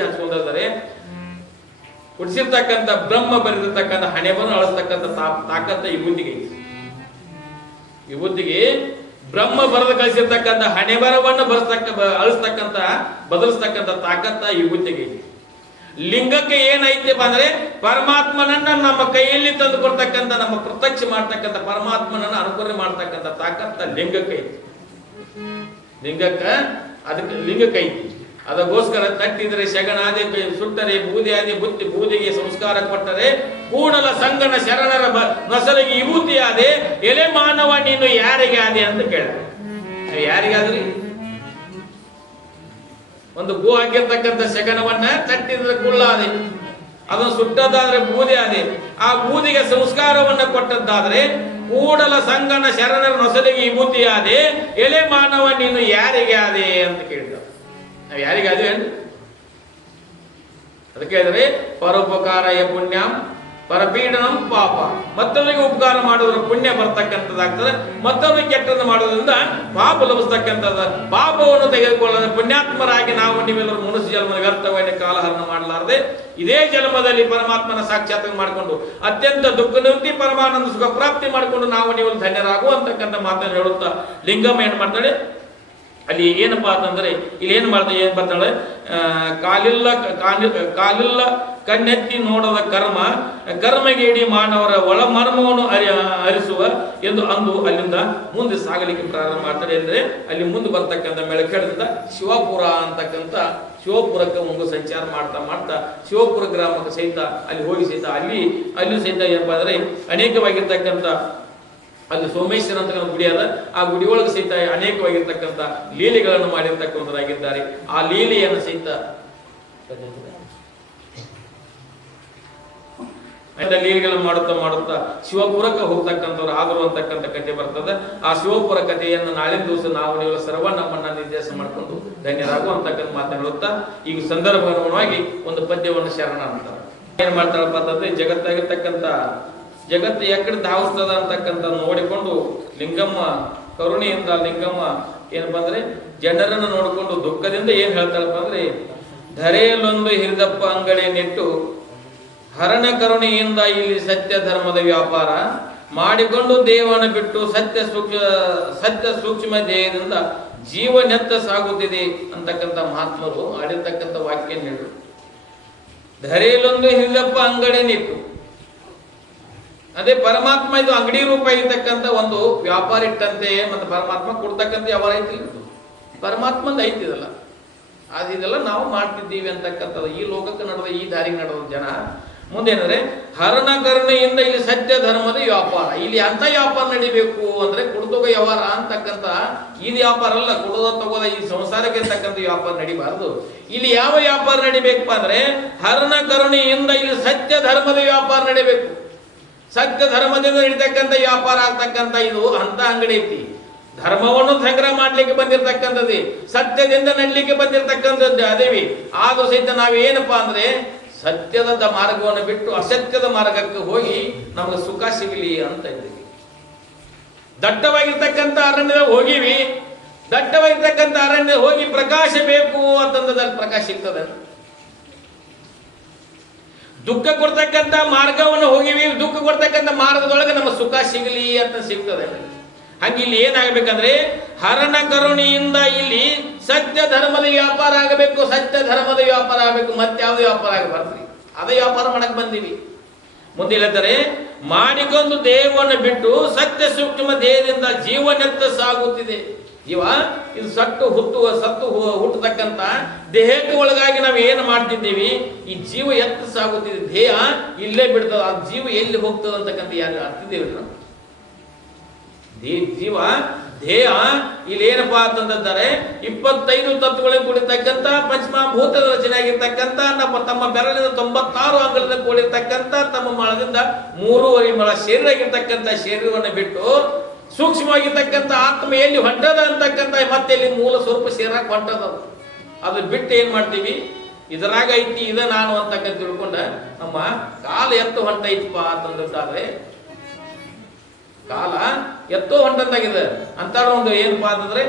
ಹಚ್ಕೊಂಡಿದ್ದಾರೆ. ಹುಟ್ಟಿಸಿರ್ತಕ್ಕಂಥ ಬ್ರಹ್ಮ ಬರೆದಿರ್ತಕ್ಕಂಥ ಹಣೆವನ್ನು ಅಳಿಸ್ತಕ್ಕಂಥ ತಾಕತ್ತ ಈ ಬುದ್ಧಿಗೆ. ಈ ಬುದ್ಧಿಗೆ ಬ್ರಹ್ಮ ಬರೆದು ಕಳಿಸಿರ್ತಕ್ಕಂಥ ಹಣೆ ಬರವನ್ನು ಅಳಿಸ್ತಕ್ಕಂಥ ಬದಲಿಸ್ತಕ್ಕಂಥ ತಾಕತ್ತ ಈ ಬುದ್ಧಿಗೆ. ಲಿಂಗಕ್ಕೆ ಏನೈತೆಪ್ಪ ಅಂದ್ರೆ ಪರಮಾತ್ಮನನ್ನ ನಮ್ಮ ಕೈಯಲ್ಲಿ ತಂದು ಕೊಡ್ತಕ್ಕಂಥ, ನಮ್ಮ ಪ್ರತ್ಯಕ್ಷ ಮಾಡ್ತಕ್ಕಂಥ ಪರಮಾತ್ಮನನ್ನ ಅನುಕರಣೆ ಮಾಡ್ತಕ್ಕಂಥ ತಾಕತ್ತ ಲಿಂಗಕ್ಕೆ ಐತಿ. ಅದಕ್ಕೆ ಲಿಂಗಕ್ಕೆ ಐತಿ. ಅದಕ್ಕೋಸ್ಕರ ತಟ್ಟಿದ್ರೆ ಶಗಣಾದೆ, ಸುಟ್ಟರೆ ಬೂದಿ ಆದಿ, ಬೂದಿಗೆ ಸಂಸ್ಕಾರ ಕೊಟ್ಟರೆ ಕೂಡಲ ಸಂಗನ ಶರಣರ ನೊಸಲಿಗೆ ವಿಭೂತಿ ಆದೆ, ಎಲೆ ಮಾನವ ನೀನು ಯಾರಿಗೆ ಆದೆ ಅಂತ ಕೇಳ. ಯಾರಿಗಾದ್ರಿ? ಒಂದು ಗೋ ಹಾಕಿರ್ತಕ್ಕಂಥ ಶಗನವನ್ನ ತಟ್ಟಿದ್ರೆ ಕುಳ್ಳಾದೆ, ಅದನ್ನು ಸುಟ್ಟದ್ದಾದ್ರೆ ಬೂದಿ ಆದೆ. ಆ ಬೂದಿಗೆ ಸಂಸ್ಕಾರವನ್ನ ಕೊಟ್ಟದ್ದಾದ್ರೆ ಕೂಡಲ ಸಂಗನ ಶರಣರ ನೊಸಲಿಗೆ ವಿಭೂತಿ ಆದೆ, ಎಲೆ ಮಾನವ ನೀನು ಯಾರಿಗೆ ಆದೆ ಅಂತ ಕೇಳಿದ. ನಾವು ಯಾರಿಗಾದ್ವಿ ಅಂತ ಅದಕ್ಕೆ ಹೇಳಿದ್ರೆ ಪರೋಪಕಾರಯ ಪುಣ್ಯಂ ಪರಪೀಡನಂ ಪಾಪ. ಮತ್ತೊಬ್ಬರಿಗೆ ಉಪಕಾರ ಮಾಡೋದ್ರ ಪುಣ್ಯ ಬರ್ತಕ್ಕಂಥದ್ದಾಗ್ತದೆ, ಮತ್ತೊಬ್ಬರಿಗೆ ಕೆಟ್ಟದ್ದು ಮಾಡೋದ್ರಿಂದ ಪಾಪ ಲಭಿಸ್ತಕ್ಕಂಥದ್ದು. ಪಾಪವನ್ನು ತೆಗೆದುಕೊಳ್ಳದ ಪುಣ್ಯಾತ್ಮರಾಗಿ ನಾವು ನೀವೆಲ್ಲರೂ ಮನುಷ್ಯ ಜನ್ಮದ ವ್ಯರ್ಥವಾಗಿ ಕಾಲಹರಣ ಮಾಡಲಾರದೆ ಇದೇ ಜನ್ಮದಲ್ಲಿ ಪರಮಾತ್ಮನ ಸಾಕ್ಷಾತ್ ಮಾಡಿಕೊಂಡು ಅತ್ಯಂತ ದುಃಖ ನಿವೃತ್ತಿ ಪರಮಾನಂದ ಸುಖ ಪ್ರಾಪ್ತಿ ಮಾಡಿಕೊಂಡು ನಾವು ನೀವು ಧನ್ಯರಾಗುವಂತಕ್ಕಂಥ ಮಾತನ್ನು ಹೇಳುತ್ತಾ ಲಿಂಗಮ್ಮ ಏನ್ ಮಾಡ್ತಾಳೆ ಅಲ್ಲಿ ಏನಪ್ಪಾ ಅಂತಂದ್ರೆ ಇಲ್ಲಿ ಏನ್ ಮಾಡ್ತಾಳೆ, ಕಾಲಿಲ್ಲ ಕಾಲಿಲ್ಲ ಕಣ್ಣೆತ್ತಿ ನೋಡದ ಕರ್ಮಗೇಡಿ ಮಾನವರ ಒಳ ಮರ್ಮವನ್ನು ಅರಿಸುವ ಎಂದು ಅಂದು ಅಲ್ಲಿಂದ ಮುಂದೆ ಸಾಗಲಿಕ್ಕೆ ಪ್ರಾರಂಭ ಮಾಡ್ತಾರೆ. ಅಂದ್ರೆ ಅಲ್ಲಿ ಮುಂದೆ ಬರ್ತಕ್ಕಂಥ ಮೆಳಕಡದಿಂದ ಶಿವಪುರ ಅಂತಕ್ಕಂಥ ಶಿವಪುರಕ್ಕೆ ಒಂದು ಸಂಚಾರ ಮಾಡ್ತಾ ಮಾಡ್ತಾ ಶಿವಪುರ ಗ್ರಾಮಕ್ಕೆ ಸಹಿತ ಅಲ್ಲಿ ಹೋಗಿ ಸಹಿತ ಅಲ್ಲಿ ಸಹಿತ ಏನಪ್ಪಾ ಅಂದ್ರೆ ಅನೇಕವಾಗಿರ್ತಕ್ಕಂಥ ಅಲ್ಲಿ ಸೋಮೇಶ್ವರ ಅಂತ ಗುಡಿ ಅದ. ಆ ಗುಡಿ ಒಳಗೆ ಸಹಿತ ಅನೇಕವಾಗಿರ್ತಕ್ಕಂಥ ಲೀಲೆಗಳನ್ನು ಮಾಡಿರ್ತಕ್ಕಂಥರಾಗಿದ್ದಾರೆ. ಆ ಲೀಲೆಯನ್ನು ಸಹಿತ ಲೀಲೆಗಳನ್ನು ಮಾಡುತ್ತಾ ಶಿವಪುರಕ್ಕೆ ಹೋಗ್ತಕ್ಕಂಥವ್ರು ಆದರು ಅಂತಕ್ಕಂಥ ಕಥೆ ಬರ್ತದೆ. ಆ ಶಿವಪುರ ಕಥೆಯನ್ನು ನಾಳಿನ ದಿವಸ ನೀವು ಸರ್ವ ನಮ್ಮನ್ನ ನಿರ್ದೇಶ ಮಾಡಿಕೊಂಡು ಧನ್ಯರಾಗುವಂತಕ್ಕಂಥ ಮಾತನಾಡುತ್ತಾ ಈಗ ಸಂದರ್ಭವಾಗಿ ಒಂದು ಪದ್ಯವನ್ನು ಶರಣ ಅಂತಾರೆ. ಏನ್ ಮಾಡ್ತಾಳಪ್ಪ ಅಂತಂದ್ರೆ ಜಗತ್ತಾಗಿರ್ತಕ್ಕಂಥ ಜಗತ್ತು ಎಕಡೆ ಧಾವಿಸ್ತದ ಅಂತಕ್ಕಂಥ ನೋಡಿಕೊಂಡು ಲಿಂಗಮ್ಮ ಕರುಣೆಯಿಂದ ಲಿಂಗಮ್ಮ ಏನಪ್ಪಾ ಅಂದ್ರೆ ಜನರನ್ನು ನೋಡಿಕೊಂಡು ದುಃಖದಿಂದ ಏನ್ ಹೇಳ್ತಾಳಪ್ಪ ಅಂದ್ರೆ ಧರೆಯಲ್ಲೊಂದು ಹಿರಿದಪ್ಪ ಅಂಗಡಿ ನೆಟ್ಟು ಹರಣ ಕರುಣೆಯಿಂದ ಇಲ್ಲಿ ಸತ್ಯ ಧರ್ಮದ ವ್ಯಾಪಾರ ಮಾಡಿಕೊಂಡು ದೇವನ ಬಿಟ್ಟು ಸತ್ಯ ಸೂಕ್ಷ್ಮ ದೇಹದಿಂದ ಜೀವನೆತ್ತ ಸಾಗುತ್ತಿದೆ ಅಂತಕ್ಕಂಥ ಮಹಾತ್ಮರು ಆಡಿರ್ತಕ್ಕಂಥ ವಾಕ್ಯ ಹೇಳು. ಧರೆಯಲ್ಲೊಂದು ಹಿರಿದಪ್ಪ ಅಂಗಡಿ ನೆಟ್ಟು ಅದೇ ಪರಮಾತ್ಮ ಇದು ಅಂಗಡಿ ರೂಪ ಇರ್ತಕ್ಕಂಥ ಒಂದು ವ್ಯಾಪಾರ ಇಟ್ಟಂತೆ ಮತ್ತೆ ಪರಮಾತ್ಮ ಕೊಡ್ತಕ್ಕಂಥ ವ್ಯವಹಾರ ಐತಿ. ಪರಮಾತ್ಮಂದ ಐತಿದಲ್ಲ ಅದೆಲ್ಲ ನಾವು ಮಾಡ್ತಿದ್ದೀವಿ ಅಂತಕ್ಕಂಥದ್ದು ಈ ಲೋಕಕ್ಕೆ ನಡೆದ ಈ ದಾರಿಗೆ ನಡೆದ ಜನ ಮುಂದೇನಂದ್ರೆ ಹರಣ ಕರುಣೆಯಿಂದ ಇಲ್ಲಿ ಸತ್ಯ ಧರ್ಮದ ವ್ಯಾಪಾರ. ಇಲ್ಲಿ ಅಂತ ವ್ಯಾಪಾರ ನಡಿಬೇಕು ಅಂದ್ರೆ ಕುಡ್ದೋಗ ವ್ಯವಹಾರ ಅಂತಕ್ಕಂಥ ಇದು ವ್ಯಾಪಾರ ಅಲ್ಲ. ಕುಡೋದ ತಗೋದ ಈ ಸಂಸಾರಕ್ಕೆ ಅಂತಕ್ಕಂಥ ವ್ಯಾಪಾರ ನಡಿಬಾರ್ದು. ಇಲ್ಲಿ ಯಾವ ವ್ಯಾಪಾರ ನಡಿಬೇಕಪ್ಪ ಅಂದ್ರೆ ಹರಣ ಕರುಣೆಯಿಂದ ಇಲ್ಲಿ ಸತ್ಯ ಧರ್ಮದ ವ್ಯಾಪಾರ ನಡಿಬೇಕು. ಸತ್ಯ ಧರ್ಮದಿಂದ ನಡೀತಕ್ಕಂಥ ವ್ಯಾಪಾರ ಆಗ್ತಕ್ಕಂಥ ಇದು ಅಂತ ಅಂಗಡಿ ಐತಿ. ಧರ್ಮವನ್ನು ಸಂಗ್ರಹ ಮಾಡ್ಲಿಕ್ಕೆ ಬಂದಿರತಕ್ಕಂಥದ್ದು, ಸತ್ಯದಿಂದ ನಡಲಿಕ್ಕೆ ಬಂದಿರತಕ್ಕಂಥದ್ದು ಅದೇವಿ. ಆದ್ರೂ ಸಹಿತ ನಾವೇನಪ್ಪಾ ಅಂದ್ರೆ ಸತ್ಯದ ಮಾರ್ಗವನ್ನು ಬಿಟ್ಟು ಅಸತ್ಯದ ಮಾರ್ಗಕ್ಕೆ ಹೋಗಿ ನಮಗೆ ಸುಖ ಸಿಗಲಿ ಅಂತ ಇದ್ದೀವಿ. ದಟ್ಟವಾಗಿರ್ತಕ್ಕಂಥ ಅರಣ್ಯದ ಹೋಗಿವಿ, ದಟ್ಟವಾಗಿರ್ತಕ್ಕಂಥ ಅರಣ್ಯ ಹೋಗಿ ಪ್ರಕಾಶ ಬೇಕು ಅಂತಂದ್ರೆ ಪ್ರಕಾಶ ಸಿಗ್ತದೆ. ದುಃಖ ಕೊಡ್ತಕ್ಕಂಥ ಮಾರ್ಗವನ್ನು ಹೋಗಿವಿ, ದುಃಖ ಕೊಡ್ತಕ್ಕಂಥ ಮಾರ್ಗದೊಳಗೆ ನಮ್ಮ ಸುಖ ಸಿಗಲಿ ಅಂತ ಸಿಗ್ತದೆ. ಹಂಗೆ ಇಲ್ಲಿ ಏನಾಗಬೇಕಂದ್ರೆ ಹರಣ ಕರುಣೆಯಿಂದ ಇಲ್ಲಿ ಸತ್ಯ ಧರ್ಮದ ವ್ಯಾಪಾರ ಆಗಬೇಕು. ಸತ್ಯ ಧರ್ಮದ ವ್ಯಾಪಾರ ಆಗಬೇಕು, ಮತ್ತೆ ಯಾವ್ದು ವ್ಯಾಪಾರ ಆಗಬಾರ್ದ್ರಿ. ಅದೇ ವ್ಯಾಪಾರ ಮಾಡಕ್ ಬಂದೀವಿ. ಮುಂದೆ ಹೇಳ್ತಾರೆ ಮಾಡಿಕೊಂಡು ದೇಹವನ್ನು ಬಿಟ್ಟು ಸತ್ಯ ಸೂಕ್ಷ್ಮ ದೇಹದಿಂದ ಜೀವನೆತ್ತ ಸಾಗುತ್ತಿದೆ. ಇದು ಸತ್ತು ಹುಟ್ಟತಕ್ಕಂಥ ದೇಹಕ್ಕೆ ಒಳಗಾಗಿ ನಾವು ಏನು ಮಾಡ್ತಿದ್ದೀವಿ, ಈ ಜೀವ ಎತ್ತ ಸಾಗುತ್ತಿದೆ. ದೇಹ ಇಲ್ಲೇ ಬಿಡ್ತದ, ಆ ಜೀವ ಎಲ್ಲಿ ಹೋಗ್ತದ ಅಂತಕ್ಕಂಥ ಯಾರು ಅರ್ತಿದ್ದೇವೆ ನಾವು. ಜೀವ ದೇಹ ಇಲ್ಲಿ ಏನಪ್ಪಾ ಅಂತಂದರೆ 25 ತತ್ವಗಳಿಗೆ ಕೂಡಿರ್ತಕ್ಕಂಥ ಪಂಚಮಭೂತದ ರಚನೆ ಆಗಿರ್ತಕ್ಕಂಥ ತಮ್ಮ ಬೆರಳಿನ 96 ಅಂಗಗಳಿಂದ ಕೂಡಿರ್ತಕ್ಕಂಥ ತಮ್ಮ ಮಳದಿಂದ 3.5 ಮಳ ಶರೀರ ಆಗಿರ್ತಕ್ಕಂಥ ಶರೀರವನ್ನು ಬಿಟ್ಟು ಸೂಕ್ಷ್ಮವಾಗಿರ್ತಕ್ಕಂಥ ಆತ್ಮ ಎಲ್ಲಿ ಹೊಂಟದ ಅಂತಕ್ಕಂಥ ಮತ್ತೆ ಇಲ್ಲಿ ಮೂಲ ಸ್ವರೂಪ ಸೇರಕ್ಕೆ ಹೊಂಟದ. ಅದು ಬಿಟ್ಟು ಏನ್ ಮಾಡ್ತೀವಿ, ಇದರಾಗ ಐತಿ ಇದ ನಾನು ಅಂತಕ್ಕಂಥ ತಿಳ್ಕೊಂಡ ನಮ್ಮ ಕಾಲ ಎತ್ತು ಹೊಂಟೈತಪ್ಪ ಅಂತಂದ್ರೆ ಕಾಲ ಎತ್ತೋ ಹೊಂಟಂತಾಗಿದೆ ಅಂತ ಒಂದು ಏನಪ್ಪಾ ಅಂತಂದ್ರೆ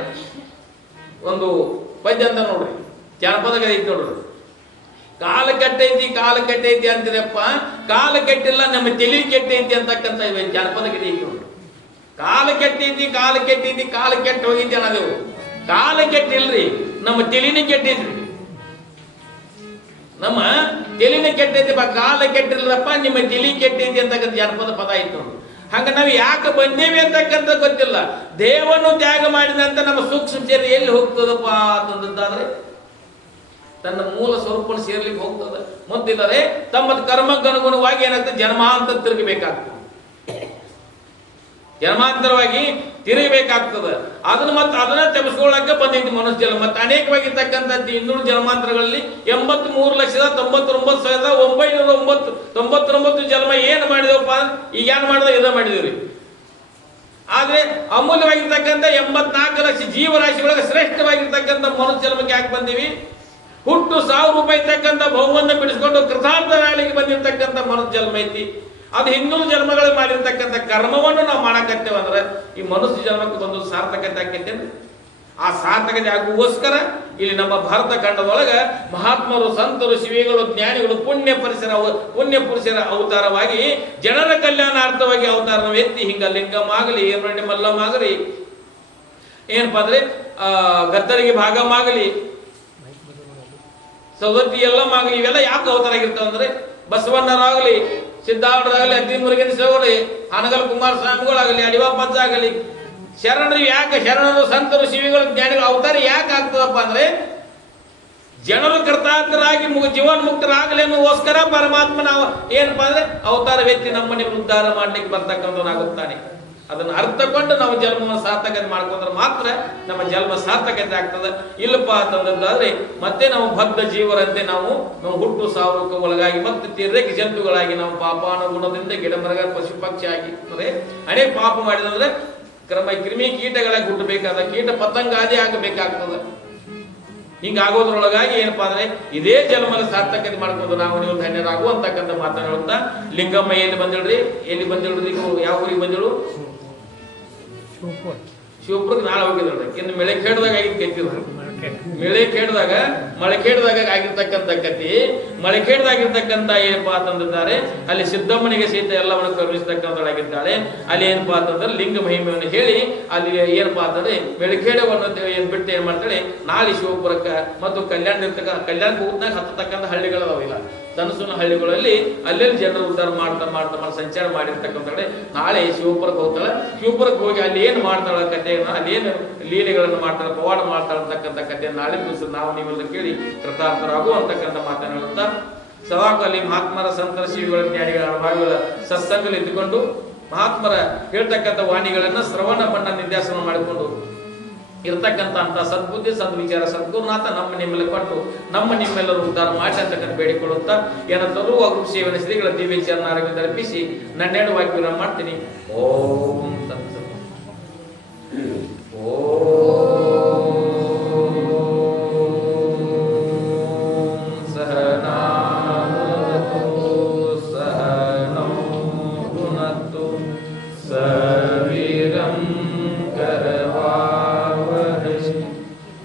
ಒಂದು ಪದ್ಯ ಅಂತ ನೋಡ್ರಿ, ಜಾನಪದ ಐತಿ ನೋಡ್ರಿ. ಕಾಲ ಕೆಟ್ಟೈತಿ ಅಂತಿದೆಪ್ಪ, ಕಾಲ ಕೆಟ್ಟಿಲ್ಲ ನಮ್ಮ ತಲೆ ಕೆಟ್ಟೈತಿ ಅಂತಕ್ಕಂಥ ಜಾನಪದ ಗೀತೆ ಐತಿ ನೋಡ್ರಿ. ಕಾಲ ಕೆಟ್ಟೈತಿ ಕಾಲ ಕೆಟ್ಟ ಹೋಗಿದ್ದೆ ಅನ್ನೋದೇವು. ಕಾಲ ಕೆಟ್ಟಿಲ್ರಿ, ನಮ್ಮ ತಲೆನೇ ಕೆಟ್ಟೈತ್ರಿ. ನಮ್ಮ ತಲೆನೇ ಕೆಟ್ಟೈತಿಪ್ಪ, ಕಾಲ ಕೆಟ್ಟಿಲ್ಲಪ್ಪ ನಿಮ್ಮ ತಲೆ ಕೆಟ್ಟೈತಿ ಅಂತಕ್ಕಂಥ ಜಾನಪದ ಪದ ಐತಿ ನೋಡ್ರಿ. ಹಂಗ ನಾವು ಯಾಕೆ ಬಂದೇವಿ ಅಂತಕ್ಕಂಥ ಗೊತ್ತಿಲ್ಲ. ದೇವವನ್ನು ತ್ಯಾಗ ಮಾಡಿದಂತ ನಮ್ಮ ಸೂಕ್ಷ್ಮ ಶರೀರ ಎಲ್ಲಿ ಹೋಗ್ತದಪ್ಪ ಅಂತಂದಾದ್ರೆ ತನ್ನ ಮೂಲ ಸ್ವರೂಪವನ್ನು ಸೇರ್ಲಿಕ್ಕೆ ಹೋಗ್ತದೆ. ಮೊದಲಿಲ್ಲದೆ ತಮ್ಮ ಕರ್ಮಕ್ಕೆ ಅನುಗುಣವಾಗಿ ಏನಾಗ್ತದೆ, ಜನ್ಮಾಂತರ ತಿರುಗಬೇಕಾಗ್ತದೆ. ಜನ್ಮಾಂತರವಾಗಿ ತಿರುಗಬೇಕಾಗ್ತದೆ. ಅದನ್ನ ತೆಗೆಸ್ಕೊಳ್ಳಕ್ಕೆ ಬಂದೈತಿ ಮನುಷ್ಯ ಜನ್ಮ. ಮತ್ತೆ ಅನೇಕವಾಗಿರ್ತಕ್ಕಂಥದ್ದು 200 ಜನ್ಮಾಂತರಗಳಲ್ಲಿ 83,99,999 ಜನ್ಮ ಏನು ಮಾಡಿದವಪ್ಪ, ಈಗ ಏನು ಮಾಡಿದ ಇದ ಮಾಡಿದೀವ್ರಿ. ಆದ್ರೆ ಅಮೂಲ್ಯವಾಗಿರ್ತಕ್ಕಂಥ 84 ಲಕ್ಷ ಜೀವರಾಶಿಗಳಿಗೆ ಶ್ರೇಷ್ಠವಾಗಿರ್ತಕ್ಕಂಥ ಮನುಷ್ಯ ಜನ್ಮಕ್ಕೆ ಯಾಕೆ ಬಂದೀವಿ? ಹುಟ್ಟು 1000 ರೂಪಾಯಿ ಇರ್ತಕ್ಕಂಥ ಬಹುವನ್ನು ಬಿಡಿಸ್ಕೊಂಡು ಕೃತಾರ್ಥರಾಗಲಿಕ್ಕೆ ಬಂದಿರತಕ್ಕಂಥ ಮನುಷ್ಯ ಜನ್ಮ ಐತಿ. ಅದು 200 ಜನ್ಮಗಳು ಮಾಡಿರ್ತಕ್ಕಂಥ ಕರ್ಮವನ್ನು ನಾವು ಮಾಡಕತ್ತೇವಂದ್ರೆ ಈ ಮನುಷ್ಯ ಜನ್ಮಕ್ಕೆ ಬಂದು ಸಾರ್ಥಕತೆ ಆಕೈತೇನೆ. ಆ ಸಾರ್ಥಕತೆ ಆಗುವೋಸ್ಕರ ಇಲ್ಲಿ ನಮ್ಮ ಭಾರತ ಖಂಡದೊಳಗ ಮಹಾತ್ಮರು, ಸಂತರು, ಶಿವಿಗಳು, ಜ್ಞಾನಿಗಳು ಪುಣ್ಯ ಪುರುಷರ ಅವತಾರವಾಗಿ ಜನರ ಕಲ್ಯಾಣಾರ್ಥವಾಗಿ ಅವತಾರವನ್ನು ಎತ್ತಿ ಹಿಂಗ ಲಿಂಗಮ್ಮ ಆಗಲಿ, ಹೇಮರೆಡ್ಡಿ ಮಲ್ಲಮ್ಮ ಆಗಲಿ, ಏನಪ್ಪಾ ಅಂದ್ರೆ ಗದ್ದರಿಗೆ ಭಾಗಮ್ಮ ಆಗಲಿ, ಸವದತ್ತಿ ಎಲ್ಲಮ್ಮ ಆಗಲಿ ಇವೆಲ್ಲ ಯಾಕೆ ಅವತಾರ ಆಗಿರ್ತಾವ ಅಂದ್ರೆ ಬಸವಣ್ಣರಾಗಲಿ, ಸಿದ್ಧಾರ್ಥರಾಗಲಿ, ಅದ್ದಿಮುರುಗೇಶ ಆಗಲಿ, ಹಾನಗಲ್ ಕುಮಾರಸ್ವಾಮಿಗಳಾಗಲಿ, ಅಡಿವಾಪಜ್ಜ ಆಗಲಿ, ಶರಣರು ಯಾಕೆ ಶರಣರು ಸಂತರು ಶಿವಿಗಳು ಜ್ಞಾನಿಗಳು ಅವತಾರ ಯಾಕೆ ಆಗ್ತದಪ್ಪ ಅಂದ್ರೆ ಜನರು ಕೃತಾರ್ಥರಾಗಿ ಜೀವನ್ ಮುಕ್ತರಾಗಲಿ ಅನ್ನೋಸ್ಕರ ಪರಮಾತ್ಮ ನಾವು ಏನಪ್ಪಾ ಅಂದ್ರೆ ಅವತಾರ ವ್ಯಕ್ತಿ ನಮ್ಮನೆ ಉದ್ಧಾರ ಮಾಡ್ಲಿಕ್ಕೆ ಬರ್ತಕ್ಕಂಥವನಾಗುತ್ತಾನೆ. ಅದನ್ನು ಅರ್ಥಕೊಂಡು ನಾವು ಜನ್ಮವನ್ನು ಸಾರ್ಥಕತೆ ಮಾಡ್ಕೊಂಡ್ರೆ ಮಾತ್ರ ನಮ್ಮ ಜನ್ಮ ಸಾರ್ಥಕತೆ ಆಗ್ತದೆ. ಇಲ್ಲಪ್ಪ ಅಂತಂದಾದ್ರೆ ಮತ್ತೆ ನಾವು ಬದ್ಧ ಜೀವರಂತೆ ನಾವು ಹುಟ್ಟು ಸಾವಕ್ಕೆ ಒಳಗಾಗಿ ಮತ್ತೆ ತಿರ್ರೇಕ ಜಂತುಗಳಾಗಿ ನಾವು ಪಾಪಾನುಗುಣದಿಂದ ಗಿಡ ಮರಗ ಪಶು ಪಕ್ಷಿ ಆಗಿ ಅಂದ್ರೆ ಅನೇಕ ಪಾಪ ಮಾಡಿದಂದ್ರೆ ಕ್ರಿಮಿ ಕೀಟಗಳಾಗಿ ಹುಟ್ಟಬೇಕಾದ ಕೀಟ ಪತಂಗಾದಿ ಆಗಬೇಕಾಗ್ತದೆ. ಹಿಂಗಾಗೋದ್ರೊಳಗಾಗಿ ಏನಪ್ಪಾ ಅಂದ್ರೆ ಇದೇ ಜನ್ಮದ ಸಾರ್ಥಕತೆ ಮಾಡ್ಕೊಂಡು ನಾವು ನೀವು ಧನ್ಯರಾಗುವಂತಕ್ಕಂಥ ಮಾತನಾಡುತ್ತಾ ಲಿಂಗಮ್ಮ ಎಲ್ಲಿ ಬಂದಿಳ್ರಿ, ಎಲ್ಲಿ ಬಂದಿಳ್ರಿ, ಯಾವ ಊರಿಗೆ ಬಂದಿಳು? ಶಿವಪುರಕ್ಕೆ ನಾಳೆ ಹೋಗಿದ್ರಿ. ಇನ್ನು ಮೆಳೆಖೇಡ್ದಾಗ ಆಗಿದ್ ಕೆತ್ತಿದ್ರು. ಮೆಳೆಖೇಡ್ದಾಗ ಮಳೆಖೇಡ್ದಾಗ ಆಗಿರ್ತಕ್ಕಂಥ ಕತಿ, ಮಳೆಖೇಡ್ದಾಗಿರ್ತಕ್ಕಂಥ ಏನಪ್ಪಾ ಅಂತಂದಿದ್ದಾರೆ ಅಲ್ಲಿ ಸಿದ್ದಮ್ಮನಿಗೆ ಸೀತೆ ಎಲ್ಲವನ್ನು ಕರುಣಿಸ್ತಕ್ಕಂಥಳಾಗಿದ್ದಾಳೆ. ಅಲ್ಲಿ ಏನಪ್ಪಾ ಅಂತಂದ್ರೆ ಲಿಂಗ ಮಹಿಮೆಯನ್ನು ಹೇಳಿ ಅಲ್ಲಿ ಏನಪ್ಪಾ ಅಂತಂದ್ರೆ ಮೆಳೆಖೇಡವನ್ನು ಏನ್ ಬಿಟ್ಟು ಏನ್ ಮಾಡ್ತಾಳೆ ನಾಳೆ ಶಿವಪುರಕ್ಕ ಮತ್ತು ಕಲ್ಯಾಣ ಊರ್ನಾಗ ಹತ್ತತಕ್ಕಂಥ ಹಳ್ಳಿಗಳದಾವಿಲ್ಲ, ಸಣ್ಣ ಸಣ್ಣ ಹಳ್ಳಿಗಳಲ್ಲಿ ಅಲ್ಲೆಲ್ಲಿ ಜನರು ಉದ್ಧಾರ ಮಾಡ್ತಾ ಸಂಚಾರ ಮಾಡಿರ್ತಕ್ಕಂಥ ನಾಳೆ ಶಿವಪುರಕ್ಕೆ ಹೋಗ್ತಾಳೆ. ಶಿವಪುರಕ್ಕೆ ಹೋಗಿ ಅಲ್ಲಿ ಏನು ಮಾಡ್ತಾಳ ಕಥೆಯನ್ನು, ಅಲ್ಲಿ ಏನು ಲೀಲೆಗಳನ್ನು ಮಾಡ್ತಾಳೆ, ಪವಾಡ ಮಾಡ್ತಾಳತಕ್ಕಂಥ ಕಥೆಯನ್ನು ನಾಳೆ ದಿವಸ ನಾವು ನೀವೆಲ್ಲ ಕೇಳಿ ಕೃತಾರ್ಥರಾಗು ಅಂತಕ್ಕಂಥ ಮಾತನಾಡುತ್ತಾ ಸದಾಕಾಲಿ ಮಹಾತ್ಮರ ಸಂತರ ಶಿವಿಗಳ ಜ್ಞಾನಿಗಳ ಅನುಭವಿಗಳ ಸತ್ಸಂಗದಲ್ಲಿ ಇದ್ದುಕೊಂಡು ಮಹಾತ್ಮರ ಹೇಳ್ತಕ್ಕಂಥ ವಾಣಿಗಳನ್ನ ಶ್ರವಣ ಬಣ್ಣ ನಿಧ್ಯಾಸನ ಮಾಡಿಕೊಂಡು ಇರ್ತಕ್ಕಂಥ ಅಂತ ಸದ್ಬುದ್ಧಿ ಸದ್ವಿಚಾರ ಸದ್ಗುರುನಾಥ ನಮ್ಮ ನಿಮ್ಮೆಲ್ಲ ಕೊಟ್ಟು ನಮ್ಮ ನಿಮ್ಮೆಲ್ಲರೂ ಉದ್ಧಾರ ಮಾಡಿ ಅಂತಕ್ಕಂಥ ಬೇಡಿಕೊಳ್ಳುತ್ತಾ ಏನಂತರೂ ಅಗ್ರು ಸೇವನೆ ಶ್ರೀಗಳ ದಿವ್ಯ ಚರಣಾರವಿಂದ ಅರ್ಪಿಸಿ ನನ್ನೆರಡು ವಾಕ್ಯ ಮಾಡ್ತೀನಿ. ಓಂ ತತ್ಸತ್.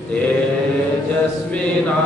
तेजस्विना